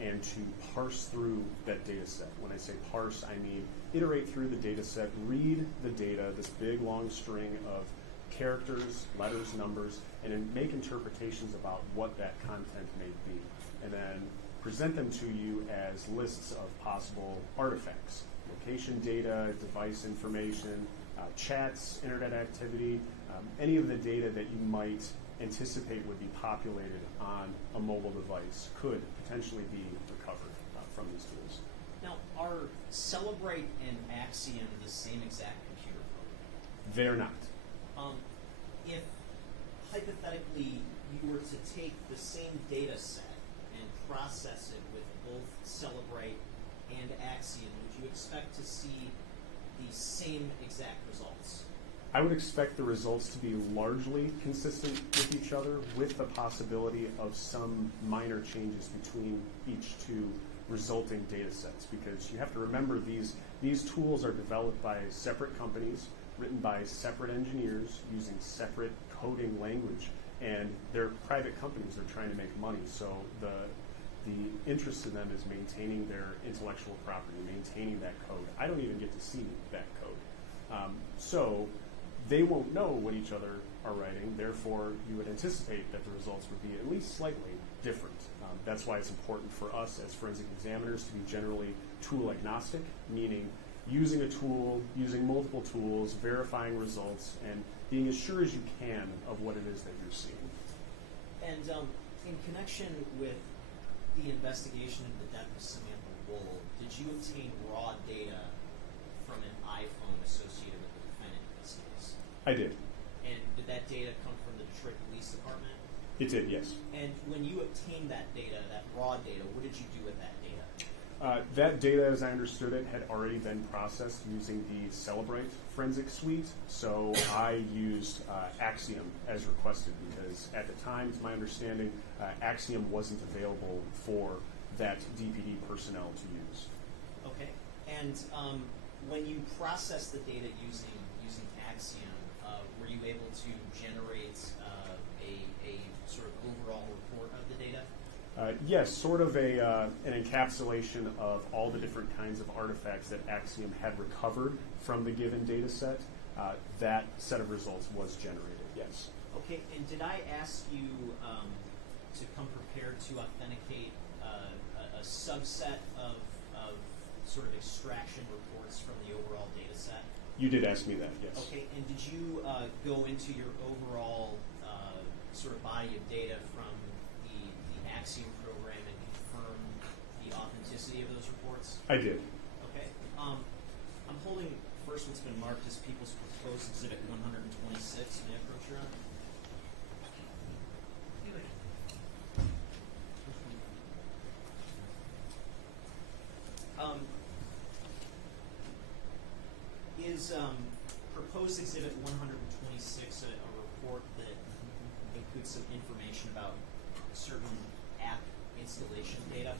and to parse through that data set. When I say parse, I mean iterate through the data set, read the data, this big long string of characters, letters, numbers, and then make interpretations about what that content may be, and then present them to you as lists of possible artifacts, location data, device information, chats, internet activity, any of the data that you might anticipate would be populated on a mobile device could potentially be recovered from these tools. Now, are Celebrite and Axiom the same exact computer program? They're not. If hypothetically you were to take the same data set and process it with both Celebrite and Axiom, would you expect to see the same exact results? I would expect the results to be largely consistent with each other, with the possibility of some minor changes between each two resulting data sets, because you have to remember these tools are developed by separate companies, written by separate engineers using separate coding language, and they're private companies. They're trying to make money, so the interest in them is maintaining their intellectual property, maintaining that code. I don't even get to see that code. So they won't know what each other are writing, therefore you would anticipate that the results would be at least slightly different. That's why it's important for us as forensic examiners to be generally tool agnostic, meaning using a tool, using multiple tools, verifying results, and being as sure as you can of what it is that you're seeing. And in connection with the investigation into the death of Samantha Woll, did you obtain raw data from an iPhone associated with the defendant in this case? I did. And did that data come from the Detroit Police Department? It did, yes. And when you obtained that data, that raw data, what did you do with that data? That data, as I understood it, had already been processed using the Celebrate forensic suite. So I used Axiom as requested because at the time, to my understanding, Axiom wasn't available for that DPD personnel to use. Okay. And when you processed the data using Axiom, were you able to generate a sort of overall report of the data? Yes, sort of an encapsulation of all the different kinds of artifacts that Axiom had recovered from the given data set. That set of results was generated, yes. Okay, and did I ask you to come prepared to authenticate a subset of sort of extraction reports from the overall data set? You did ask me that, yes. Okay, and did you go into your overall sort of body of data from the Axiom program and confirm the authenticity of those reports? I did. Okay. I'm holding first what's been marked as People's Proposed Exhibit 126. May I approach your honor? Is Proposed Exhibit 126 a report that includes some information about certain app installation data?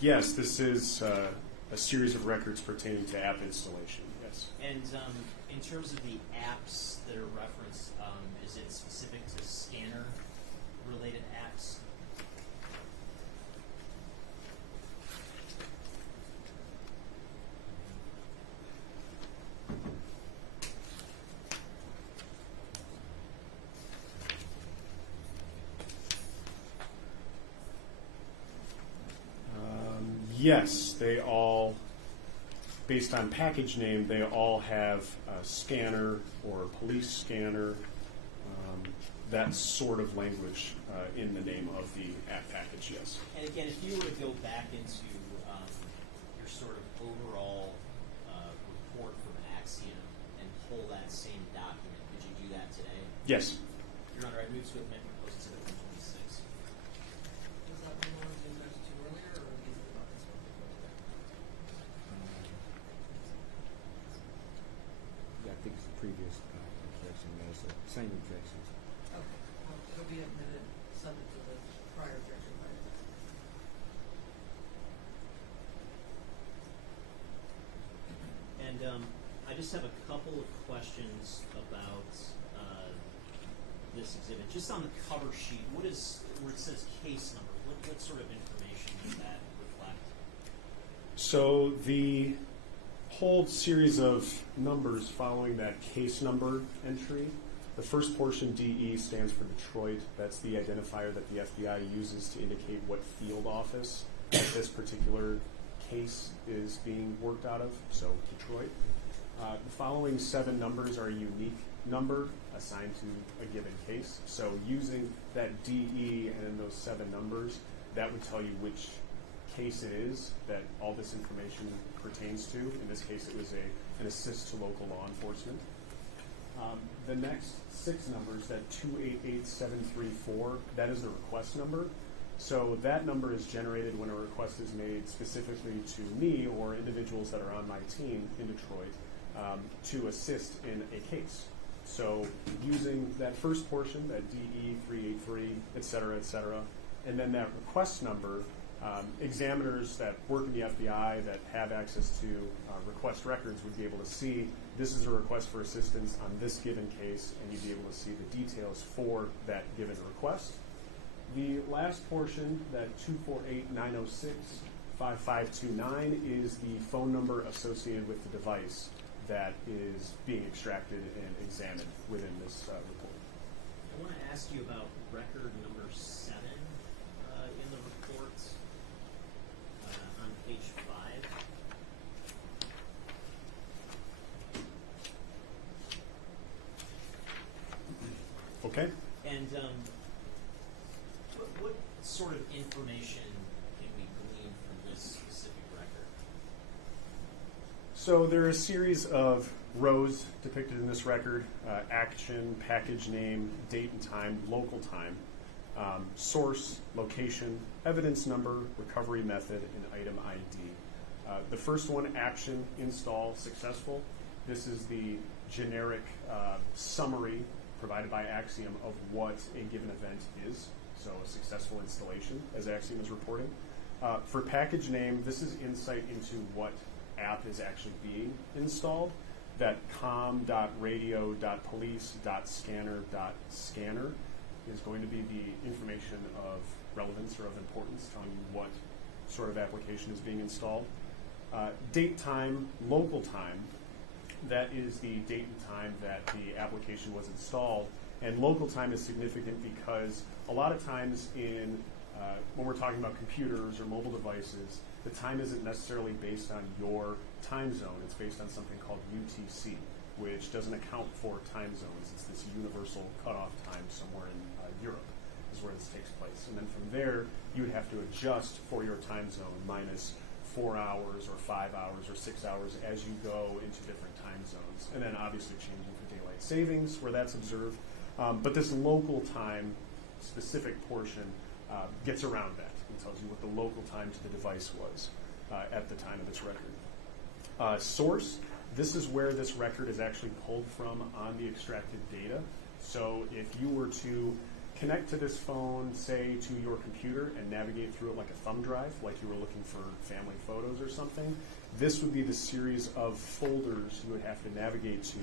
Yes, this is a series of records pertaining to app installation, yes. And in terms of the apps that are referenced, is it specific to scanner-related apps? Yes, they all, based on package name, they all have a scanner or a police scanner, that sort of language in the name of the app package, yes. And again, if you were to go back into your sort of overall report from Axiom and pull that same document, could you do that today? Yes. Your Honor, I move to amend Proposed Exhibit 126. Was that one of the ones you alluded to earlier, or is it about this one? Yeah, I think it's the previous objection. It's the same objections. Okay, well, it'll be admitted subject to the prior objection, right? And I just have a couple of questions about this exhibit. Just on the cover sheet, what is, where it says case number, what sort of information does that reflect? So the whole series of numbers following that case number entry, the first portion, DE, stands for Detroit. That's the identifier that the FBI uses to indicate what field office this particular case is being worked out of, so Detroit. The following 7 numbers are a unique number assigned to a given case. So using that DE and then those 7 numbers, that would tell you which case it is that all this information pertains to. In this case, it was an assist to local law enforcement. The next 6 numbers, that 288734, that is the request number. So that number is generated when a request is made specifically to me or individuals that are on my team in Detroit to assist in a case. So using that first portion, that DE383, et cetera, and then that request number, examiners that work in the FBI that have access to request records would be able to see this is a request for assistance on this given case, and you'd be able to see the details for that given request. The last portion, that 248-906-5529, is the phone number associated with the device that is being extracted and examined within this report. I want to ask you about record number 7 in the report on page 5. Okay. And what sort of information can we glean from this specific record? So there are a series of rows depicted in this record: action, package name, date and time, local time, source, location, evidence number, recovery method, and item ID. The first one, action, install, successful. This is the generic summary provided by Axiom of what a given event is. So a successful installation, as Axiom is reporting. For package name, this is insight into what app is actually being installed. That com.radio.police.scanner.scanner is going to be the information of relevance or of importance, telling you what sort of application is being installed. Date time, local time, that is the date and time that the application was installed. And local time is significant because a lot of times when we're talking about computers or mobile devices, the time isn't necessarily based on your time zone. It's based on something called UTC, which doesn't account for time zones. It's this universal cutoff time somewhere in Europe is where this takes place. And then from there, you would have to adjust for your time zone minus 4 hours or 5 hours or 6 hours as you go into different time zones. And then obviously changing for daylight savings where that's observed. But this local time specific portion gets around that and tells you what the local time to the device was at the time of this record. Source, this is where this record is actually pulled from on the extracted data. So if you were to connect to this phone, say, to your computer and navigate through it like a thumb drive, like you were looking for family photos or something, this would be the series of folders you would have to navigate to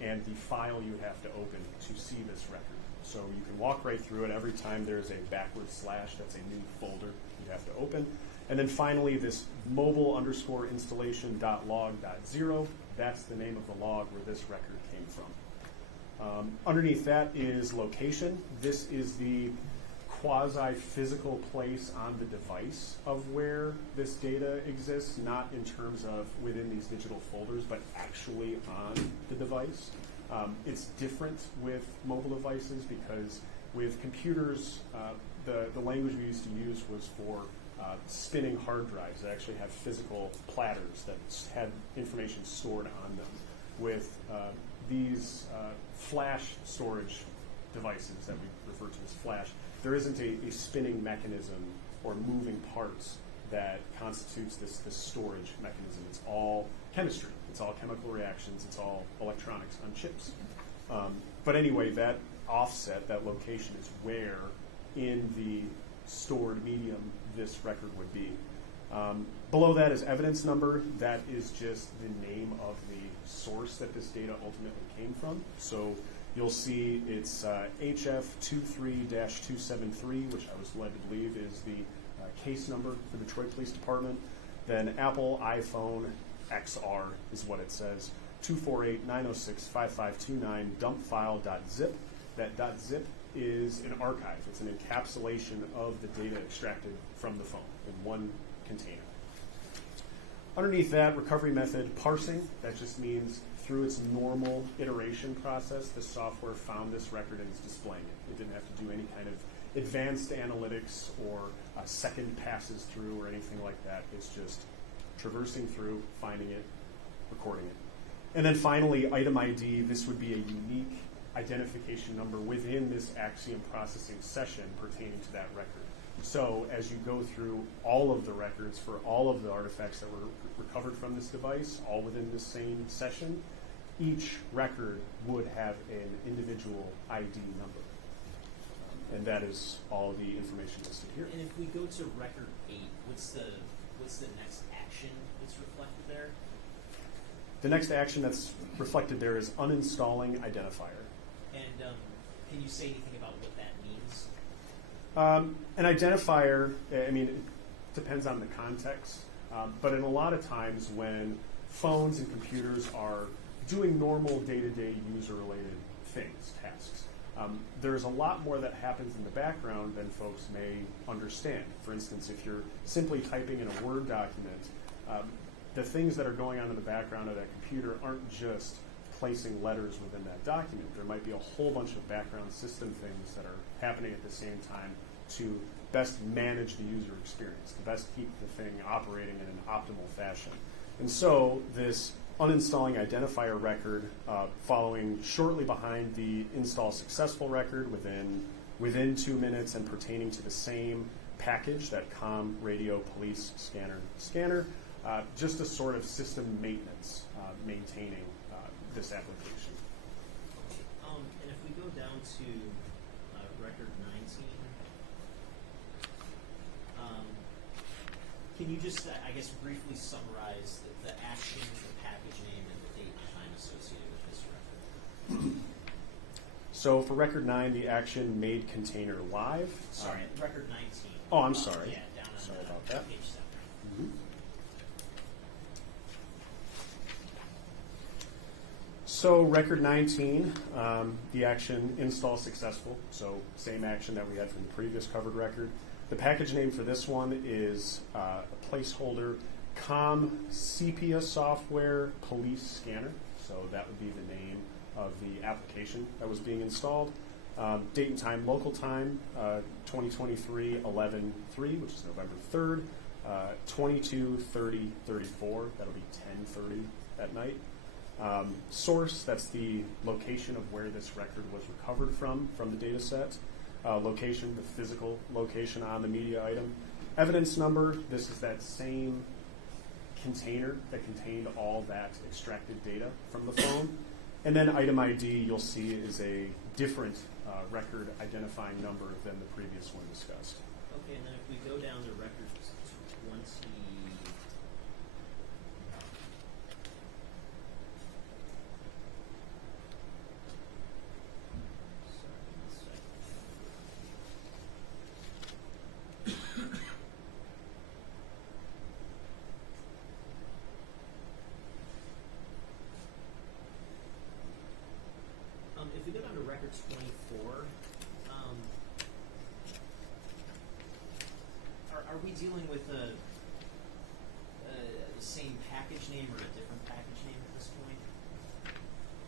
and the file you would have to open to see this record. So you can walk right through it. Every time there's a backward slash, that's a new folder you have to open. And then finally, this mobile_installation.log.0, that's the name of the log where this record came from. Underneath that is location. This is the quasi-physical place on the device of where this data exists, not in terms of within these digital folders, but actually on the device. It's different with mobile devices because with computers, the language we used to use was for spinning hard drives that actually have physical platters that had information stored on them. With these flash storage devices that we refer to as flash, there isn't a spinning mechanism or moving parts that constitutes this storage mechanism. It's all chemistry. It's all chemical reactions. It's all electronics on chips. But anyway, that offset, that location, is where in the stored medium this record would be. Below that is evidence number. That is just the name of the source that this data ultimately came from. So you'll see it's HF23-273, which I was led to believe is the case number for the Detroit Police Department. Then Apple iPhone XR is what it says. 248-906-5529 dumpfile.zip. That .zip is an archive. It's an encapsulation of the data extracted from the phone in one container. Underneath that, recovery method parsing. That just means through its normal iteration process, the software found this record and is displaying it. It didn't have to do any kind of advanced analytics or second passes through or anything like that. It's just traversing through, finding it, recording it. And then finally, item ID. This would be a unique identification number within this Axiom processing session pertaining to that record. So as you go through all of the records for all of the artifacts that were recovered from this device, all within this same session, each record would have an individual ID number. And that is all the information listed here. And if we go to record 8, what's the next action that's reflected there? The next action that's reflected there is uninstalling identifier. And can you say anything about what that means? An identifier, I mean, it depends on the context, but in a lot of times when phones and computers are doing normal day-to-day user-related things, tasks, there's a lot more that happens in the background than folks may understand. For instance, if you're simply typing in a Word document, the things that are going on in the background of that computer aren't just placing letters within that document. There might be a whole bunch of background system things that are happening at the same time to best manage the user experience, to best keep the thing operating in an optimal fashion. And so this uninstalling identifier record following shortly behind the install successful record within 2 minutes and pertaining to the same package, that COM, radio, police, scanner, just a sort of system maintenance, maintaining this application. And if we go down to record 19, can you just, I guess, briefly summarize the action, the package name, and the date and time associated with this record? So for record 9, the action made container live. Sorry, record 19. Oh, I'm sorry. Yeah, down on Sorry about that. page 7. Mm-hmm. So record 19, the action install successful. So same action that we had from the previous covered record. The package name for this one is a placeholder COM Sepia Software Police Scanner. So that would be the name of the application that was being installed. Date and time, local time, 2023 11/3, which is November 3rd, 22:30:34. That'll be 10:30 at night. Source, that's the location of where this record was recovered from the data set. Location, the physical location on the media item. Evidence number, this is that same container that contained all that extracted data from the phone. And then item ID, you'll see, is a different record identifying number than the previous one discussed. Okay, and then if we go down to record 20. If we go down to record 24, are we dealing with the same package name or a different package name at this point?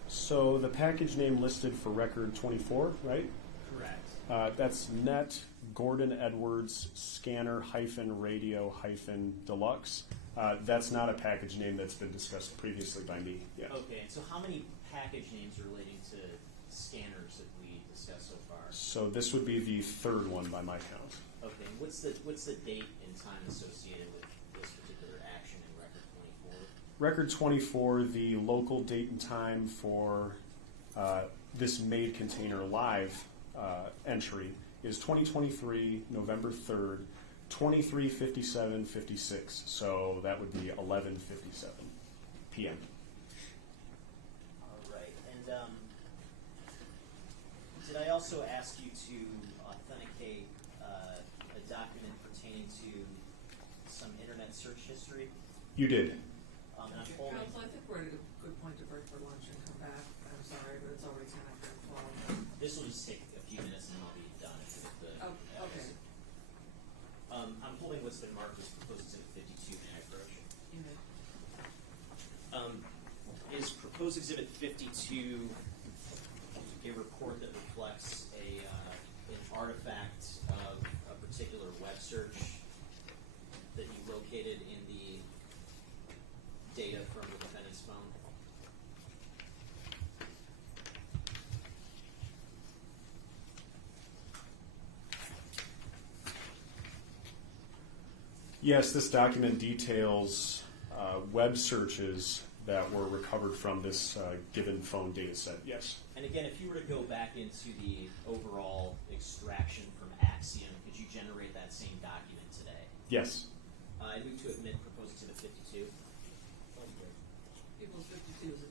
So the package name listed for record 24, right? Correct. That's Net Gordon Edwards Scanner Radio Deluxe. That's not a package name that's been discussed previously by me. Yeah. Okay, and so how many package names relating to scanners have we discussed so far? So this would be the third one by my count. Okay, and what's the date and time associated with this particular action in record 24? Record 24, the local date and time for this made container live entry is 2023 November 3rd, 23:57:56. So that would be 11:57 p.m. All right, and did I also ask you to authenticate a document pertaining to some internet search history? You did. And I'm holding. Council, I think we're at a good point to break for lunch and come back. I'm sorry, but it's already 10 after 12. This will just take a few minutes and I'll be done. Okay. I'm holding what's been marked as proposed to the 52-minute approach. proposed exhibit 52, a report that reflects an artifact of a particular web search that you located in the data from the defendant's phone. Yes, this document details web searches that were recovered from this given phone data set, yes. And again, if you were to go back into the overall extraction from Axiom, could you generate that same document today? Yes. I move to admit proposed exhibit 52. People's 52 is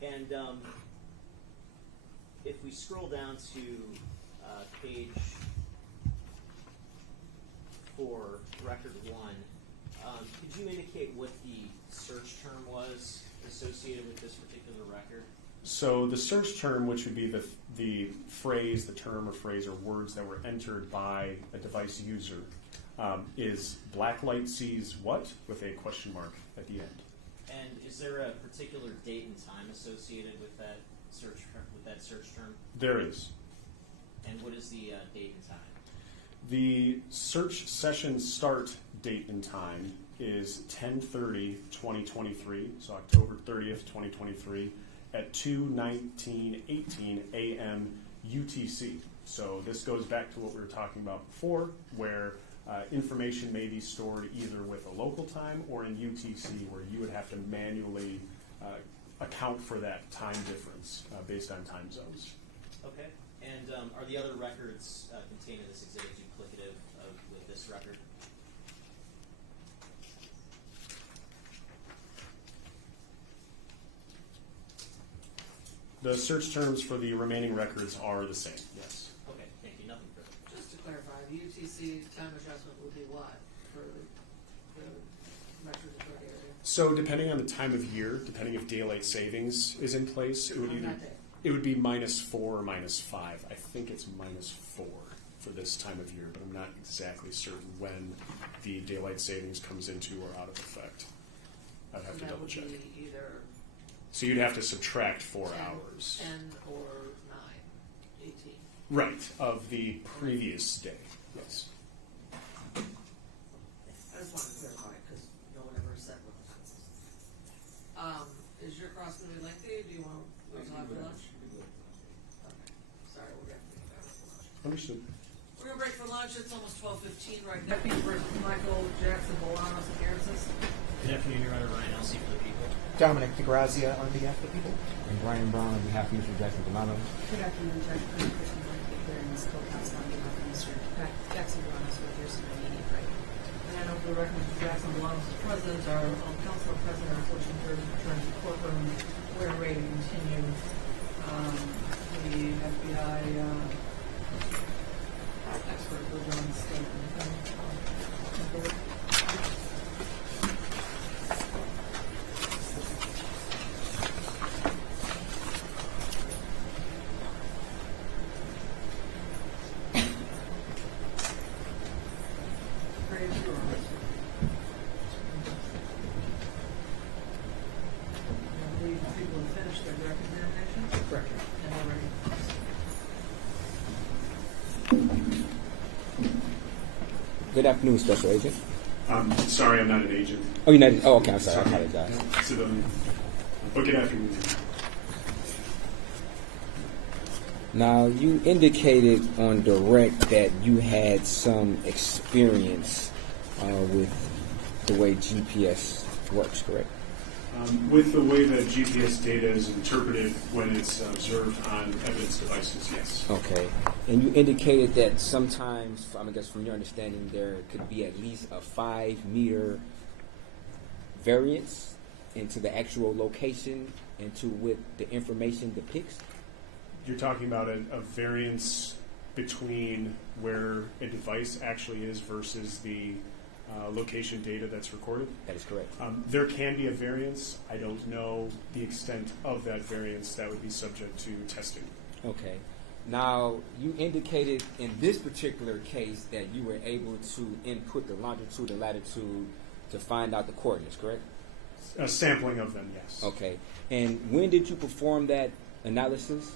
admitted. And if we scroll down to page 4, record 1, could you indicate what the search term was associated with this particular record? So the search term, which would be the phrase, the term or phrase or words that were entered by a device user, is blacklight sees what with a question mark at the end. And is there a particular date and time associated with that search term? There is. And what is the date and time? The search session start date and time is 10/30/2023, so October 30th, 2023, at 2:19:18 a.m. UTC. So this goes back to what we were talking about before, where information may be stored either with a local time or in UTC, where you would have to manually account for that time difference based on time zones. Okay. And are the other records contained in this exhibit duplicative with this record? The search terms for the remaining records are the same, yes. Okay, thank you. Nothing further. Just to clarify, the UTC time adjustment would be what for the metro Detroit area? So depending on the time of year, depending if daylight savings is in place, it would On either that day. it would be -4 or -5. I think it's -4 for this time of year, but I'm not exactly certain when the daylight savings comes into or out of effect. I'd have So to that double would check. be either So you'd have to subtract 4 10, hours. 10 or 9, 18. Right, of the previous day, yes. I just wanted to clarify because no one ever said what the time was. Is your cross going to be lengthy? Do you want to wait till after lunch? Okay. Sorry, we're going to take a break for lunch. Understood. We're going to break for lunch. It's almost 12:15 right now. Deputy versus Michael Jackson-Bolanos appearances. Good afternoon, Your Honor. Ryan Elsey for the people. Dominic DeGrazia on behalf of the people. And Brian Brown on behalf of Mr. Jackson-Bolanos. Good afternoon, Judge. I'm Kristen Blanket here in this co-counsel on behalf of Mr. Jackson-Bolanos with your immediate right. And I know for the record, Mr. Jackson-Bolanos is president. Our council president, our 14th return to the courtroom. We're ready to continue. The FBI expert will join the statement. Correct. Good afternoon, Special Agent. Sorry, I'm not an agent. Oh, you're not. Oh, okay. I'm sorry. I apologize. Civilian. But good afternoon. Now, you indicated on direct that you had some experience with the way GPS works, correct? With the way that GPS data is interpreted when it's observed on evidence devices, yes. Okay. And you indicated that sometimes, I guess from your understanding, there could be at least a 5-meter variance into the actual location into what the information depicts? You're talking about a variance between where a device actually is versus the location data that's recorded. That is correct. There can be a variance. I don't know the extent of that variance. That would be subject to testing. Okay. Now, you indicated in this particular case that you were able to input the longitude and latitude to find out the coordinates, correct? A sampling of them, yes. Okay. And when did you perform that analysis?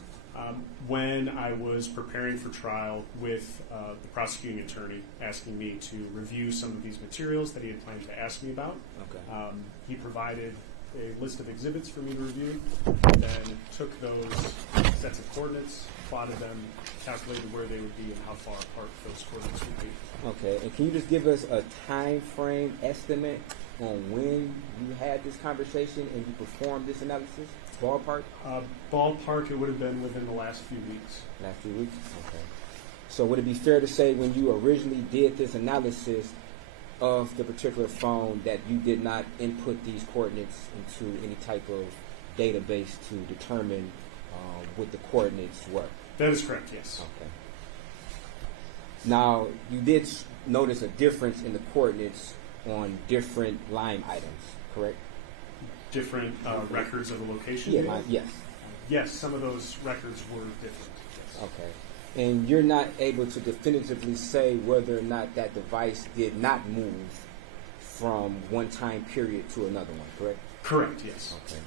When I was preparing for trial with the prosecuting attorney asking me to review some of these materials that he had planned to ask me about. Okay. He provided a list of exhibits for me to review, then took those sets of coordinates, plotted them, calculated where they would be and how far apart those coordinates would be. Okay. And can you just give us a time frame estimate on when you had this conversation and you performed this analysis? Ballpark? Ballpark, it would have been within the last few weeks. Last few weeks? Okay. So would it be fair to say when you originally did this analysis of the particular phone that you did not input these coordinates into any type of database to determine what the coordinates were? That is correct, yes. Okay. Now, you did notice a difference in the coordinates on different line items, correct? Different records of the location? Yeah, yes. Yes, some of those records were different. Yes. Okay. And you're not able to definitively say whether or not that device did not move from one time period to another one, correct? Correct, yes. Okay.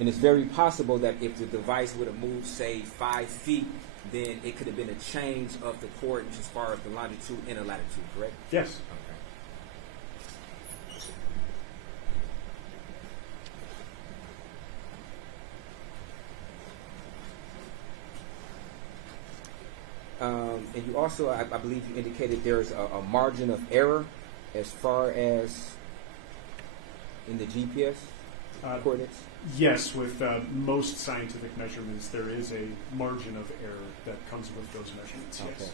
And it's very possible that if the device would have moved, say, 5 feet, then it could have been a change of the coordinates as far as the longitude and the latitude, correct? Yes. Okay. And you also, I believe you indicated there's a margin of error as far as in the GPS coordinates? Yes, with most scientific measurements, there is a margin of error that comes with those measurements, yes. Okay.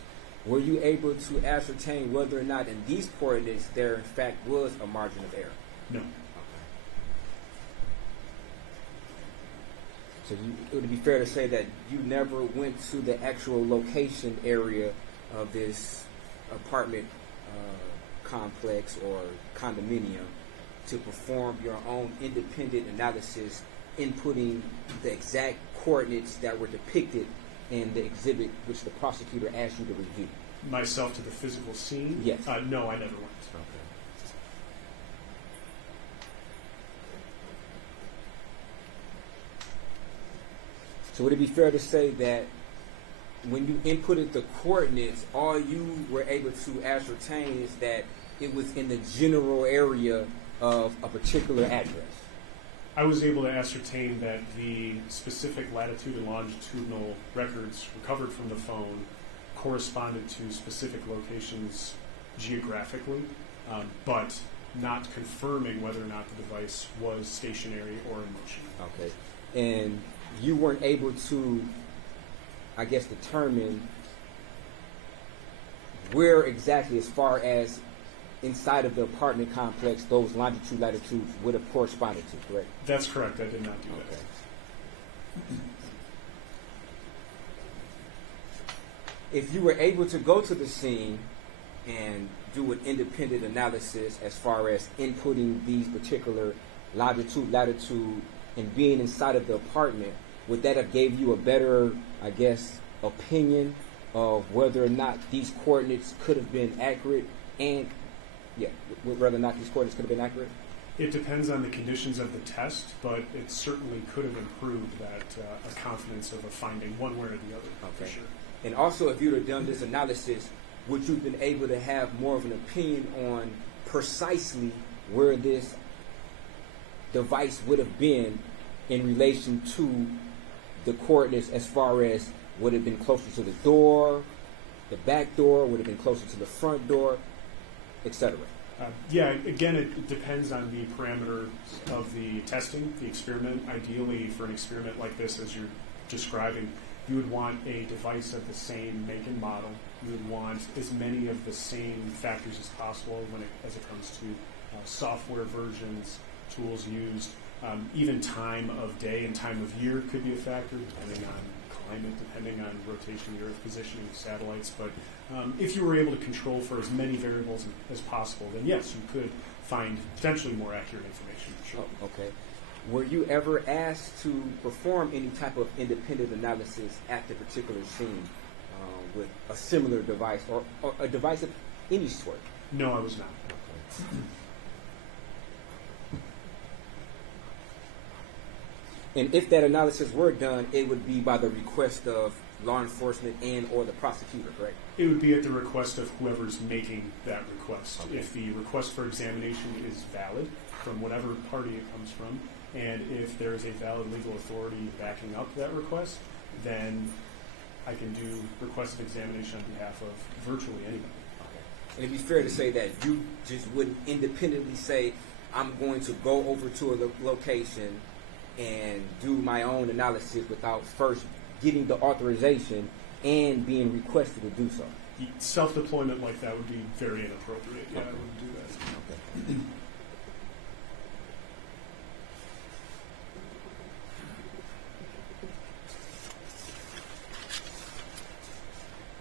Were you able to ascertain whether or not in these coordinates there in fact was a margin of error? No. So it would be fair to say that you never went to the actual location area of this apartment complex or condominium to perform your own independent analysis, inputting the exact coordinates that were depicted in the exhibit which the prosecutor asked you to review. Myself to the physical scene? Yes. No, I never went. Okay. So would it be fair to say that when you inputted the coordinates, all you were able to ascertain is that it was in the general area of a particular address? I was able to ascertain that the specific latitude and longitudinal records recovered from the phone corresponded to specific locations geographically, but not confirming whether or not the device was stationary or in motion. Okay. And you weren't able to, I guess, determine where exactly, as far as inside of the apartment complex, those longitude, latitudes would have corresponded to, correct? That's correct. I did not do that. If you were able to go to the scene and do an independent analysis as far as inputting these particular longitude, latitude, and being inside of the apartment, would that have gave you a better, I guess, opinion of whether or not these coordinates could have been accurate and, whether or not these coordinates could have been accurate? It depends on the conditions of the test, but it certainly could have improved that a confidence of a finding one way or the other, for sure. And also, if you would have done this analysis, would you have been able to have more of an opinion on precisely where this device would have been in relation to the coordinates, as far as would have been closer to the door, the back door, would have been closer to the front door, etc.? Again, it depends on the parameters of the testing, the experiment. Ideally, for an experiment like this, as you're describing, you would want a device of the same make and model. You would want as many of the same factors as possible as it comes to software versions, tools used. Even time of day and time of year could be a factor, depending on climate, depending on rotation of the Earth, positioning of satellites. But if you were able to control for as many variables as possible, then yes, you could find potentially more accurate information. Sure. Oh, okay. Were you ever asked to perform any type of independent analysis at the particular scene with a similar device or a device of any sort? No, I was not. Okay. And if that analysis were done, it would be by the request of law enforcement and or the prosecutor, correct? It would be at the request of whoever's making that request. Okay. If the request for examination is valid from whatever party it comes from, and if there is a valid legal authority backing up that request, then I can do request of examination on behalf of virtually anybody. Okay. And it'd be fair to say that you just wouldn't independently say, I'm going to go over to a location and do my own analysis without first getting the authorization and being requested to do so. Self-deployment like that would be very inappropriate. Yeah, okay. I wouldn't do that. Okay.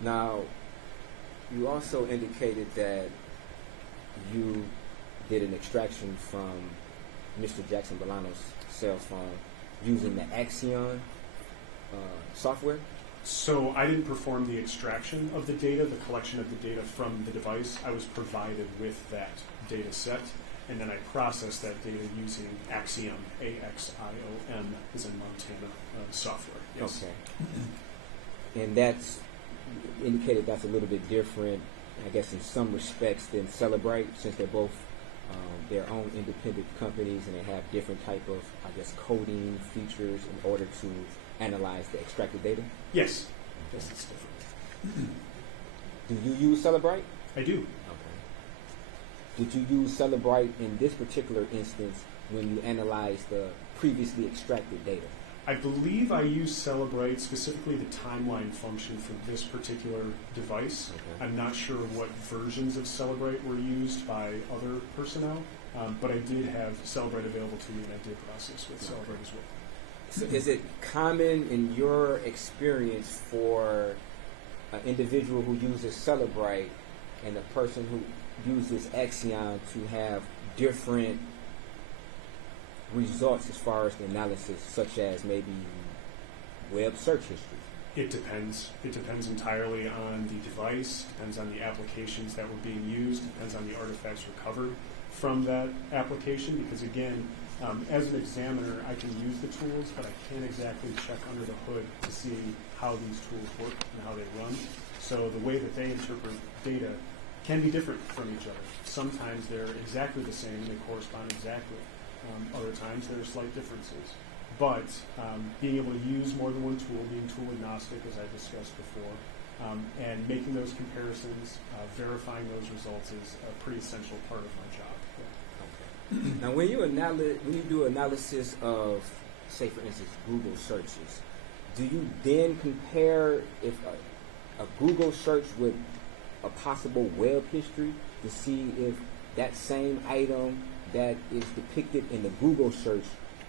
Now, you also indicated that you did an extraction from Mr. Jackson-Bolanos' cell phone using the Axion software? So I didn't perform the extraction of the data, the collection of the data from the device. I was provided with that data set, and then I processed that data using Axiom, A-X-I-O-M, is in Montana software. Yes. Okay. And that's indicated that's a little bit different, I guess, in some respects than Celebrate, since they're both their own independent companies and they have different type of, I guess, coding features in order to analyze the extracted data? Yes. Yes, it's different. Do you use Celebrate? I do. Okay. Did you use Celebrate in this particular instance when you analyzed the previously extracted data? I believe I used Celebrate, specifically the timeline function for this particular device. Okay. I'm not sure what versions of Celebrate were used by other personnel, but I did have Celebrate available to me, and I did process with Celebrate as well. So is it common in your experience for an individual who uses Celebrate and a person who uses Axion to have different results as far as the analysis, such as maybe web search history? It depends. It depends entirely on the device, depends on the applications that were being used, depends on the artifacts recovered from that application, because again, as an examiner, I can use the tools, but I can't exactly check under the hood to see how these tools work and how they run. So the way that they interpret data can be different from each other. Sometimes they're exactly the same and they correspond exactly. Other times there are slight differences. But being able to use more than one tool, being tool agnostic, as I discussed before, and making those comparisons, verifying those results is a pretty essential part of my job. Okay. Now, when you do analysis of, say, for instance, Google searches, do you then compare if a Google search with a possible web history to see if that same item that is depicted in the Google search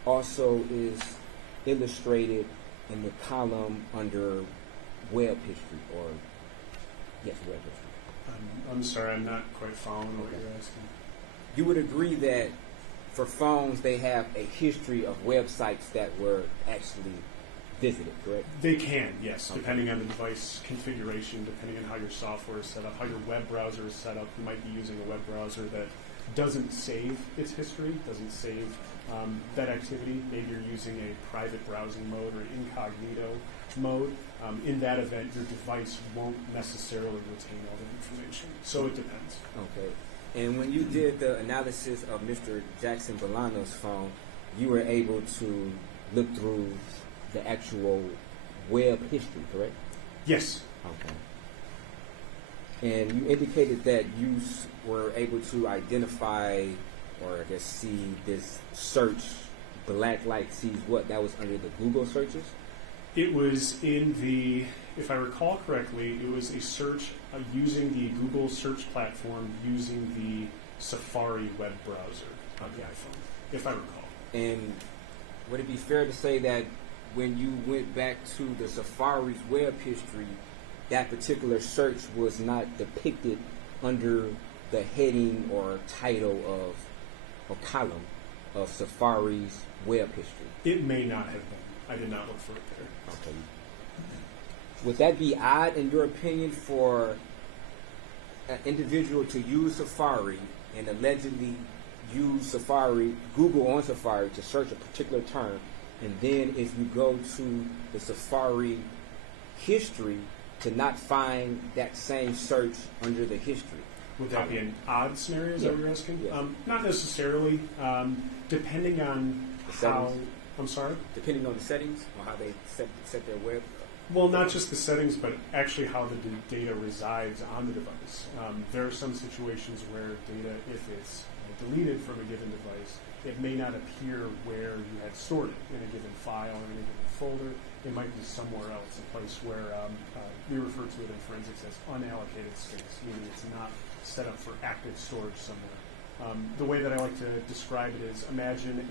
also is illustrated in the column under web history, or yes, web history? I'm sorry, I'm not quite following what you're asking. You would agree that for phones they have a history of websites that were actually visited, correct? They can, yes, okay. Depending on the device configuration, depending on how your software is set up, how your web browser is set up. You might be using a web browser that doesn't save its history, doesn't save that activity. Maybe you're using a private browsing mode or incognito mode. In that event, your device won't necessarily retain all the information. So it depends. Okay. And when you did the analysis of Mr. Jackson-Bolanos' phone, you were able to look through the actual web history, correct? Yes. Okay. And you indicated that you were able to identify, or I guess see this search, Blacklight sees what, that was under the Google searches? It was in the, if I recall correctly, it was a search using the Google search platform using the Safari web browser on the iPhone, if I recall. And would it be fair to say that when you went back to the Safari's web history, that particular search was not depicted under the heading or title of or column of Safari's web history? It may not have been. I did not look for it there. Okay. Would that be odd, in your opinion, for an individual to use Safari and allegedly use Safari, Google on Safari, to search a particular term, and then if you go to the Safari history, to not find that same search under the history. Would that be an odd scenario? Is that what you're asking? Yeah. Not necessarily. Depending on The how. settings? I'm sorry. Depending on the settings or how they set their web. Well, not just the settings, but actually how the data resides on the device. There are some situations where data, if it's deleted from a given device, it may not appear where you had stored it in a given file or in a given folder. It might be somewhere else, a place where we refer to it in forensics as unallocated space, meaning it's not set up for active storage somewhere. The way that I like to describe it is imagine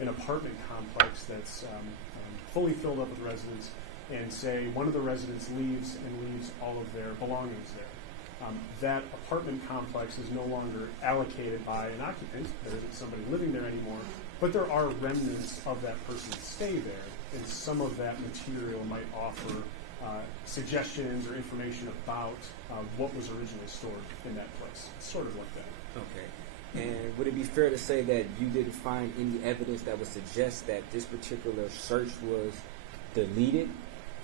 an apartment complex that's fully filled up with residents, and say one of the residents leaves all of their belongings there. That apartment complex is no longer allocated by an occupant. There isn't somebody living there anymore, but there are remnants of that person's stay there, and some of that material might offer suggestions or information about what was originally stored in that place. It's sort of like that. Okay. And would it be fair to say that you didn't find any evidence that would suggest that this particular search was deleted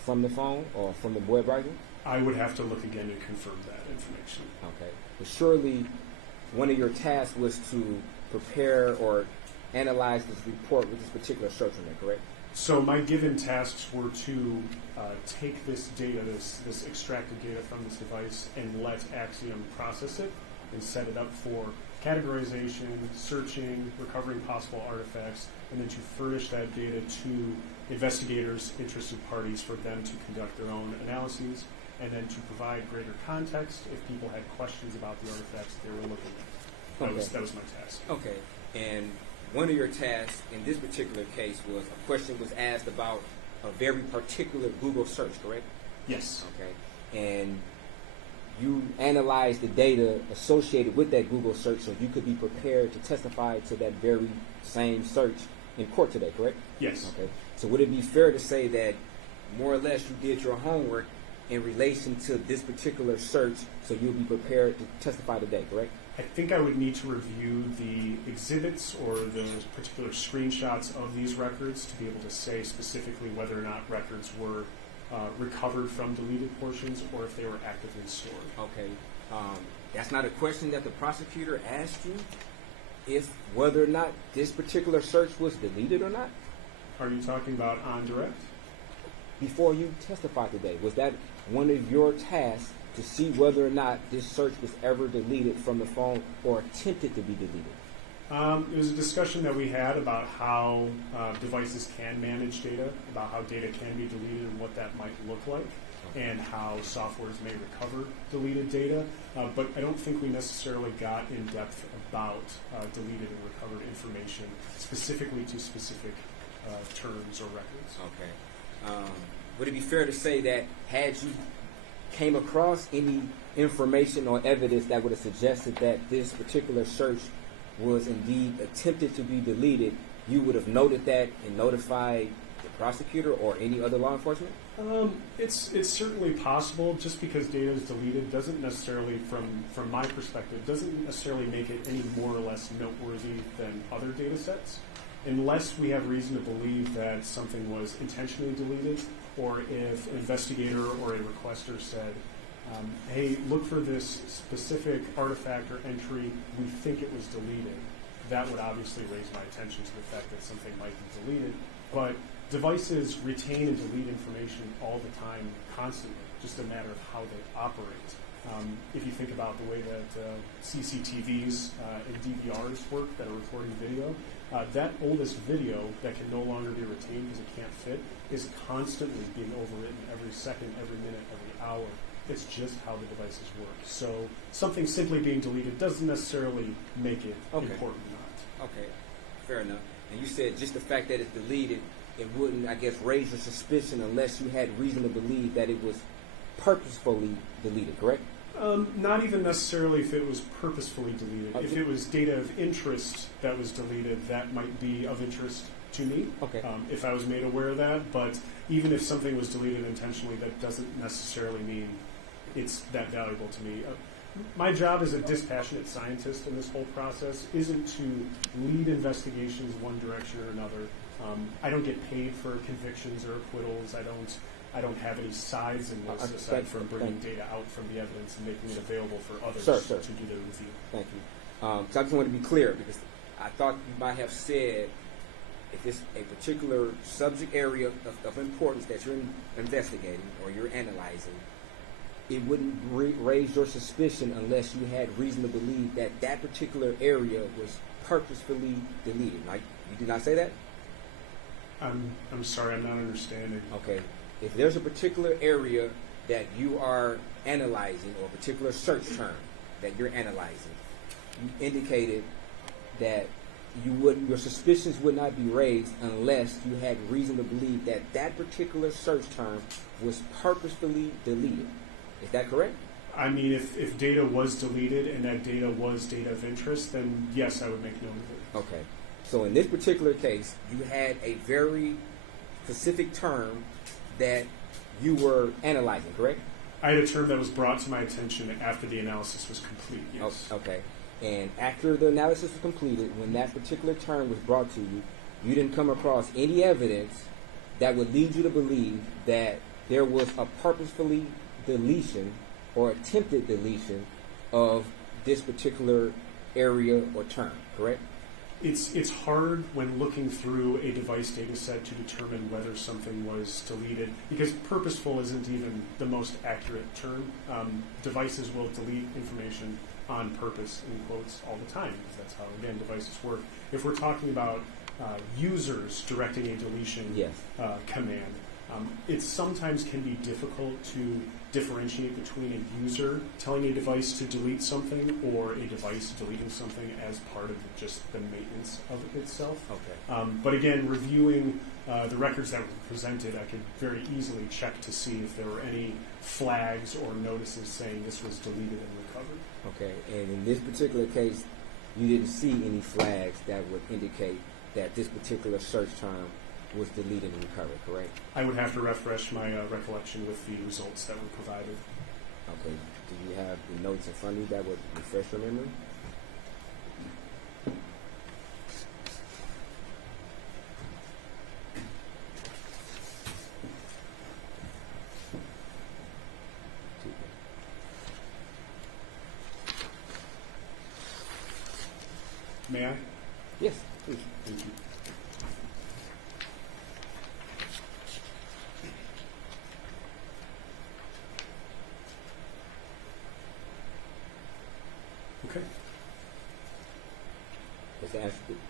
from the phone or from the web browser? I would have to look again to confirm that information. Okay. But surely one of your tasks was to prepare or analyze this report with this particular search on there, correct? So my given tasks were to take this data, this extracted data from this device, and let Axiom process it and set it up for categorization, searching, recovering possible artifacts, and then to furnish that data to investigators, interested parties, for them to conduct their own analyses, and then to provide greater context if people had questions about the artifacts they were looking at. That was my task. Okay. And one of your tasks in this particular case was a question was asked about a very particular Google search, correct? Yes. Okay. And you analyzed the data associated with that Google search so you could be prepared to testify to that very same search in court today, correct? Yes. Okay. So would it be fair to say that more or less you did your homework in relation to this particular search so you'll be prepared to testify today, correct? I think I would need to review the exhibits or the particular screenshots of these records to be able to say specifically whether or not records were recovered from deleted portions or if they were actively stored. Okay. That's not a question that the prosecutor asked you, if whether or not this particular search was deleted or not? Are you talking about on direct? Before you testified today, was that one of your tasks to see whether or not this search was ever deleted from the phone or attempted to be deleted? It was a discussion that we had about how devices can manage data, about how data can be deleted and what that might look like, and how softwares may recover deleted data. But I don't think we necessarily got in depth about deleted and recovered information specifically to specific terms or records. Okay. Would it be fair to say that had you came across any information or evidence that would have suggested that this particular search was indeed attempted to be deleted, you would have noted that and notified the prosecutor or any other law enforcement? It's certainly possible. Just because data is deleted doesn't necessarily, from my perspective, doesn't necessarily make it any more or less noteworthy than other data sets. Unless we have reason to believe that something was intentionally deleted, or if an investigator or a requester said, hey, look for this specific artifact or entry, we think it was deleted, that would obviously raise my attention to the fact that something might be deleted. But devices retain and delete information all the time, constantly, just a matter of how they operate. If you think about the way that CCTVs and DVRs work that are recording video, that oldest video that can no longer be retained because it can't fit is constantly being overwritten every second, every minute, every hour. It's just how the devices work. So something simply being deleted doesn't necessarily make it important or not. Okay, fair enough. And you said just the fact that it's deleted, it wouldn't, I guess, raise your suspicion unless you had reason to believe that it was purposefully deleted, correct? Not even necessarily if it was purposefully deleted. Okay. If it was data of interest that was deleted, that might be of interest to me. Okay. If I was made aware of that. But even if something was deleted intentionally, that doesn't necessarily mean it's that valuable to me. My job as a dispassionate scientist in this whole process isn't to lead investigations one direction or another. I don't get paid for convictions or acquittals. I don't have any sides in this aside from bringing data out from the evidence and making it available for others to do their review. Thank you. So I just want to be clear because I thought you might have said if it's a particular subject area of importance that you're investigating or you're analyzing, it wouldn't raise your suspicion unless you had reason to believe that that particular area was purposefully deleted. Like, you did not say that? I'm sorry, I'm not understanding. Okay. If there's a particular area that you are analyzing or a particular search term that you're analyzing, you indicated that your suspicions would not be raised unless you had reason to believe that that particular search term was purposefully deleted. Is that correct? I mean, if data was deleted and that data was data of interest, then yes, I would make note of it. Okay. So in this particular case, you had a very specific term that you were analyzing, correct? I had a term that was brought to my attention after the analysis was complete, yes. Okay. And after the analysis was completed, when that particular term was brought to you, you didn't come across any evidence that would lead you to believe that there was a purposefully deletion or attempted deletion of this particular area or term, correct? It's hard when looking through a device data set to determine whether something was deleted because purposeful isn't even the most accurate term. Devices will delete information on purpose, in quotes, all the time because that's how, again, devices work. If we're talking about users directing a deletion command, it sometimes can be difficult to differentiate between a user telling a device to delete something or a device deleting something as part of just the maintenance of it itself. Okay. But again, reviewing the records that were presented, I could very easily check to see if there were any flags or notices saying this was deleted and recovered. Okay, and in this particular case, you didn't see any flags that would indicate that this particular search term was deleted and recovered, correct? I would have to refresh my recollection with the results that were provided. Okay. Do you have the notes in front of you that would refresh your memory? May I? Yes, please. Thank you. Okay.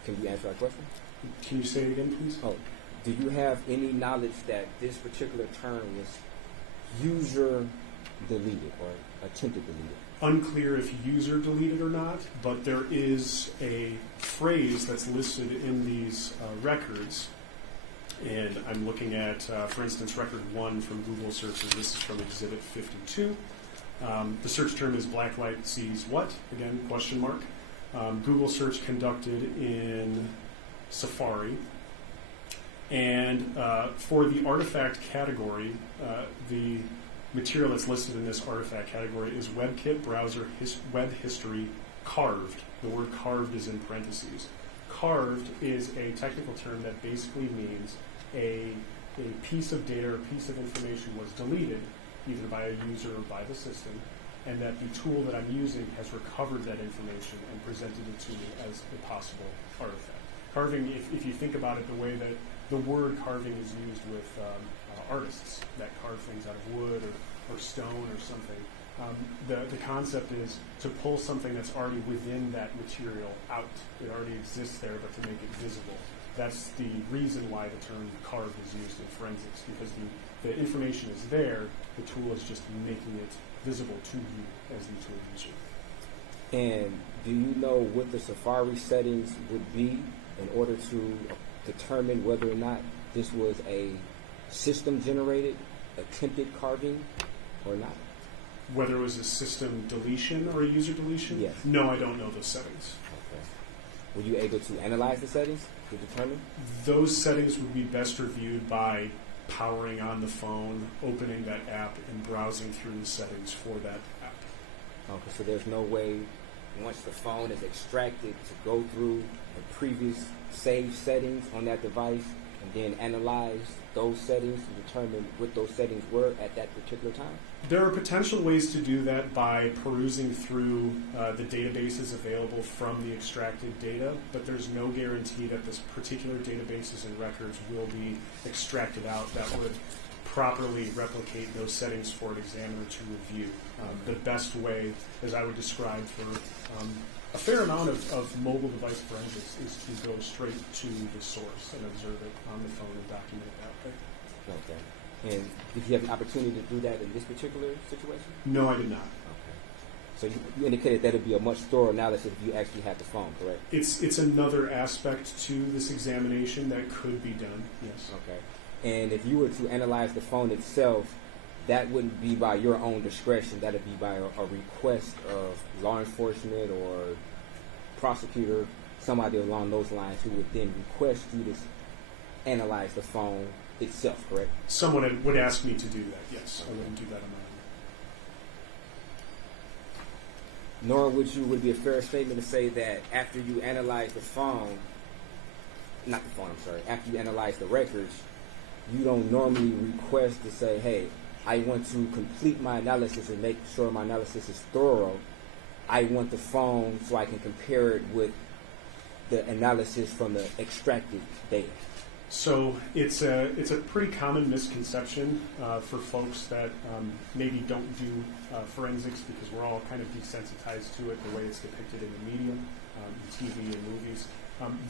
Can you answer our question? Can you say it again, please? Oh, do you have any knowledge that this particular term was user deleted or attempted deleted? Unclear if user deleted or not, but there is a phrase that's listed in these records. And I'm looking at, for instance, record 1 from Google searches. This is from Exhibit 52. The search term is blacklight sees what? Again, question mark. Google search conducted in Safari. And for the artifact category, the material that's listed in this artifact category is WebKit browser web history carved. The word carved is in parentheses. Carved is a technical term that basically means a piece of data or piece of information was deleted, either by a user or by the system, and that the tool that I'm using has recovered that information and presented it to me as a possible artifact. Carving, if you think about it the way that the word carving is used with artists that carve things out of wood or stone or something, the concept is to pull something that's already within that material out. It already exists there, but to make it visible. That's the reason why the term carved is used in forensics, because the information is there, the tool is just making it visible to you as the tool user. And do you know what the Safari settings would be in order to determine whether or not this was a system-generated attempted carving or not? Whether it was a system deletion or a user deletion? Yes. No, I don't know those settings. Okay. Were you able to analyze the settings to determine? Those settings would be best reviewed by powering on the phone, opening that app, and browsing through the settings for that app. Okay, so there's no way, once the phone is extracted, to go through the previous saved settings on that device and then analyze those settings to determine what those settings were at that particular time? There are potential ways to do that by perusing through the databases available from the extracted data, but there's no guarantee that this particular databases and records will be extracted out that would properly replicate those settings for an examiner to review. The best way, as I would describe for a fair amount of mobile device forensics, is to go straight to the source and observe it on the phone and document it that way. Okay. And did you have an opportunity to do that in this particular situation? No, I did not. Okay. So you indicated that it would be a much thorough analysis if you actually had the phone, correct? It's another aspect to this examination that could be done, yes. Okay. And if you were to analyze the phone itself, that wouldn't be by your own discretion. That would be by a request of law enforcement or prosecutor, somebody along those lines who would then request you to analyze the phone itself, correct? Someone would ask me to do that, yes. I wouldn't do that on my own. Nor would it be a fair statement to say that after you analyze the phone, after you analyze the records, you don't normally request to say, hey, I want to complete my analysis and make sure my analysis is thorough. I want the phone so I can compare it with the analysis from the extracted data. So it's a pretty common misconception for folks that maybe don't do forensics, because we're all kind of desensitized to it the way it's depicted in the media, in TV and movies.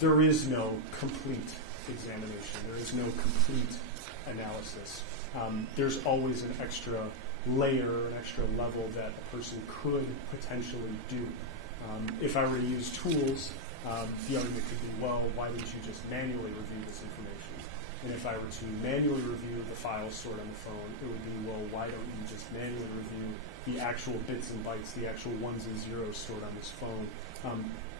There is no complete examination. There is no complete analysis. There's always an extra layer, an extra level that a person could potentially do. If I were to use tools, the argument could be, well, why didn't you just manually review this information? And if I were to manually review the files stored on the phone, it would be, well, why don't you just manually review the actual bits and bytes, the actual ones and zeros stored on this phone?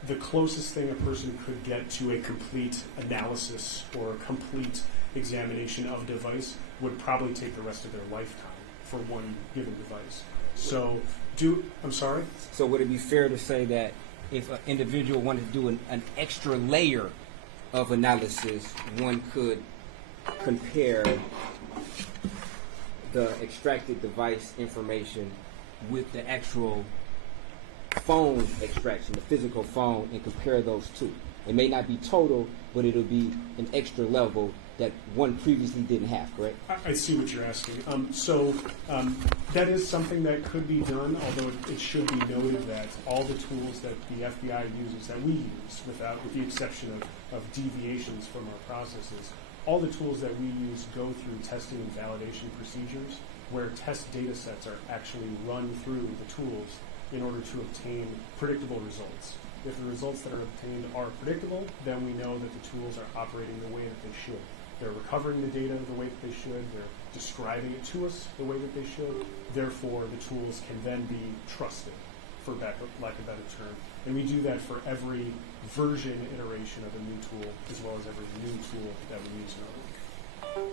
The closest thing a person could get to a complete analysis or a complete examination of a device would probably take the rest of their lifetime for one given device. So, I'm sorry? So would it be fair to say that if an individual wanted to do an extra layer of analysis, one could compare the extracted device information with the actual phone extraction, the physical phone, and compare those two? It may not be total, but it'll be an extra level that one previously didn't have, correct? I see what you're asking. That is something that could be done, although it should be noted that all the tools that the FBI uses, that we use, with the exception of deviations from our processes, all the tools that we use go through testing and validation procedures where test data sets are actually run through the tools in order to obtain predictable results. If the results that are obtained are predictable, then we know that the tools are operating the way that they should. They're recovering the data the way that they should. They're describing it to us the way that they should. Therefore, the tools can then be trusted, for lack of a better term. And we do that for every version iteration of a new tool, as well as every new tool that we use in our work.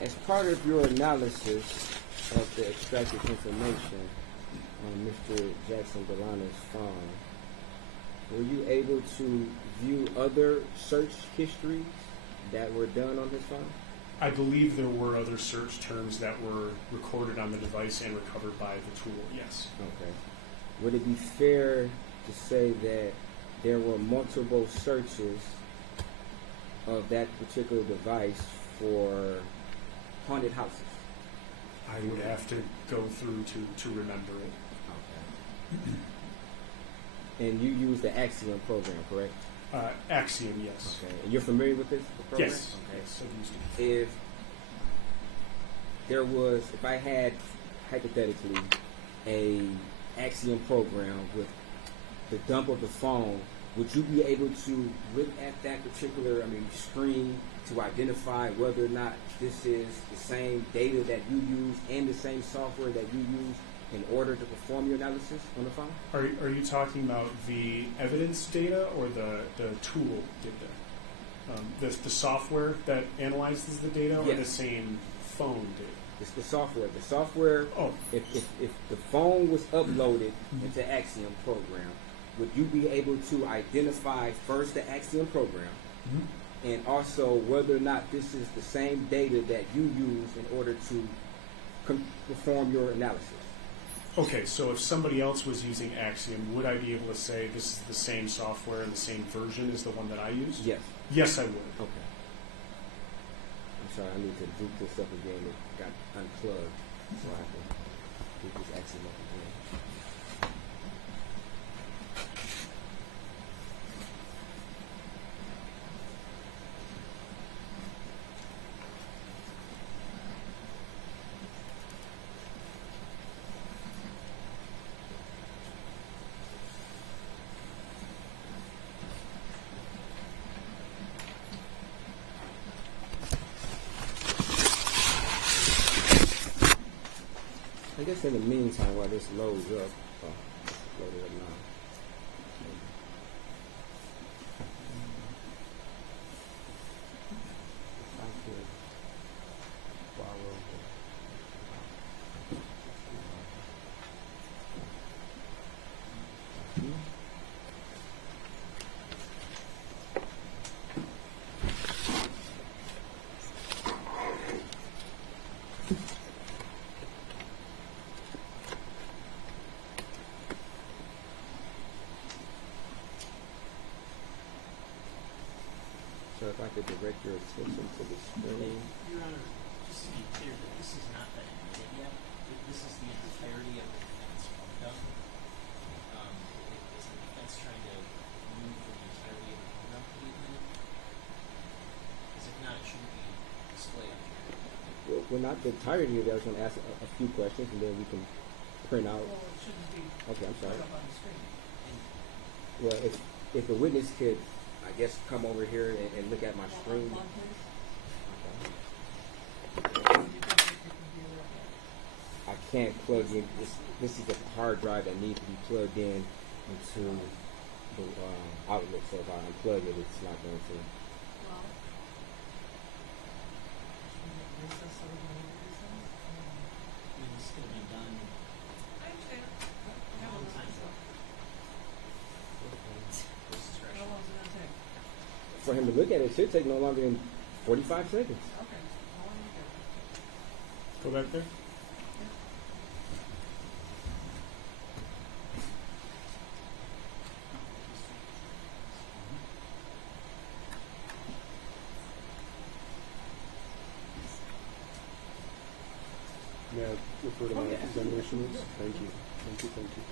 As part of your analysis of the extracted information on Mr. Jackson-Bolanos' phone, were you able to view other search histories that were done on his phone? I believe there were other search terms that were recorded on the device and recovered by the tool, yes. Okay. Would it be fair to say that there were multiple searches of that particular device for haunted houses? I would have to go through to remember it. Okay. And you use the Axiom program, correct? Axiom, yes. Okay. And you're familiar with this program? Yes. Okay. Yes, I've used it. If I had, hypothetically, a Axiom program with the dump of the phone, would you be able to look at that particular, screen to identify whether or not this is the same data that you use and the same software that you use in order to perform your analysis on the phone? Are you talking about the evidence data or the tool data? The software that analyzes the data, or Yes. the same phone data? It's the software. The software. Oh. If the phone was uploaded into Axiom program, would you be able to identify first the Axiom program, and also whether or not this is the same data that you use in order to perform your analysis? Okay, so if somebody else was using Axiom, would I be able to say this is the same software and the same version as the one that I use? Yes. Yes, I would. Okay. I'm sorry, I need to do this up again. It got unplugged, so I have to do this Axiom up again. I guess in the meantime, while this loads up, load it up now. I could borrow So if I could direct your attention to the screen. Your Honor, just to be clear, that this is not the end yet. This is the entirety of the defense done. Is the defense trying to move from the entirety of the program to the admitted? Because if not, it shouldn't be displayed up here. Well, not the entirety of it. I was going to ask a few questions, and then we can print out. Well, it shouldn't be Okay, I'm sorry. put up on the screen. Well, if a witness could, I guess, come over here and look at my screen. One, please. Okay. You can take your computer and- I can't plug in. This is a hard drive that needs to be plugged in into the outlet. So if I unplug it, it's not going to. Well, recess, so we're going to recess? I mean, this could have been done I understand. a long time ago. This is How long is it going to take? For him to look at it, it should take no longer than 45 seconds. Okay. How long is it? Go back there. May I refer to my examination notes? Thank you. Thank you. Thank you.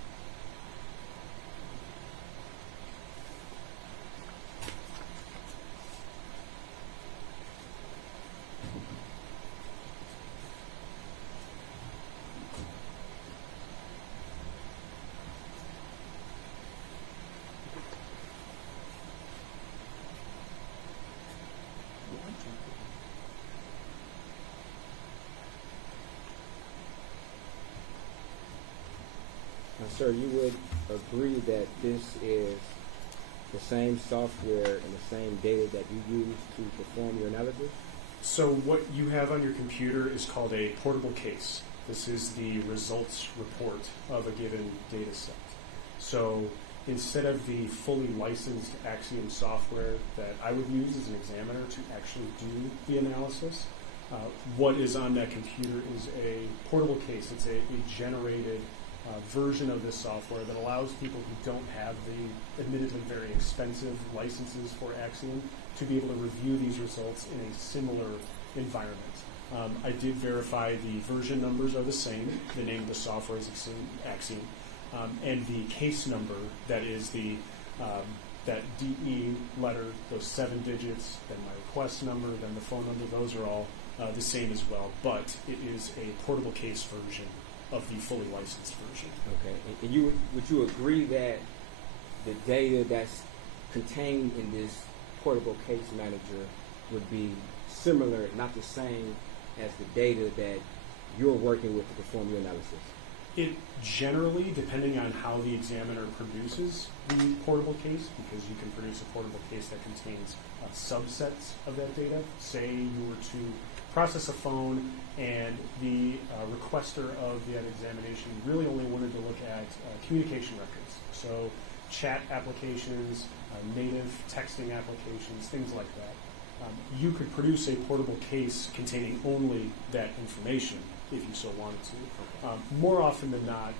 Now, sir, you would agree that this is the same software and the same data that you use to perform your analysis? So what you have on your computer is called a portable case. This is the results report of a given data set. So instead of the fully licensed Axiom software that I would use as an examiner to actually do the analysis, what is on that computer is a portable case. It's a generated version of this software that allows people who don't have the admittedly very expensive licenses for Axiom to be able to review these results in a similar environment. I did verify the version numbers are the same. The name of the software is Axiom. And the case number, that is the that DE letter, those 7 digits, then my request number, then the phone number, those are all the same as well. But it is a portable case version of the fully licensed version. Okay. And would you agree that the data that's contained in this portable case manager would be similar, not the same, as the data that you're working with to perform your analysis? It generally, depending on how the examiner produces the portable case, because you can produce a portable case that contains subsets of that data. Say you were to process a phone and the requester of that examination really only wanted to look at communication records. So chat applications, native texting applications, things like that. You could produce a portable case containing only that information if you so wanted to. More often than not,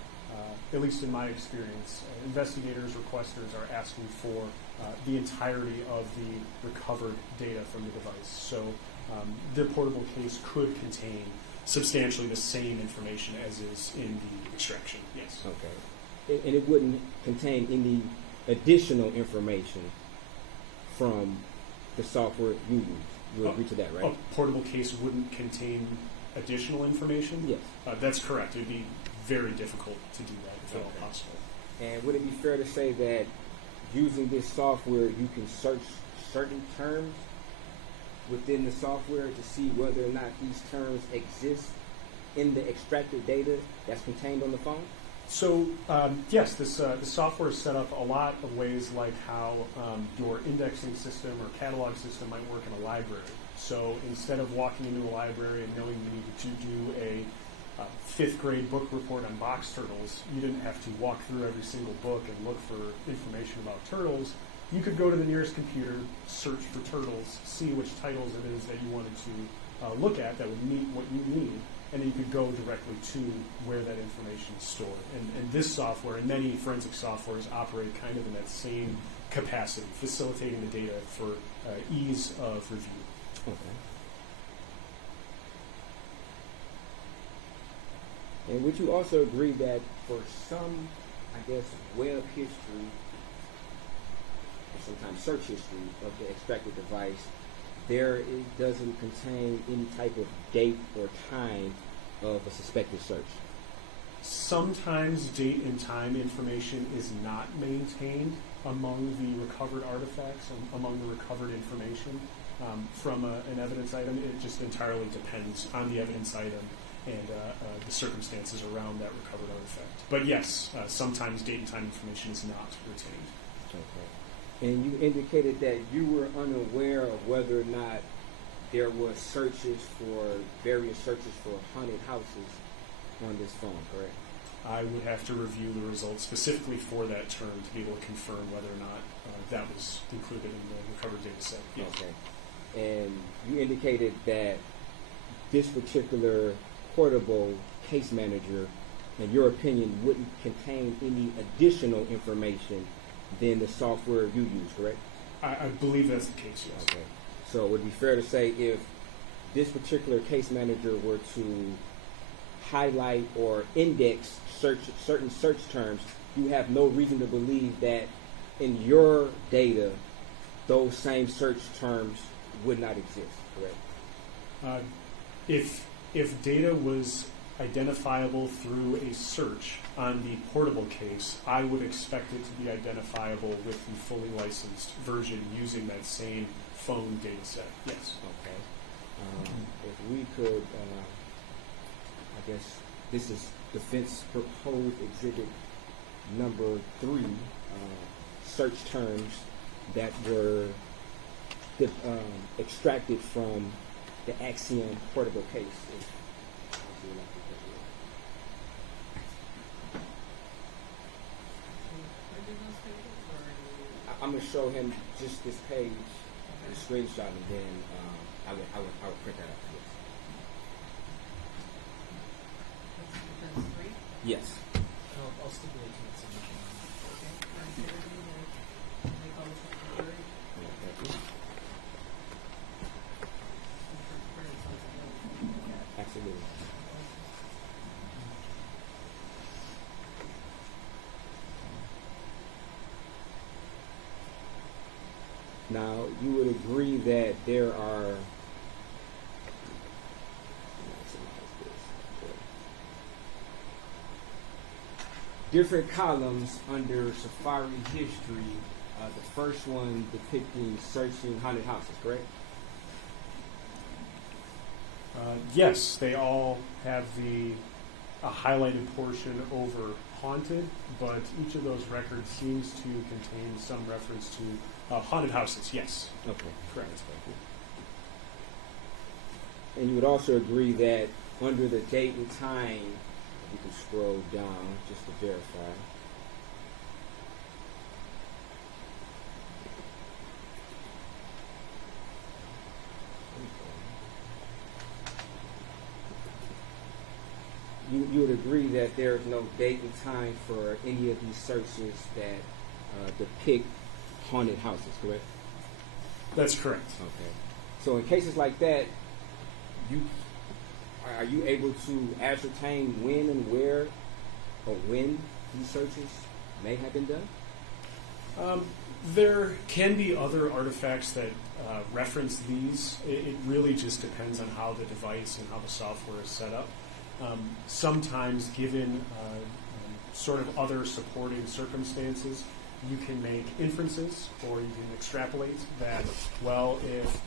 at least in my experience, investigators, requesters are asking for the entirety of the recovered data from the device. So the portable case could contain substantially the same information as is in the extraction, yes. Okay. And it wouldn't contain any additional information from the software you use. You agree to that, right? A portable case wouldn't contain additional information? Yes. That's correct. It would be very difficult to do that if at all possible. And would it be fair to say that using this software, you can search certain terms within the software to see whether or not these terms exist in the extracted data that's contained on the phone? So yes, the software is set up a lot of ways like how your indexing system or catalog system might work in a library. So instead of walking into a library and knowing you needed to do a fifth grade book report on box turtles, you didn't have to walk through every single book and look for information about turtles. You could go to the nearest computer, search for turtles, see which titles it is that you wanted to look at that would meet what you need, and then you could go directly to where that information is stored. And this software and many forensic softwares operate kind of in that same capacity, facilitating the data for ease of review. Okay. And would you also agree that for some, I guess, web history, or sometimes search history of the extracted device, it doesn't contain any type of date or time of a suspected search? Sometimes date and time information is not maintained among the recovered artifacts, among the recovered information from an evidence item. It just entirely depends on the evidence item and the circumstances around that recovered artifact. But yes, sometimes date and time information is not retained. Okay. And you indicated that you were unaware of whether or not there was various searches for haunted houses on this phone, correct? I would have to review the results specifically for that term to be able to confirm whether or not that was included in the recovered data set. Yes. Okay. And you indicated that this particular portable case manager, in your opinion, wouldn't contain any additional information than the software you use, correct? I believe that's the case, yes. Okay. So it would be fair to say if this particular case manager were to highlight or index certain search terms, you have no reason to believe that in your data, those same search terms would not exist, correct? If data was identifiable through a search on the portable case, I would expect it to be identifiable with the fully licensed version using that same phone data set. Yes. Okay. If we could, I guess this is defense proposed exhibit number 3, search terms that were extracted from the Axiom portable case. I'm going to show him just this page, the screenshot, and then I would print that out. Yes. I'll stipulate to that submission. Absolutely. Now, you would agree that there are different columns under Safari history. The first one depicting searching haunted houses, correct? Yes, they all have the a highlighted portion over haunted, but each of those records seems to contain some reference to haunted houses. Yes. Okay. Correct. And you would also agree that under the date and time, you can scroll down just to verify. You would agree that there's no date and time for any of these searches that depict haunted houses, correct? That's correct. Okay. So in cases like that, are you able to ascertain when and where or when these searches may have been done? There can be other artifacts that reference these. It really just depends on how the device and how the software is set up. Sometimes, given sort of other supporting circumstances, you can make inferences or you can extrapolate that, well, if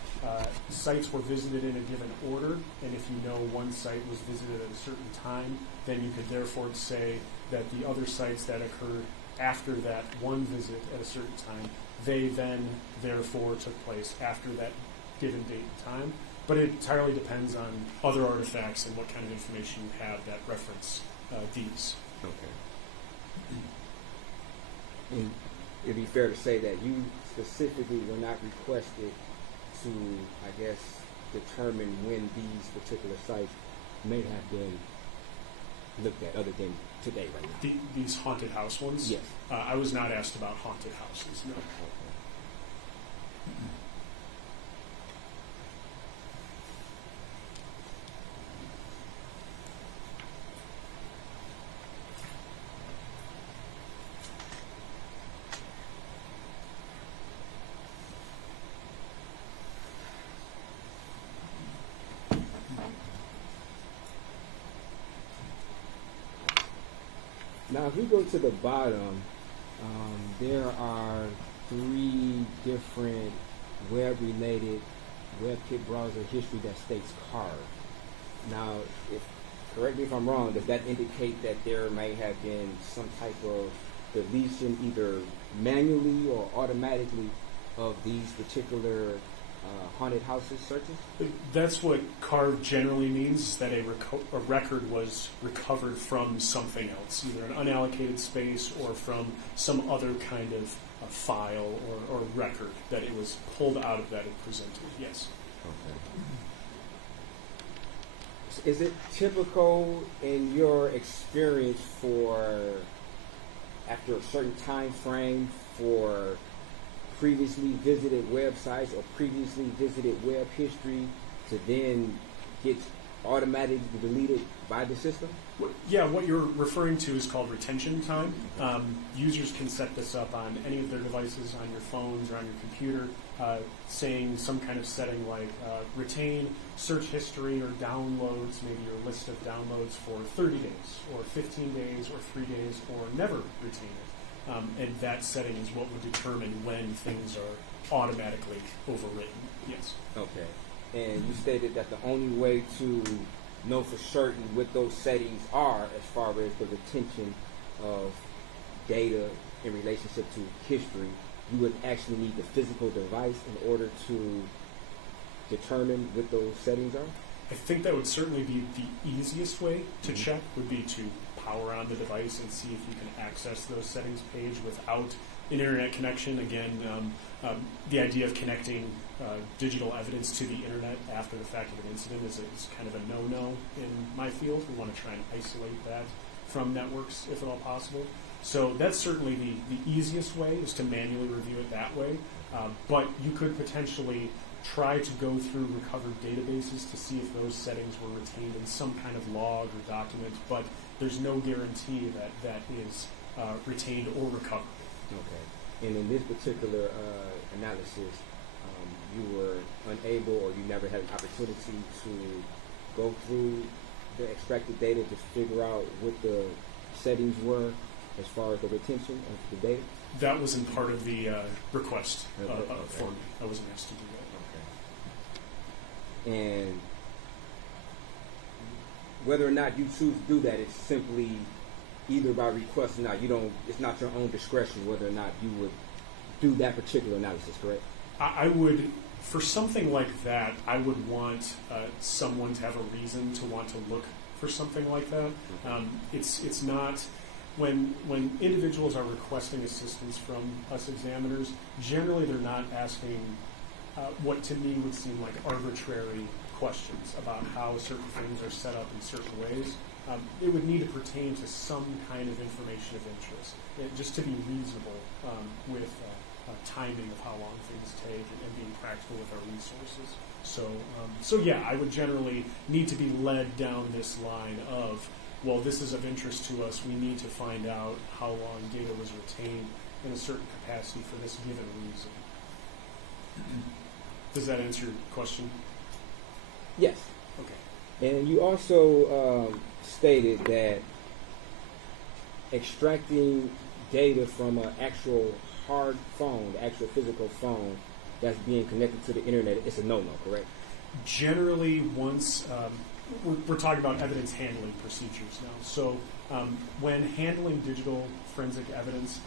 sites were visited in a given order, and if you know one site was visited at a certain time, then you could therefore say that the other sites that occurred after that one visit at a certain time, they then therefore took place after that given date and time. But it entirely depends on other artifacts and what kind of information you have that reference these. Okay. And it'd be fair to say that you specifically were not requested to, I guess, determine when these particular sites may have been looked at other than today right now. These haunted house ones? Yes. I was not asked about haunted houses, no. Okay. Now, if we go to the bottom, there are 3 different web-related WebKit browser history that states CARV. Now, correct me if I'm wrong, does that indicate that there may have been some type of deletion either manually or automatically of these particular haunted houses searches? That's what CARV generally means, is that a record was recovered from something else, either an unallocated space or from some other kind of file or record that it was pulled out of that and presented, yes. Okay. Is it typical in your experience for, after a certain time frame, for previously visited websites or previously visited web history to then get automatically deleted by the system? Yeah, what you're referring to is called retention time. Users can set this up on any of their devices, on your phones or on your computer, saying some kind of setting like retain search history or downloads, maybe your list of downloads for 30 days or 15 days or 3 days, or never retain it. And that setting is what would determine when things are automatically overwritten. Yes. Okay. And you stated that the only way to know for certain what those settings are as far as the retention of data in relationship to history, you would actually need the physical device in order to determine what those settings are? I think that would certainly be the easiest way to check, would be to power on the device and see if you can access those settings page without an internet connection. Again, the idea of connecting digital evidence to the internet after the fact of an incident is kind of a no-no in my field. We want to try and isolate that from networks if at all possible. So that's certainly the easiest way, is to manually review it that way. But you could potentially try to go through recovered databases to see if those settings were retained in some kind of log or document, but there's no guarantee that that is retained or recovered. Okay. And in this particular analysis, you were unable, or you never had an opportunity to go through the extracted data to figure out what the settings were as far as the retention of the data? That wasn't part of the request Okay. for me. I wasn't asked to do that. And whether or not you choose to do that, it's simply either by request or not. You don't. It's not your own discretion whether or not you would do that particular analysis. Correct? I would, for something like that, I would want someone to have a reason to want to look for something like that. It's not when individuals are requesting assistance from us examiners. Generally, they're not asking what to me would seem like arbitrary questions about how certain things are set up in certain ways. It would need to pertain to some kind of information of interest, just to be reasonable with timing of how long things take and being practical with our resources. So yeah, I would generally need to be led down this line of, well, this is of interest to us. We need to find out how long data was retained in a certain capacity for this given reason. Does that answer your question? Yes. Okay. And you also stated that extracting data from an actual hard phone, the actual physical phone that's being connected to the internet, it's a no-no, correct? Generally, once we're talking about evidence handling procedures now. So when handling digital forensic evidence,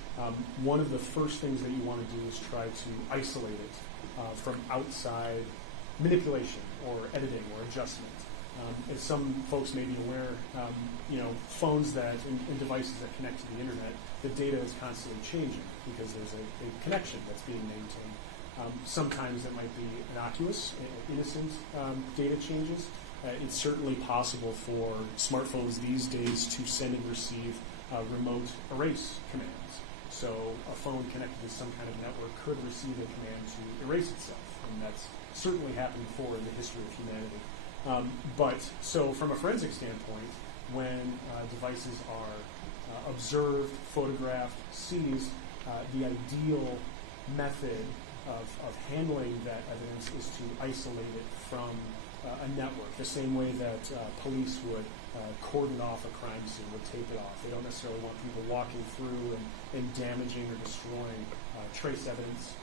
one of the first things that you want to do is try to isolate it from outside manipulation or editing or adjustment. As some folks may be aware, phones that and devices that connect to the internet, the data is constantly changing because there's a connection that's being maintained. Sometimes it might be innocuous, innocent data changes. It's certainly possible for smartphones these days to send and receive remote erase commands. So a phone connected to some kind of network could receive a command to erase itself, and that's certainly happened before in the history of humanity. But so from a forensic standpoint, when devices are observed, photographed, seized, the ideal method of handling that evidence is to isolate it from a network, the same way that police would cordon off a crime scene, would tape it off. They don't necessarily want people walking through and damaging or destroying trace evidence.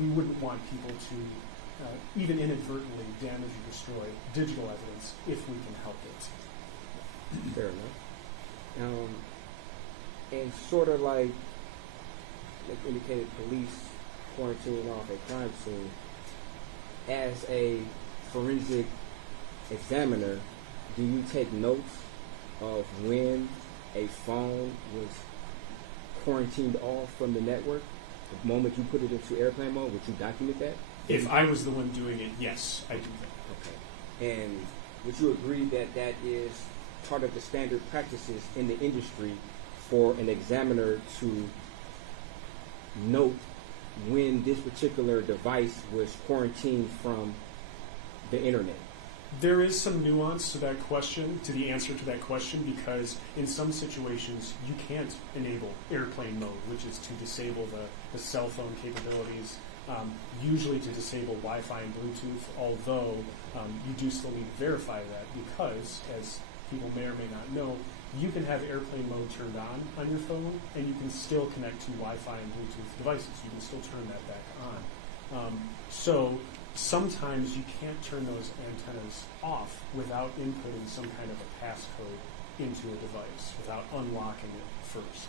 We wouldn't want people to even inadvertently damage or destroy digital evidence if we can help it. Fair enough. And sort of like indicated, police quarantining off a crime scene, as a forensic examiner, do you take notes of when a phone was quarantined off from the network? The moment you put it into airplane mode, would you document that? If I was the one doing it, yes, I do that. Okay. And would you agree that that is part of the standard practices in the industry for an examiner to note when this particular device was quarantined from the internet? There is some nuance to that question, to the answer to that question, because in some situations you can't enable airplane mode, which is to disable the cell phone capabilities, usually to disable Wi-Fi and Bluetooth, although you do still need to verify that because, as people may or may not know, you can have airplane mode turned on your phone, and you can still connect to Wi-Fi and Bluetooth devices. You can still turn that back on. So sometimes you can't turn those antennas off without inputting some kind of a passcode into a device, without unlocking it first.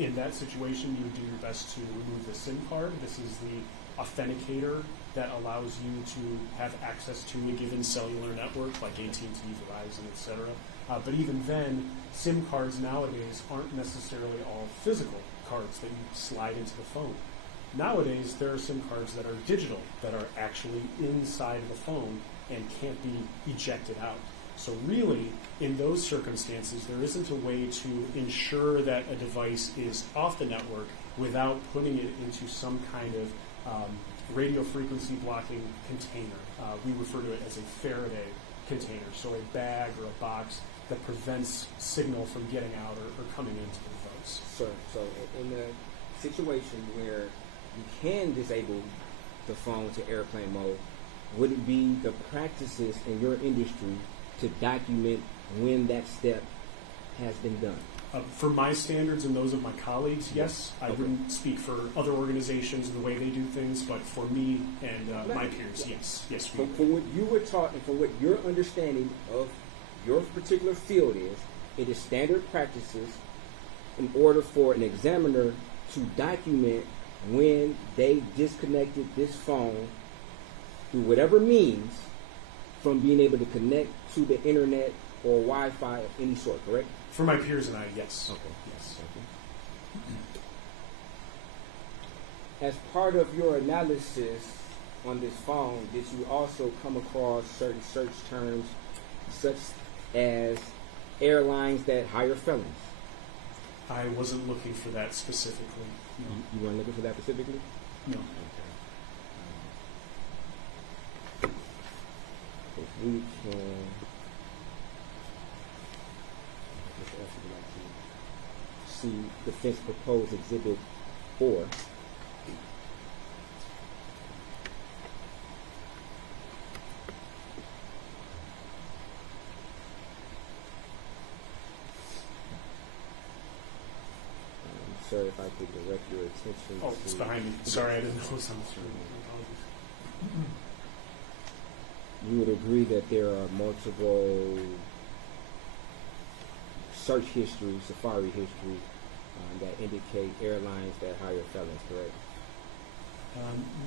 In that situation, you would do your best to remove the SIM card. This is the authenticator that allows you to have access to a given cellular network, like AT&T, Verizon, etc. But even then, SIM cards nowadays aren't necessarily all physical cards that you slide into the phone. Nowadays, there are SIM cards that are digital, that are actually inside the phone and can't be ejected out. So really, in those circumstances, there isn't a way to ensure that a device is off the network without putting it into some kind of radio frequency blocking container. We refer to it as a Faraday container, so a bag or a box that prevents signal from getting out or coming into the device. So in a situation where you can disable the phone to airplane mode, would it be the practices in your industry to document when that step has been done? For my standards and those of my colleagues, yes. I wouldn't speak for other organizations and the way they do things, but for me and my peers, yes. Yes, we For what you were taught and for what your understanding of your particular field is, it is standard practices in order for an examiner to document when they disconnected this phone through whatever means from being able to connect to the internet or Wi-Fi of any sort, correct? For my peers and I, yes. Okay. Yes. As part of your analysis on this phone, did you also come across certain search terms such as airlines that hire felons? I wasn't looking for that specifically. No. You weren't looking for that specifically? No. If we can, let's ask if you'd like to see defense proposed exhibit 4. Sir, if I could direct your attention Oh, to... it's behind me. Sorry, I didn't know it was on the screen. Apologies. You would agree that there are multiple search history, Safari history, that indicate airlines that hire felons, correct?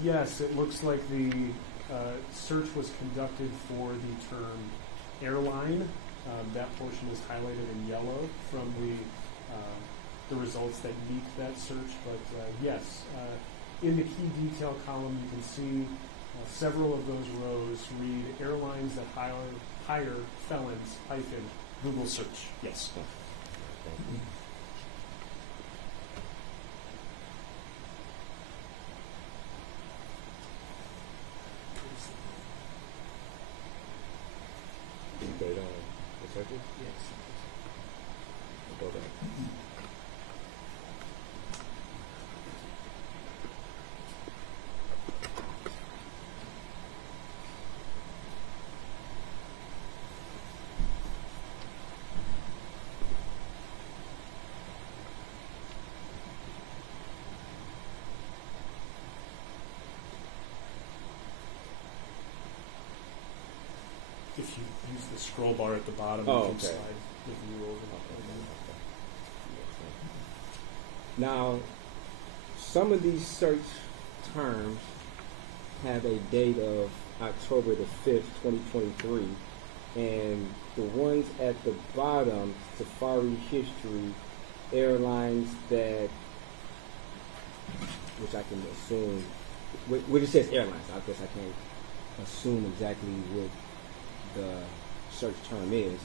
Yes, it looks like the search was conducted for the term airline. That portion is highlighted in yellow from the results that meet that search. But yes, in the key detail column, you can see several of those rows read airlines that hire felons - Google search. Yes. Date on the searches? Yes. Go back. If you use the scroll bar at the bottom, Oh, you can okay. slide the view over. Now, some of these search terms have a date of October the 5th, 2023, and the ones at the bottom, Safari history, airlines that, which I can assume, which it says airlines, I guess I can't assume exactly what the search term is,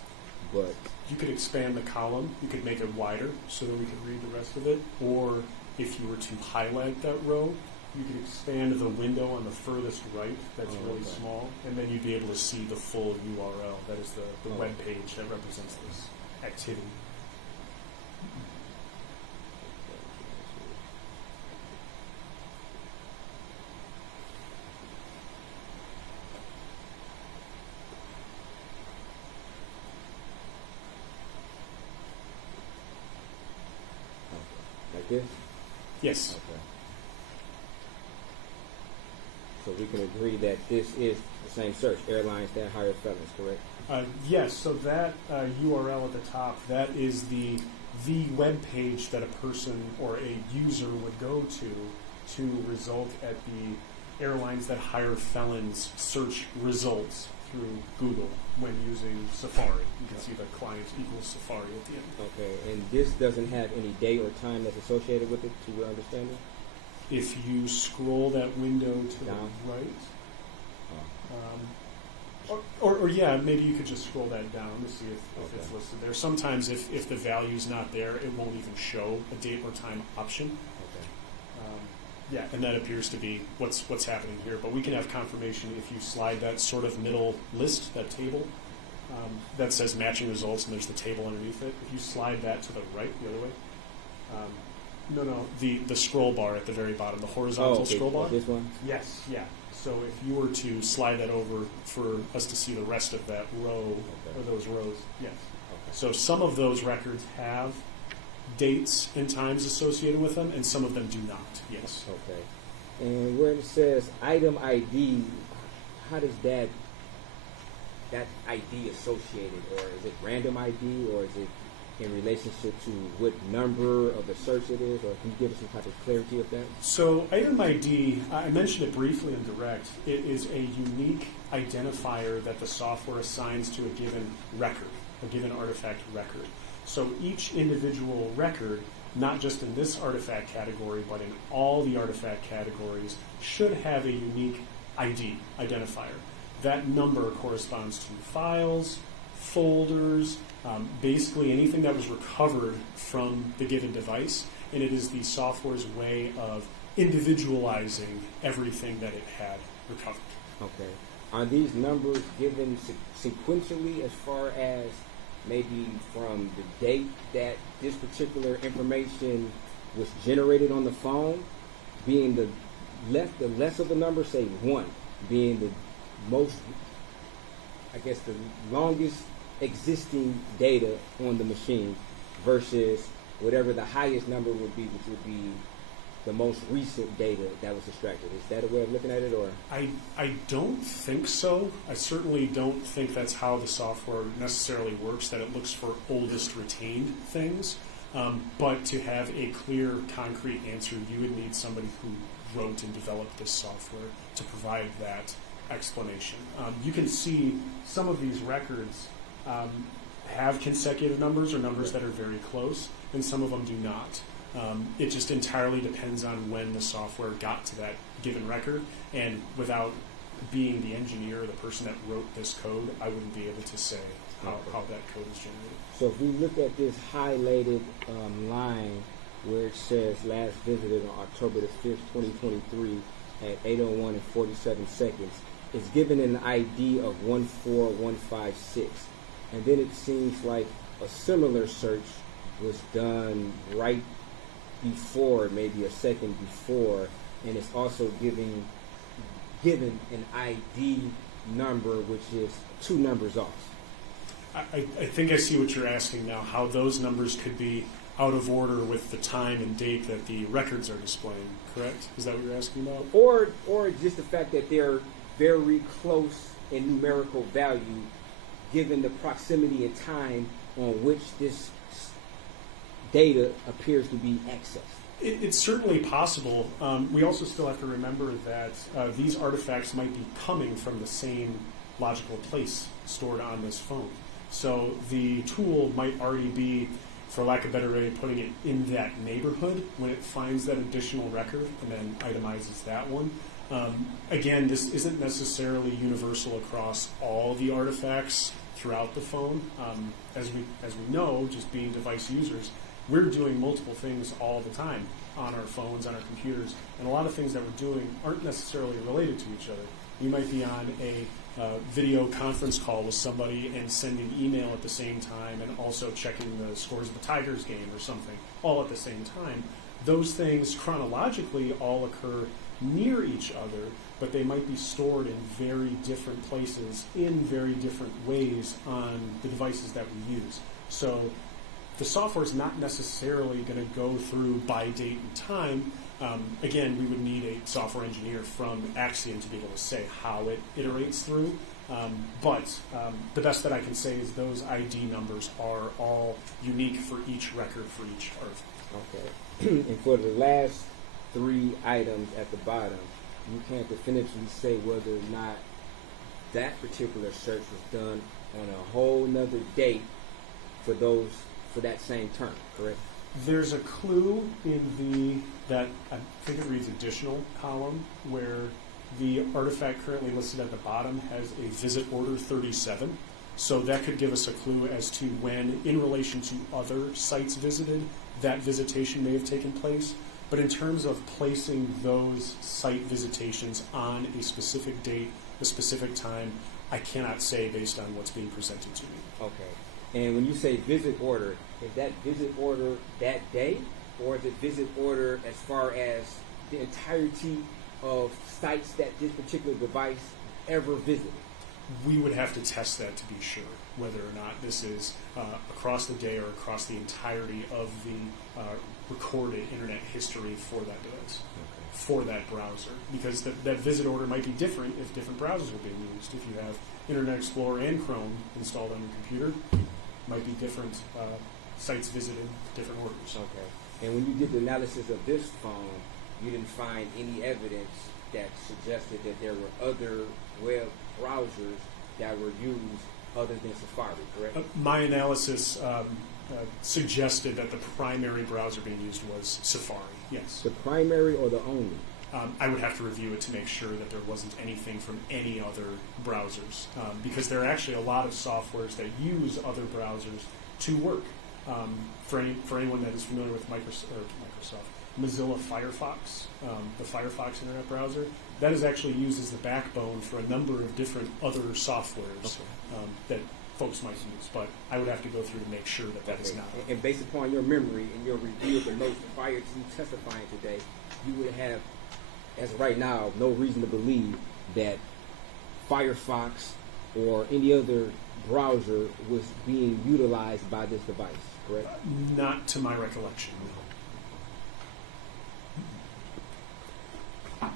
but You could expand the column. You could make it wider so that we could read the rest of it. Or if you were to highlight that row, you could expand the window on the furthest right that's really okay. small, and then you'd be able to see the full URL. That is the web page that represents this activity. like this? Yes. Okay. So we can agree that this is the same search, airlines that hire felons, correct? Yes, so that URL at the top, that is the web page that a person or a user would go to result at the airlines that hire felons search results through Google when using Safari. You can see the client equals Safari at the end. Okay, and this doesn't have any date or time that's associated with it, to your understanding? If you scroll that window to Down. the right, Oh. or yeah, maybe you could just scroll that down to see if Okay. it's listed there. Sometimes if the value's not there, it won't even show a date or time option. Okay. Yeah, and that appears to be what's happening here. But we can have confirmation if you slide that sort of middle list, that table, that says matching results, and there's the table underneath it. If you slide that to the right, the other way. The scroll bar at the very bottom, the horizontal scroll bar. This one? Yes, yeah. So if you were to slide that over for us to see the rest of that row, Okay. or those rows, yes. Okay. So some of those records have dates and times associated with them, and some of them do not, yes. Okay. And where it says item ID, how does that that ID associated, or is it random ID, or is it in relationship to what number of the search it is, or can you give us some type of clarity of that? So item ID, I mentioned it briefly in direct. It is a unique identifier that the software assigns to a given record, a given artifact record. So each individual record, not just in this artifact category, but in all the artifact categories, should have a unique ID identifier. That number corresponds to files, folders, basically anything that was recovered from the given device, and it is the software's way of individualizing everything that it had recovered. Okay. Are these numbers given sequentially as far as maybe from the date that this particular information was generated on the phone, being the less of the number, say 1, being the most, I guess, the longest existing data on the machine, versus whatever the highest number would be, which would be the most recent data that was extracted. Is that a way of looking at it, or? I don't think so. I certainly don't think that's how the software necessarily works, that it looks for oldest retained things. But to have a clear, concrete answer, you would need somebody who wrote and developed this software to provide that explanation. You can see some of these records have consecutive numbers or numbers that are very close, and some of them do not. It just entirely depends on when the software got to that given record, and without being the engineer or the person that wrote this code, I wouldn't be able to say how that code is generated. So if we look at this highlighted line where it says last visited on October the 5th, 2023 at 8:01 and 47 seconds, it's given an ID of 14156. And then it seems like a similar search was done right before, maybe a second before, and it's also given an ID number which is 2 numbers off. I think I see what you're asking now, how those numbers could be out of order with the time and date that the records are displaying, correct? Is that what you're asking about? Or just the fact that they're very close in numerical value given the proximity and time on which this data appears to be accessed. It's certainly possible. We also still have to remember that these artifacts might be coming from the same logical place stored on this phone. So the tool might already be, for lack of a better way of putting it, in that neighborhood when it finds that additional record and then itemizes that one. Again, this isn't necessarily universal across all the artifacts throughout the phone. As we know, just being device users, we're doing multiple things all the time on our phones, on our computers, and a lot of things that we're doing aren't necessarily related to each other. You might be on a video conference call with somebody and sending email at the same time, and also checking the scores of the Tigers game or something, all at the same time. Those things chronologically all occur near each other, but they might be stored in very different places in very different ways on the devices that we use. So the software is not necessarily going to go through by date and time. Again, we would need a software engineer from Axiom to be able to say how it iterates through. But the best that I can say is those ID numbers are all unique for each record, for each artifact. Okay. And for the last 3 items at the bottom, you can't definitively say whether or not that particular search was done on a whole nother date for that same term, correct? There's a clue in that I think it reads additional column, where the artifact currently listed at the bottom has a visit order 37. So that could give us a clue as to when, in relation to other sites visited, that visitation may have taken place. But in terms of placing those site visitations on a specific date, a specific time, I cannot say based on what's being presented to me. Okay. And when you say visit order, is that visit order that day, or is it visit order as far as the entirety of sites that this particular device ever visited? We would have to test that to be sure, whether or not this is across the day or across the entirety of the recorded internet history for that device. Okay. for that browser, because that visit order might be different if different browsers are being used. If you have Internet Explorer and Chrome installed on your computer, might be different sites visited, different orders. Okay. And when you did the analysis of this phone, you didn't find any evidence that suggested that there were other web browsers that were used other than Safari, correct? My analysis suggested that the primary browser being used was Safari, yes. The primary or the only? I would have to review it to make sure that there wasn't anything from any other browsers, because there are actually a lot of softwares that use other browsers to work. For anyone that is familiar with Microsoft, Mozilla Firefox, the Firefox internet browser, that is actually used as the backbone for a number of different other softwares that folks might use. But I would have to go through to make sure that is not. And based upon your memory and your review of the notes prior to you testifying today, you would have, as of right now, no reason to believe that Firefox or any other browser was being utilized by this device, correct? Not to my recollection, no.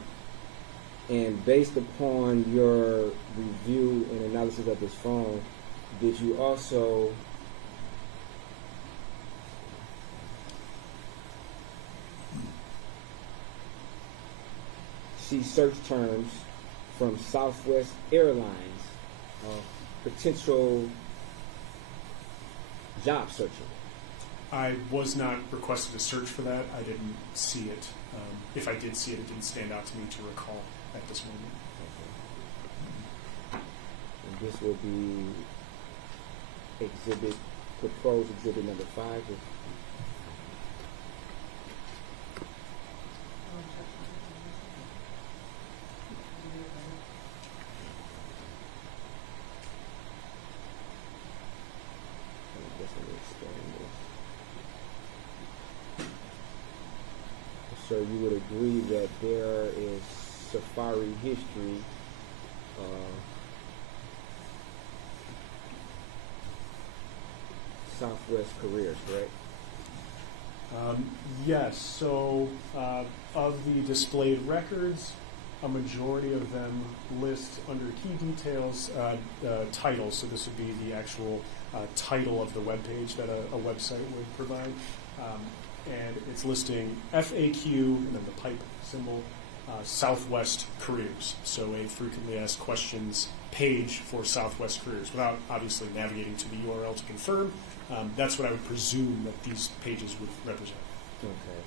And based upon your review and analysis of this phone, did you also see search terms from Southwest Airlines, potential job searching? I was not requested to search for that. I didn't see it. If I did see it, it didn't stand out to me to recall at this moment. And this will be proposed exhibit number 5. So you would agree that there is Safari history Southwest careers, correct? Yes. So of the displayed records, a majority of them list under key details titles. So this would be the actual title of the web page that a website would provide. And it's listing FAQ and then the pipe symbol, Southwest careers. So a frequently asked questions page for Southwest careers without obviously navigating to the URL to confirm. That's what I would presume that these pages would represent. Okay.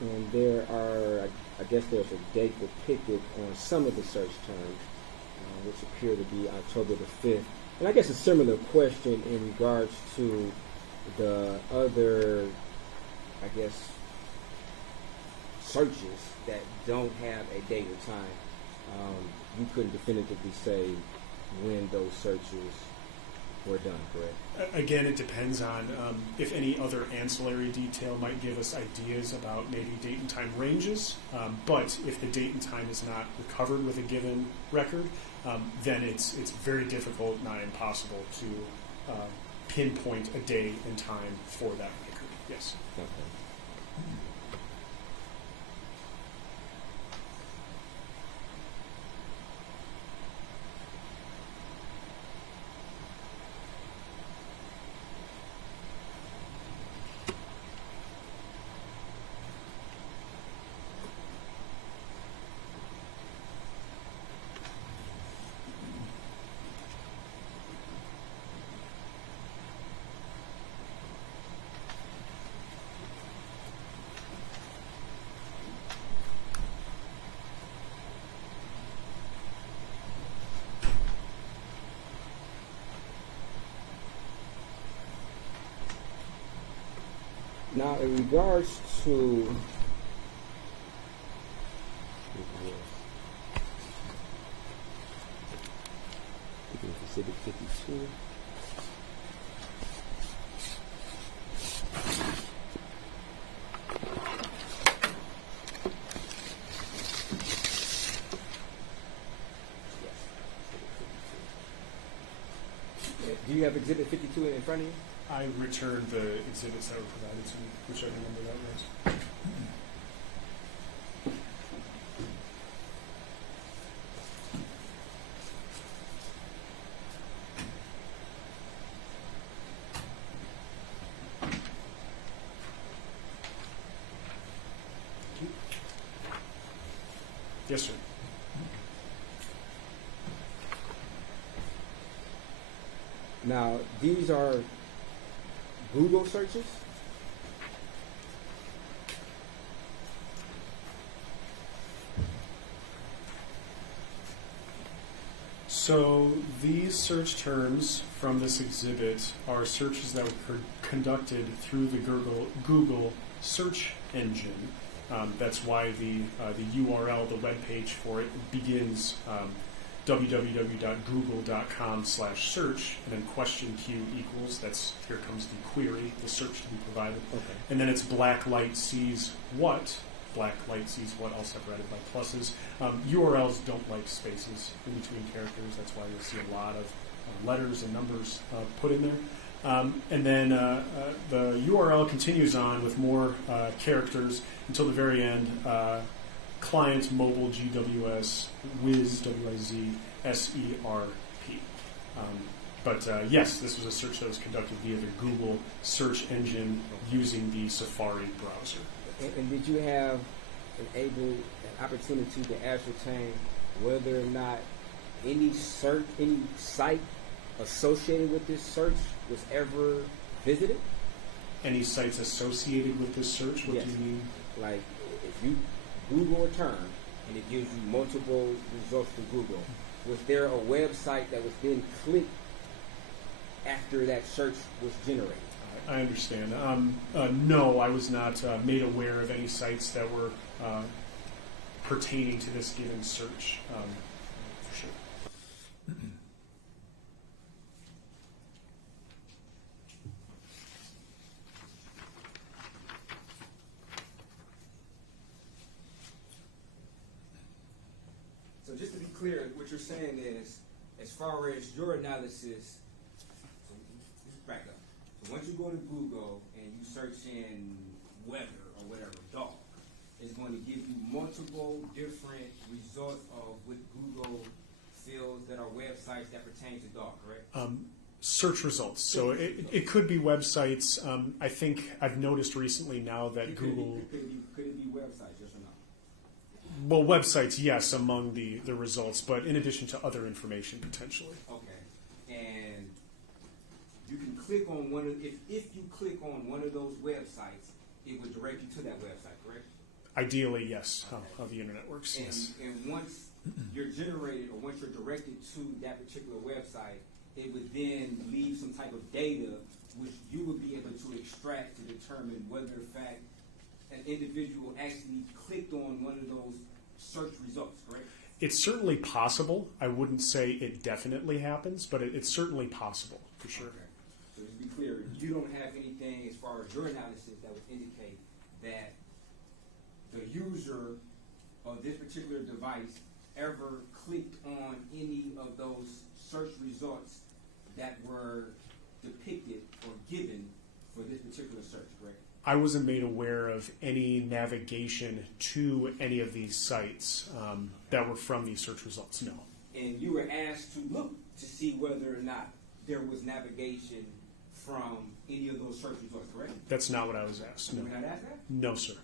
And there are, I guess there's a date depicted on some of the search terms, which appear to be October the 5th. And I guess a similar question in regards to the other, I guess, searches that don't have a date or time. You couldn't definitively say when those searches were done, correct? Again, it depends on if any other ancillary detail might give us ideas about maybe date and time ranges. But if the date and time is not recovered with a given record, then it's very difficult, not impossible, to pinpoint a day and time for that record. Yes. Okay. Now, in regards to Exhibit 52. Do you have Exhibit 52 in front of you? I returned the exhibits that were provided to me, whichever number that was. Yes, sir. Now, these are Google searches? So these search terms from this exhibit are searches that were conducted through the Google search engine. That's why the URL, the web page for it, begins www.google.com/search, and then question Q equals, here comes the query, the search to be provided. Okay. And then it's black light sees what, all separated by pluses. URLs don't like spaces in between characters. That's why you'll see a lot of letters and numbers put in there. And then the URL continues on with more characters until the very end. Client mobile GWS Wiz WIZ SERP. But yes, this was a search that was conducted via the Google search engine using the Safari browser. And did you have an opportunity to ascertain whether or not any site associated with this search was ever visited? Any sites associated with this search? What Yes. do you mean? Like, if you Google a term and it gives you multiple results from Google, was there a website that was then clicked after that search was generated? I understand. No, I was not made aware of any sites that were pertaining to this given search, for sure. So just to be clear, what you're saying is, as far as your analysis, so let's back up. So once you go to Google and you search in weather or whatever, dog, it's going to give you multiple different results of what Google feels that are websites that pertain to dog, correct? Search results. So it could be websites. I think I've noticed recently now that Google... Could it be websites, yes or no? Well, websites, yes, among the results, but in addition to other information, potentially. Okay. And you can click on one of, if you click on one of those websites, it would direct you to that website, correct? Ideally, yes, how the internet works, And, yes. and once you're generated or once you're directed to that particular website, it would then leave some type of data which you would be able to extract to determine whether, in fact, an individual actually clicked on one of those search results, correct? It's certainly possible. I wouldn't say it definitely happens, but it's certainly possible, for sure. Okay. So to be clear, you don't have anything as far as your analysis that would indicate that the user of this particular device ever clicked on any of those search results that were depicted or given for this particular search, correct? I wasn't made aware of any navigation to any of these sites that were from these search results, no. And you were asked to look to see whether or not there was navigation from any of those search results, correct? That's not what I was asked, no. You were not asked that? No, sir.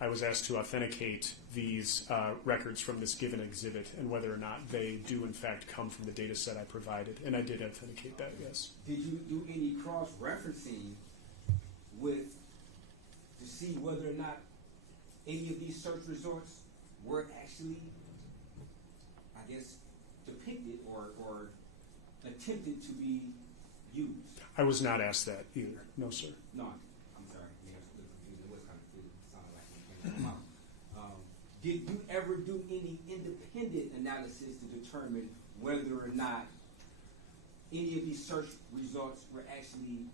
I was asked to authenticate these records from this given exhibit and whether or not they do, in fact, come from the data set I provided. And I did authenticate that, yes. Did you do any cross-referencing to see whether or not any of these search results were actually, I guess, depicted or attempted to be used? I was not asked that either. No, sir. No, I'm sorry. Yeah, I was a little confused. It was kind of confusing. It sounded like it came from my mouth. Did you ever do any independent analysis to determine whether or not any of these search results were actually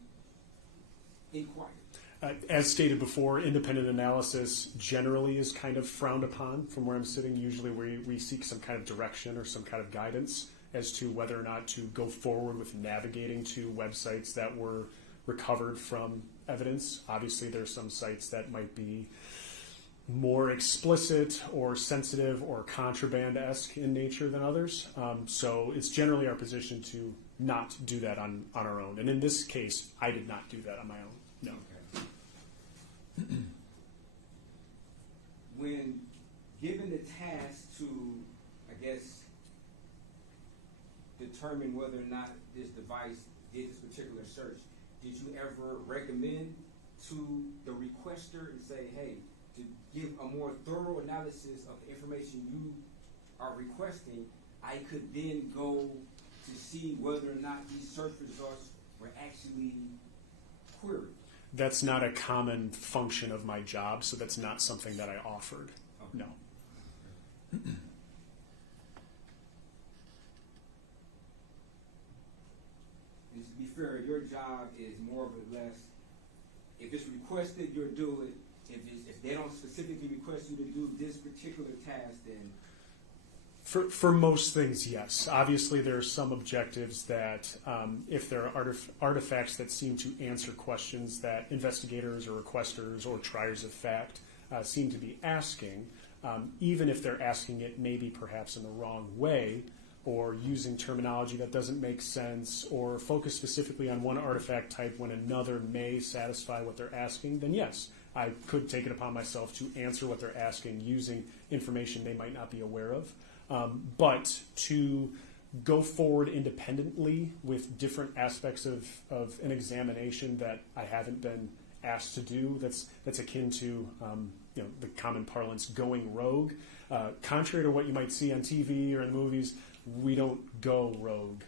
inquired? As stated before, independent analysis generally is kind of frowned upon from where I'm sitting. Usually we seek some kind of direction or some kind of guidance as to whether or not to go forward with navigating to websites that were recovered from evidence. Obviously, there's some sites that might be more explicit or sensitive or contraband-esque in nature than others. So it's generally our position to not do that on our own. And in this case, I did not do that on my own. No. Okay. When given the task to, I guess, determine whether or not this device did this particular search, did you ever recommend to the requester and say, hey, to give a more thorough analysis of the information you are requesting, I could then go to see whether or not these search results were actually queried? That's not a common function of my job, so that's not something that I offered. Okay. No. And to be fair, your job is more or less, if it's requested, you'll do it. If they don't specifically request you to do this particular task, then... For most things, yes. Obviously, there are some objectives that, if there are artifacts that seem to answer questions that investigators or requesters or triers of fact seem to be asking, even if they're asking it maybe perhaps in the wrong way, or using terminology that doesn't make sense, or focus specifically on one artifact type when another may satisfy what they're asking, then yes, I could take it upon myself to answer what they're asking using information they might not be aware of. But to go forward independently with different aspects of an examination that I haven't been asked to do, that's akin to the common parlance going rogue. Contrary to what you might see on TV or in the movies, we don't go rogue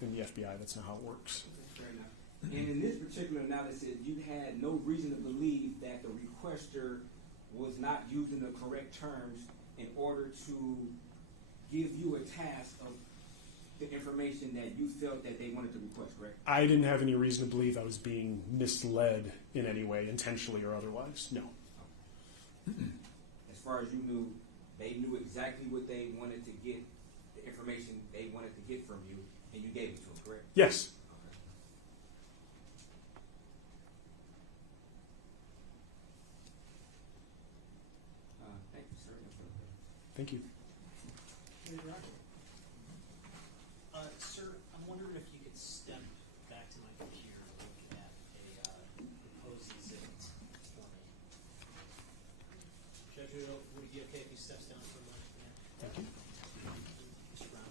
in the FBI. That's not how it works. Fair enough. And in this particular analysis, you had no reason to believe that the requester was not using the correct terms in order to give you a task of the information that you felt that they wanted to request, correct? I didn't have any reason to believe I was being misled in any way, intentionally or otherwise. No. As far as you knew, they knew exactly what they wanted to get, the information they wanted to get from you, and you gave it to them, correct? Yes. Okay. Thank you, sir. Thank you. Sir, I'm wondering if you could step back to my computer and look at a proposed exhibit for me. Judge, would it be okay if he steps down for a moment? Yeah. Thank you. Mr. Brown.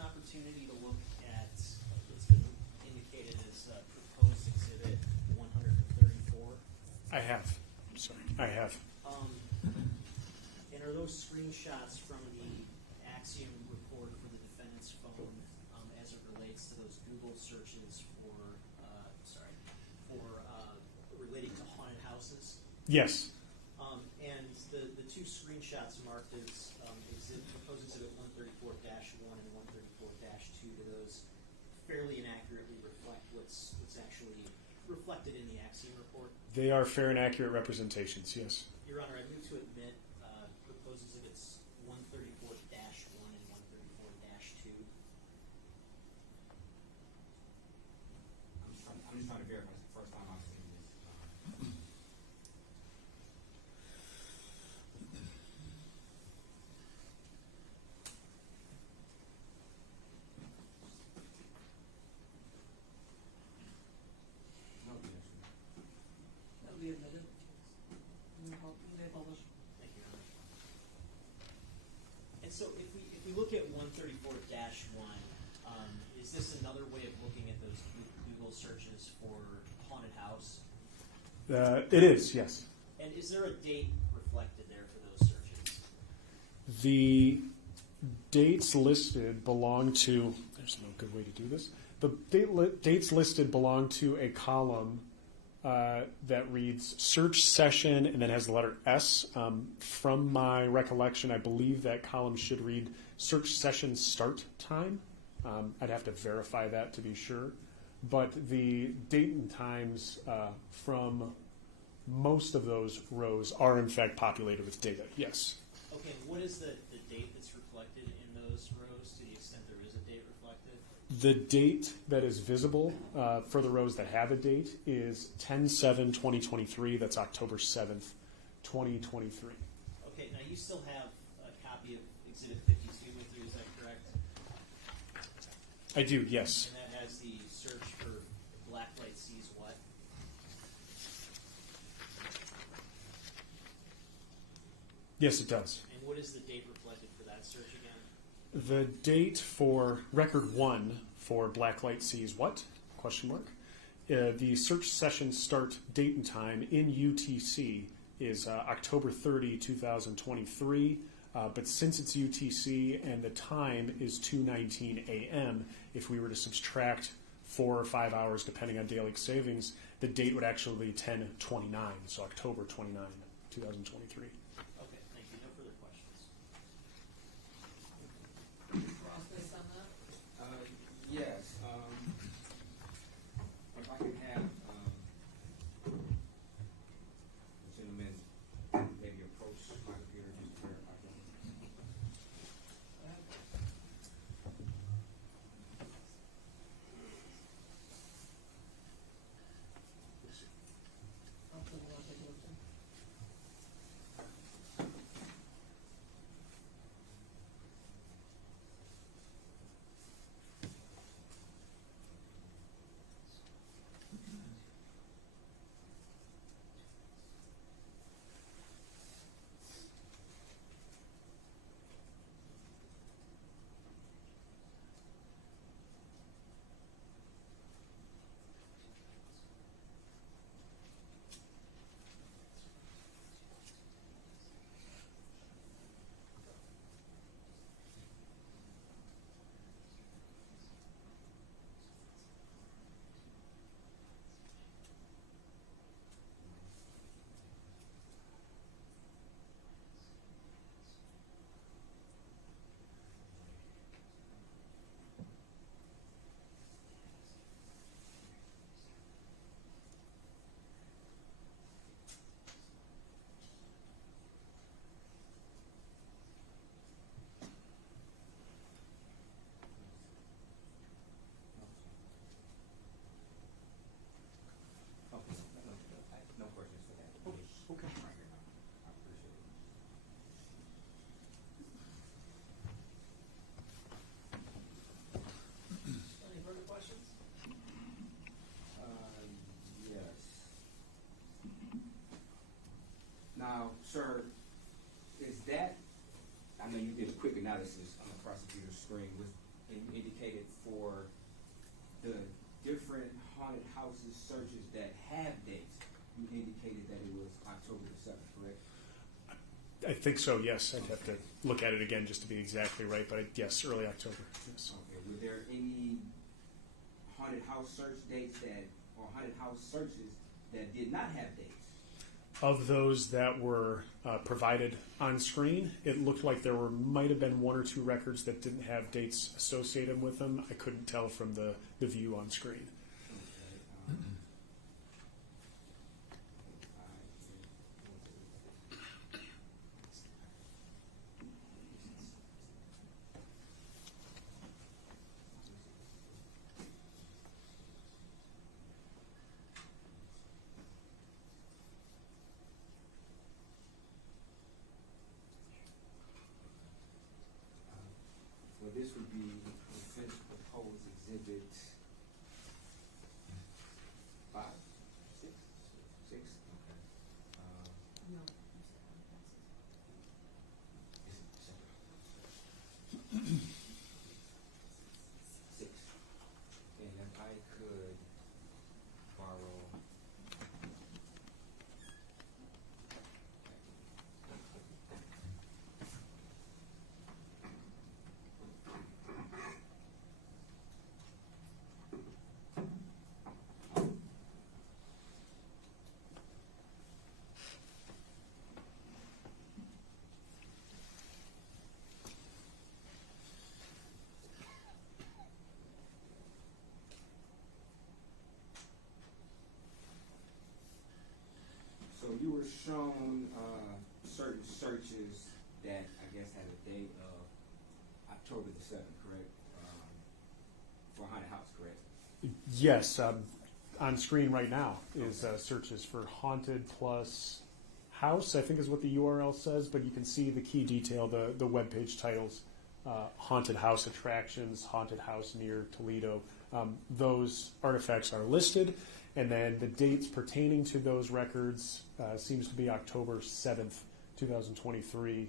Opportunity to look at what's been indicated as proposed exhibit 134. I have. Sorry, I have. And are those screenshots from the Axiom report for the defendant's phone as it relates to those Google searches for relating to haunted houses? Yes. And the two screenshots marked as proposed exhibit 134-1 and 134-2, do those fairly inaccurately reflect what's actually reflected in the Axiom report? They are fair and accurate representations, yes. Your Honor, I move to admit proposed exhibits 134-1 and 134-2. I'm just trying to verify. It's the first time I've seen this. It is, yes. And is there a date reflected there for those searches? The dates listed belong to, there's no good way to do this. The dates listed belong to a column that reads search session and then has the letter S. From my recollection, I believe that column should read search session start time. I'd have to verify that to be sure. But the date and times from most of those rows are in fact populated with data, yes. Okay, what is the date that's reflected in those rows to the extent there is a date reflected? The date that is visible for the rows that have a date is 10/7/2023. That's October 7th, 2023. Okay, now you still have a copy of Exhibit 52 with you, is that correct? I do, yes. And that has the search for blacklight sees what? Yes, it does. And what is the date reflected for that search again? The date for record 1 for blacklight sees what? Question mark. The search session start date and time in UTC is October 30, 2023. But since it's UTC and the time is 2:19 a.m., if we were to subtract 4 or 5 hours depending on daily savings, the date would actually be 10/29, so October 29, 2023. Okay, thank you. No further questions. Ross, based on that? Yes. If I could have the gentleman maybe approach my computer just to verify that. Hopefully we'll take a look too. No questions for that. Okay. I appreciate it. Any further questions? Yes. Now, sir, is that, I know you did a quick analysis on the prosecutor's screen, and you indicated for the different haunted houses searches that have dates, you indicated that it was October the 7th, correct? I think so, yes. I'd have to look at it again just to be exactly right, but yes, early October. Yes. Okay. Were there any haunted house search dates or haunted house searches that did not have dates? Of those that were provided on screen, it looked like there might have been 1 or 2 records that didn't have dates associated with them. I couldn't tell from the view on screen. Okay. Well, this would be the finished proposed exhibit shown certain searches that I guess had a date of October the 7th, correct? For haunted house, correct? Yes, on screen right now is searches for haunted plus house, I think is what the URL says, but you can see the key detail, the webpage titles, haunted house attractions, haunted house near Toledo. Those artifacts are listed, and then the dates pertaining to those records seems to be October 7th, 2023,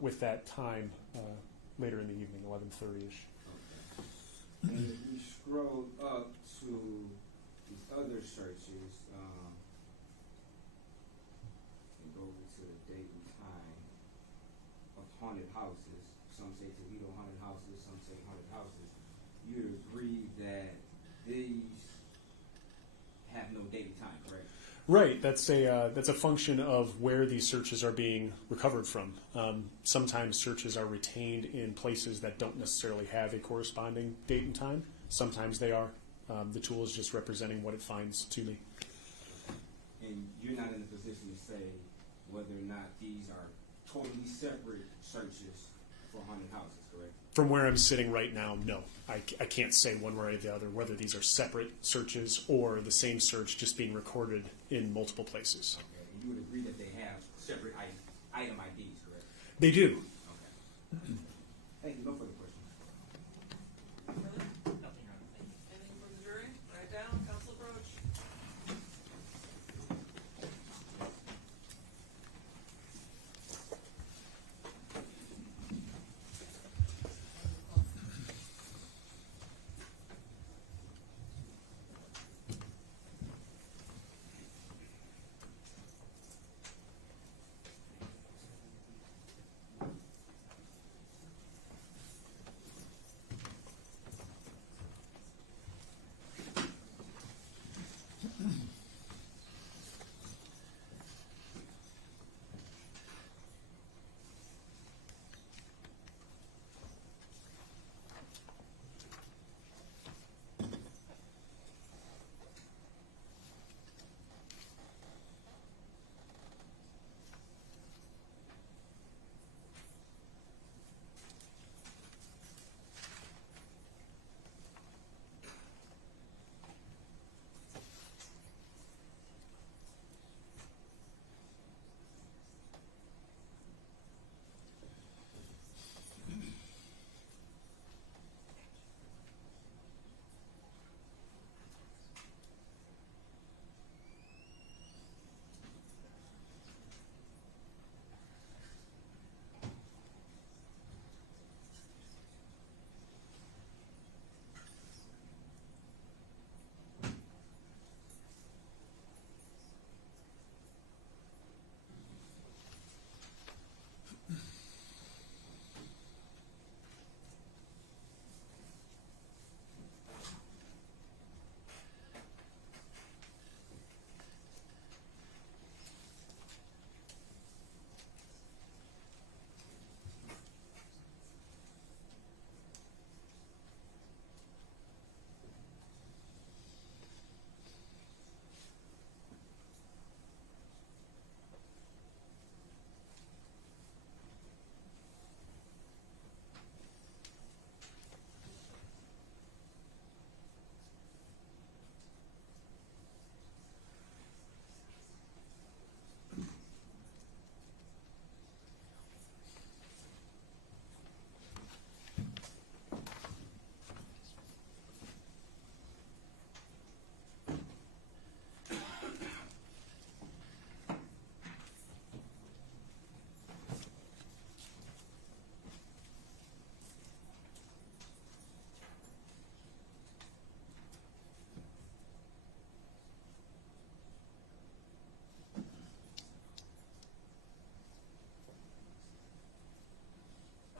with that time later in the evening, 11:30ish. And if we scroll up to these other searches, and go over to the date and time of haunted houses, some say Toledo haunted houses, some say haunted houses, you would agree that these have no date and time, correct? Right, that's a function of where these searches are being recovered from. Sometimes searches are retained in places that don't necessarily have a corresponding date and time. Sometimes they are. The tool is just representing what it finds to me. And you're not in a position to say whether or not these are totally separate searches for haunted houses, correct? From where I'm sitting right now, no. I can't say one way or the other whether these are separate searches or the same search just being recorded in multiple places. Okay, and you would agree that they have separate item IDs, correct? They do. Okay. Thank you. No further questions. Further? Nothing wrong with it. Anything from the jury? Write down, Counsel Broach.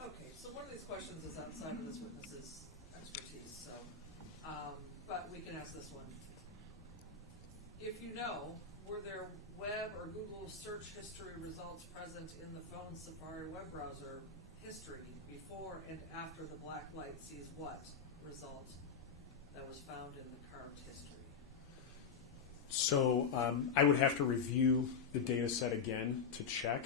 Okay, so one of these questions is outside of this witness's expertise, so, but we can ask this one. If you know, were there web or Google search history results present in the phone's Safari web browser history before and after the black light sees what result that was found in the current history? So I would have to review the data set again to check.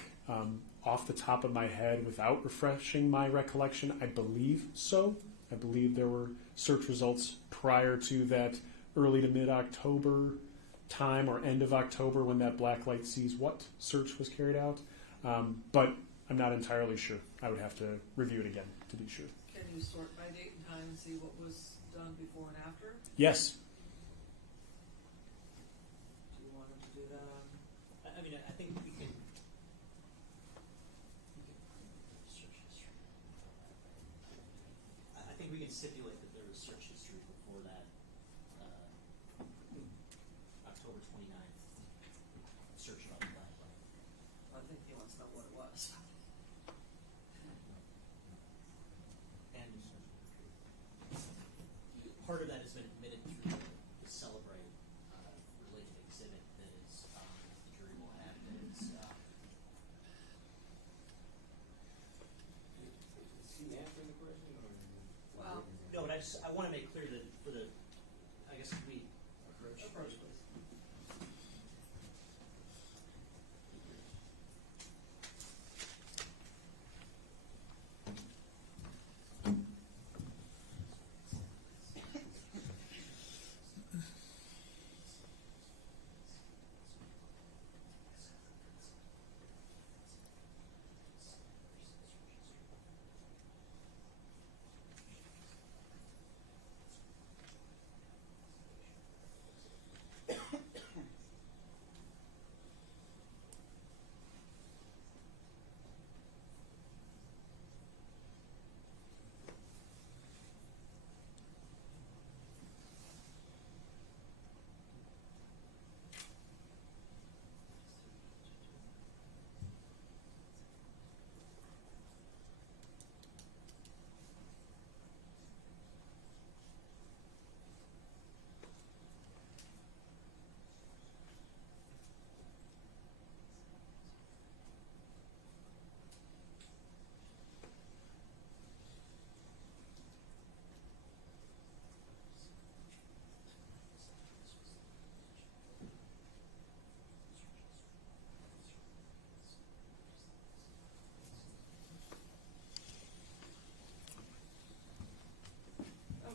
Off the top of my head, without refreshing my recollection, I believe so. I believe there were search results prior to that early to mid-October time or end of October when that Blacklight Sees What search was carried out. But I'm not entirely sure. I would have to review it again to be sure. Can you sort by date and time and see what was done before and after? Yes. Do you want him to do that on? I mean, I think we can search history. I think we can stipulate that there was search history before that October 29th search about the Blacklight. I think he wants to know what it was. And part of that has been admitted through the Celebrate related exhibit that is the jury will have. That is, Is he answering the question, or? Well, no, but I want to make clear that for the, I guess we approach. approach, please.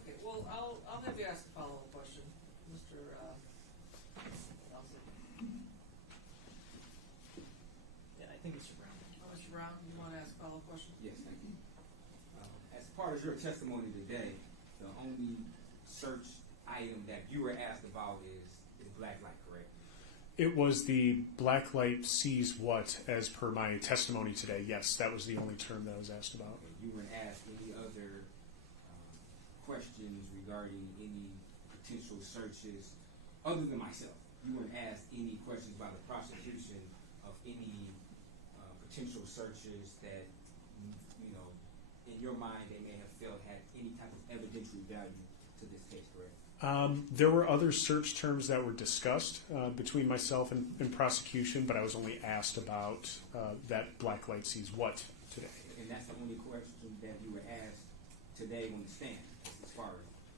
Okay, well, I'll have you ask a follow-up question, Mr. Nelson. Yeah, I think it's around. Mr. Brown, you want to ask a follow-up question? Yes, thank you. As part of your testimony today, the only search item that you were asked about is Blacklight, correct? It was the Blacklight Sees What as per my testimony today. Yes, that was the only term that I was asked about. Okay. You weren't asked any other questions regarding any potential searches other than myself. You weren't asked any questions by the prosecution of any potential searches that, you know, in your mind they may have felt had any type of evidentiary value to this case, correct? There were other search terms that were discussed between myself and prosecution, but I was only asked about that Blacklight Sees What today. And that's the only question that you were asked today on the stand, as far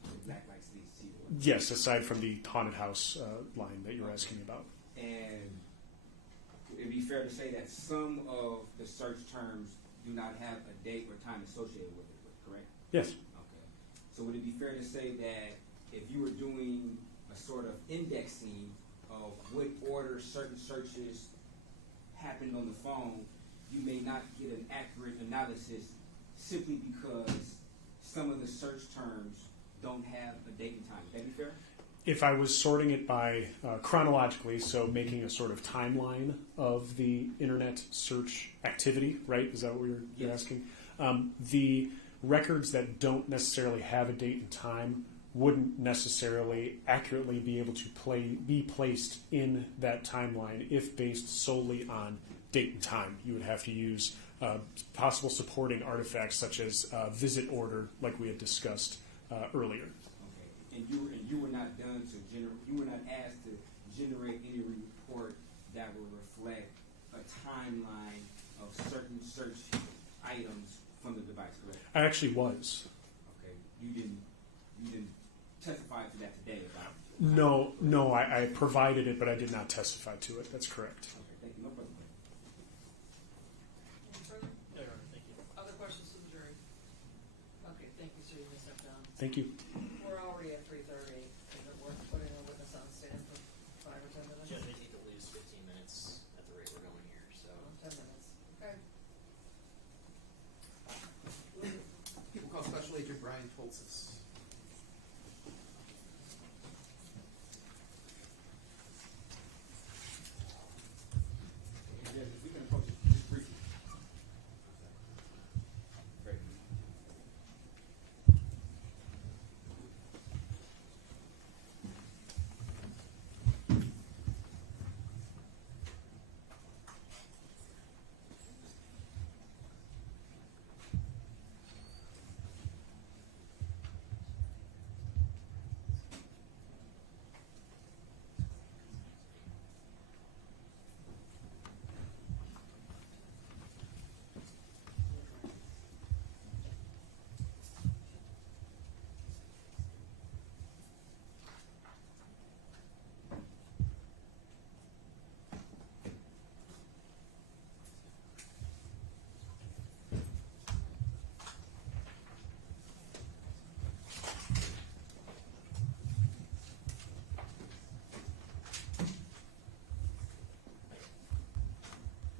as the Blacklight Sees What? Yes, aside from the haunted house line that you were asking me about. And it'd be fair to say that some of the search terms do not have a date or time associated with it, correct? Yes. Okay. So would it be fair to say that if you were doing a sort of indexing of what order certain searches happened on the phone, you may not get an accurate analysis simply because some of the search terms don't have a date and time? Would that be fair? If I was sorting it by chronologically, so making a sort of timeline of the internet search activity, right? Is that what you're asking? The records that don't necessarily have a date and time wouldn't necessarily accurately be able to be placed in that timeline if based solely on date and time. You would have to use possible supporting artifacts such as visit order, like we had discussed earlier. Okay. And you were not done to you were not asked to generate any report that would reflect a timeline of certain search items from the device, correct? I actually was. Okay. You didn't testify to that today about No, I provided it, but I did not testify to it. That's correct. Okay, thank you. No further questions. Any further? No, Your Honor, thank you. Other questions to the jury? Okay, thank you, sir. You may step down. Thank you. We're already at 3:30. Is it worth putting a witness on the stand for 5 or 10 minutes? Judge, I need to lose 15 minutes at the rate we're going here, so. 10 minutes. Okay. People call Special Agent Brian Toltzis. Yes, if we can approach it just briefly. Great.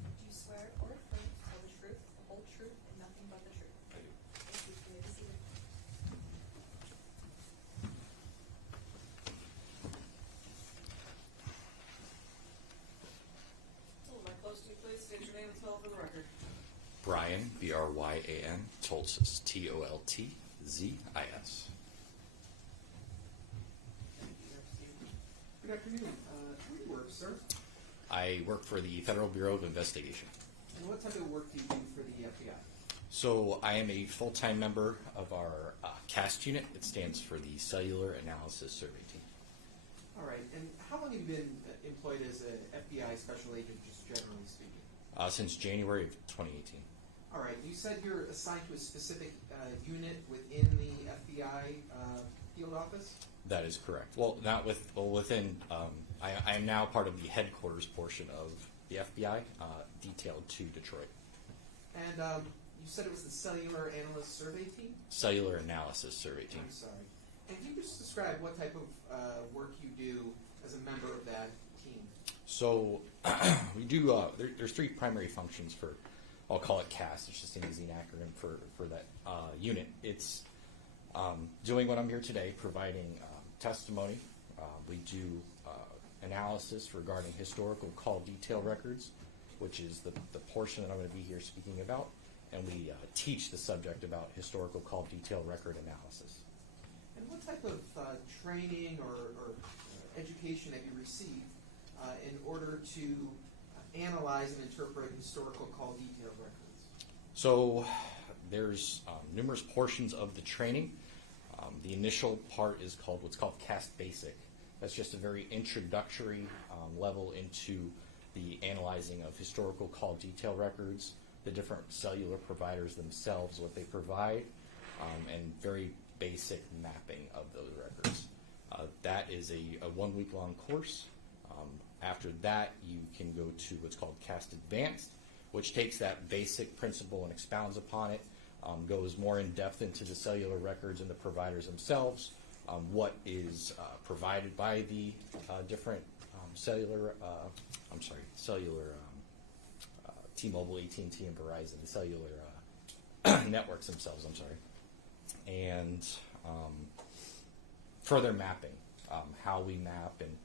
Do you swear or affirm to tell the truth, the whole truth, and nothing but the truth? I do. Thank you. You may be seated. Hold my close to you, please. State your name and spell it for the record. Brian, B-R-Y-A-N, Toltzis, T-O-L-T-Z-I-S. Good afternoon. Where do you work, sir? I work for the Federal Bureau of Investigation. And what type of work do you do for the FBI? So I am a full-time member of our CAST unit. It stands for the Cellular Analysis Survey Team. All right. And how long have you been employed as an FBI special agent, just generally speaking? Since January of 2018. All right. You said you're assigned to a specific unit within the FBI field office? That is correct. Within, I am now part of the headquarters portion of the FBI, detailed to Detroit. And you said it was the Cellular Analyst Survey Team? Cellular Analysis Survey Team. I'm sorry. And can you just describe what type of work you do as a member of that team? So we do, there's three primary functions for, I'll call it CAST, it's just an easy acronym for that unit. It's doing what I'm here today, providing testimony. We do analysis regarding historical call detail records, which is the portion that I'm going to be here speaking about. And we teach the subject about historical call detail record analysis. And what type of training or education have you received in order to analyze and interpret historical call detail records? So there's numerous portions of the training. The initial part is called what's called CAST Basic. That's just a very introductory level into the analyzing of historical call detail records, the different cellular providers themselves, what they provide, and very basic mapping of those records. That is a 1 week long course. After that, you can go to what's called CAST Advanced, which takes that basic principle and expounds upon it, goes more in depth into the cellular records and the providers themselves, what is provided by the different cellular T-Mobile, AT&T, and Verizon, the cellular networks themselves, and further mapping, how we map and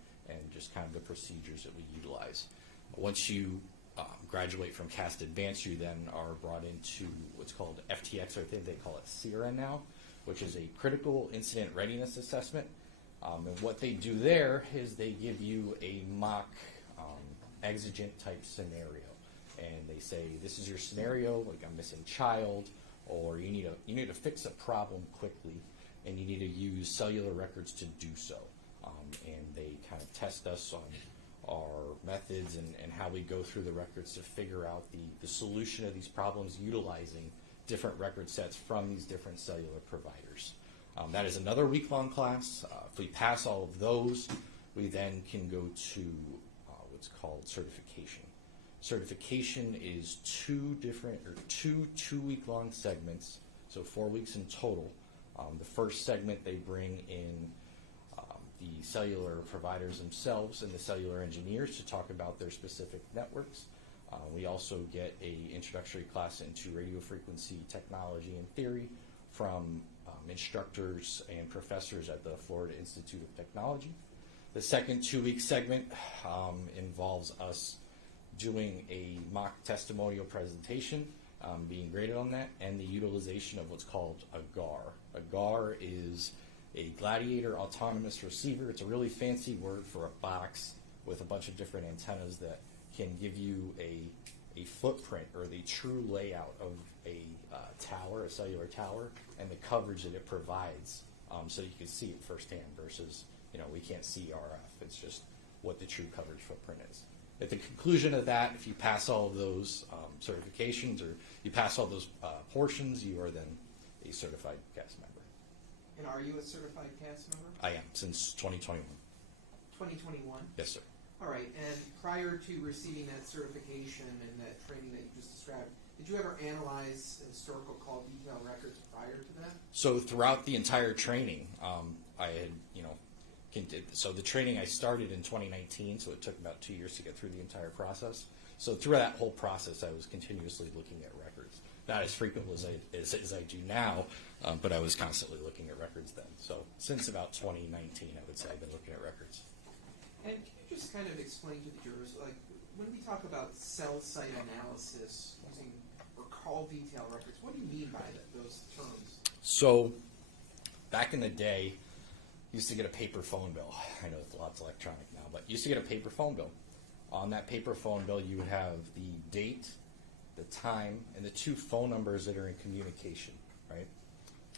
just kind of the procedures that we utilize. Once you graduate from CAST Advanced, you then are brought into what's called FTX, or I think they call it CIRA now, which is a Critical Incident Readiness Assessment. And what they do there is they give you a mock exigent type scenario. And they say, this is your scenario, like a missing child, or you need to fix a problem quickly, and you need to use cellular records to do so. And they kind of test us on our methods and how we go through the records to figure out the solution of these problems utilizing different record sets from these different cellular providers. That is another week-long class. If we pass all of those, we then can go to what's called certification. Certification is two two-week-long segments, so 4 weeks in total. The first segment, they bring in the cellular providers themselves and the cellular engineers to talk about their specific networks. We also get a introductory class into radio frequency technology and theory from instructors and professors at the Florida Institute of Technology. The second 2-week segment involves us doing a mock testimonial presentation, being graded on that, and the utilization of what's called a GAR. A GAR is a Gladiator Autonomous Receiver. It's a really fancy word for a box with a bunch of different antennas that can give you a footprint or the true layout of a tower, a cellular tower, and the coverage that it provides, so you can see it firsthand versus, we can't see RF. It's just what the true coverage footprint is. At the conclusion of that, if you pass all of those certifications or you pass all those portions, you are then a certified cast member. And are you a certified cast member? I am, since 2021. 2021? Yes, sir. All right, and prior to receiving that certification and that training that you just described, did you ever analyze historical call detail records prior to that? So throughout the entire training, I had, so the training I started in 2019, so it took about 2 years to get through the entire process. So through that whole process, I was continuously looking at records. Not as frequently as I do now, but I was constantly looking at records then. So since about 2019, I would say I've been looking at records. And can you just kind of explain to the jurors, like, when we talk about cell site analysis using or call detail records, what do you mean by those terms? So back in the day, you used to get a paper phone bill. I know it's lots electronic now, but you used to get a paper phone bill. On that paper phone bill, you would have the date, the time, and the 2 phone numbers that are in communication, right?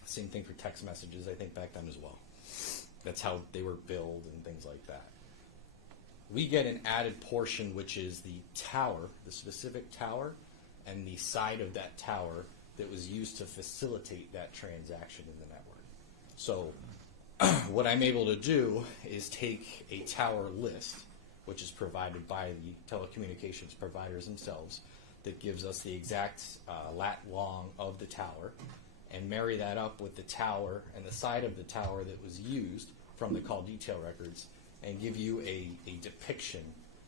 Same thing for text messages, I think, back then as well. That's how they were billed and things like that. We get an added portion, which is the tower, the specific tower, and the side of that tower that was used to facilitate that transaction in the network. So what I'm able to do is take a tower list, which is provided by the telecommunications providers themselves, that gives us the exact lat long of the tower, and marry that up with the tower and the side of the tower that was used from the call detail records, and give you a depiction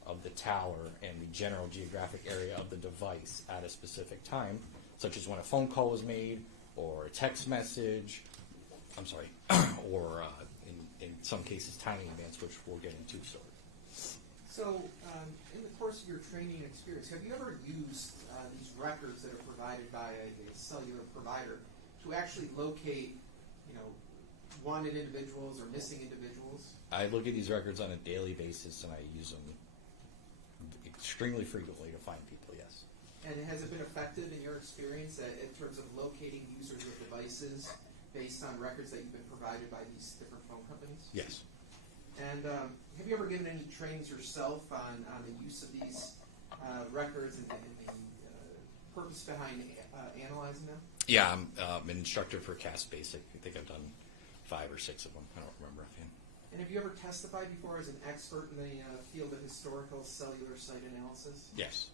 of the tower and the general geographic area of the device at a specific time, such as when a phone call was made, or a text message, or in some cases timing events, which we'll get into shortly. So, in the course of your training experience, have you ever used these records that are provided by a cellular provider to actually locate, wanted individuals or missing individuals? I look at these records on a daily basis, and I use them extremely frequently to find people, yes. And has it been effective in your experience in terms of locating users of devices based on records that you've been provided by these different phone companies? Yes. And have you ever given any trainings yourself on the use of these records and the purpose behind analyzing them? Yeah, I'm an instructor for Cast Basic. I think I've done 5 or 6 of them. I don't remember offhand. And have you ever testified before as an expert in the field of historical cellular site analysis? Yes.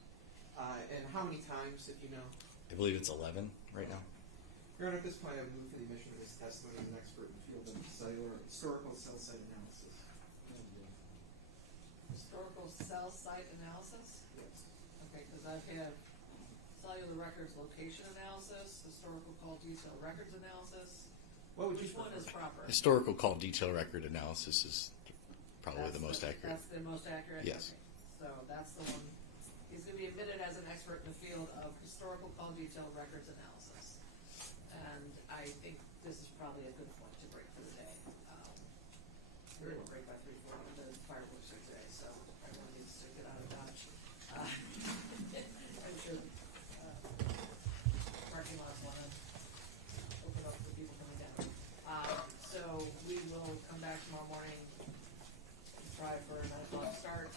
And how many times, if you know? I believe it's 11 right now. Your Honor, at this point, I would move for the admission of his testimony as an expert in the field of historical cell site analysis. Historical cell site analysis? Yes. Okay, because I've had cellular records location analysis, historical call detail records analysis. What would Which you one prefer? is proper? Historical call detail record analysis is probably the most accurate. That's the most accurate? Yes. Okay. So that's the one. He's going to be admitted as an expert in the field of historical call detail records analysis. And I think this is probably a good point to break for the day. We're going to break by 3:40. The fireworks are today, so everyone needs to get out of Dodge. I'm sure parking lots want to open up for people coming down. So we will come back tomorrow morning, try for a 9 o'clock start.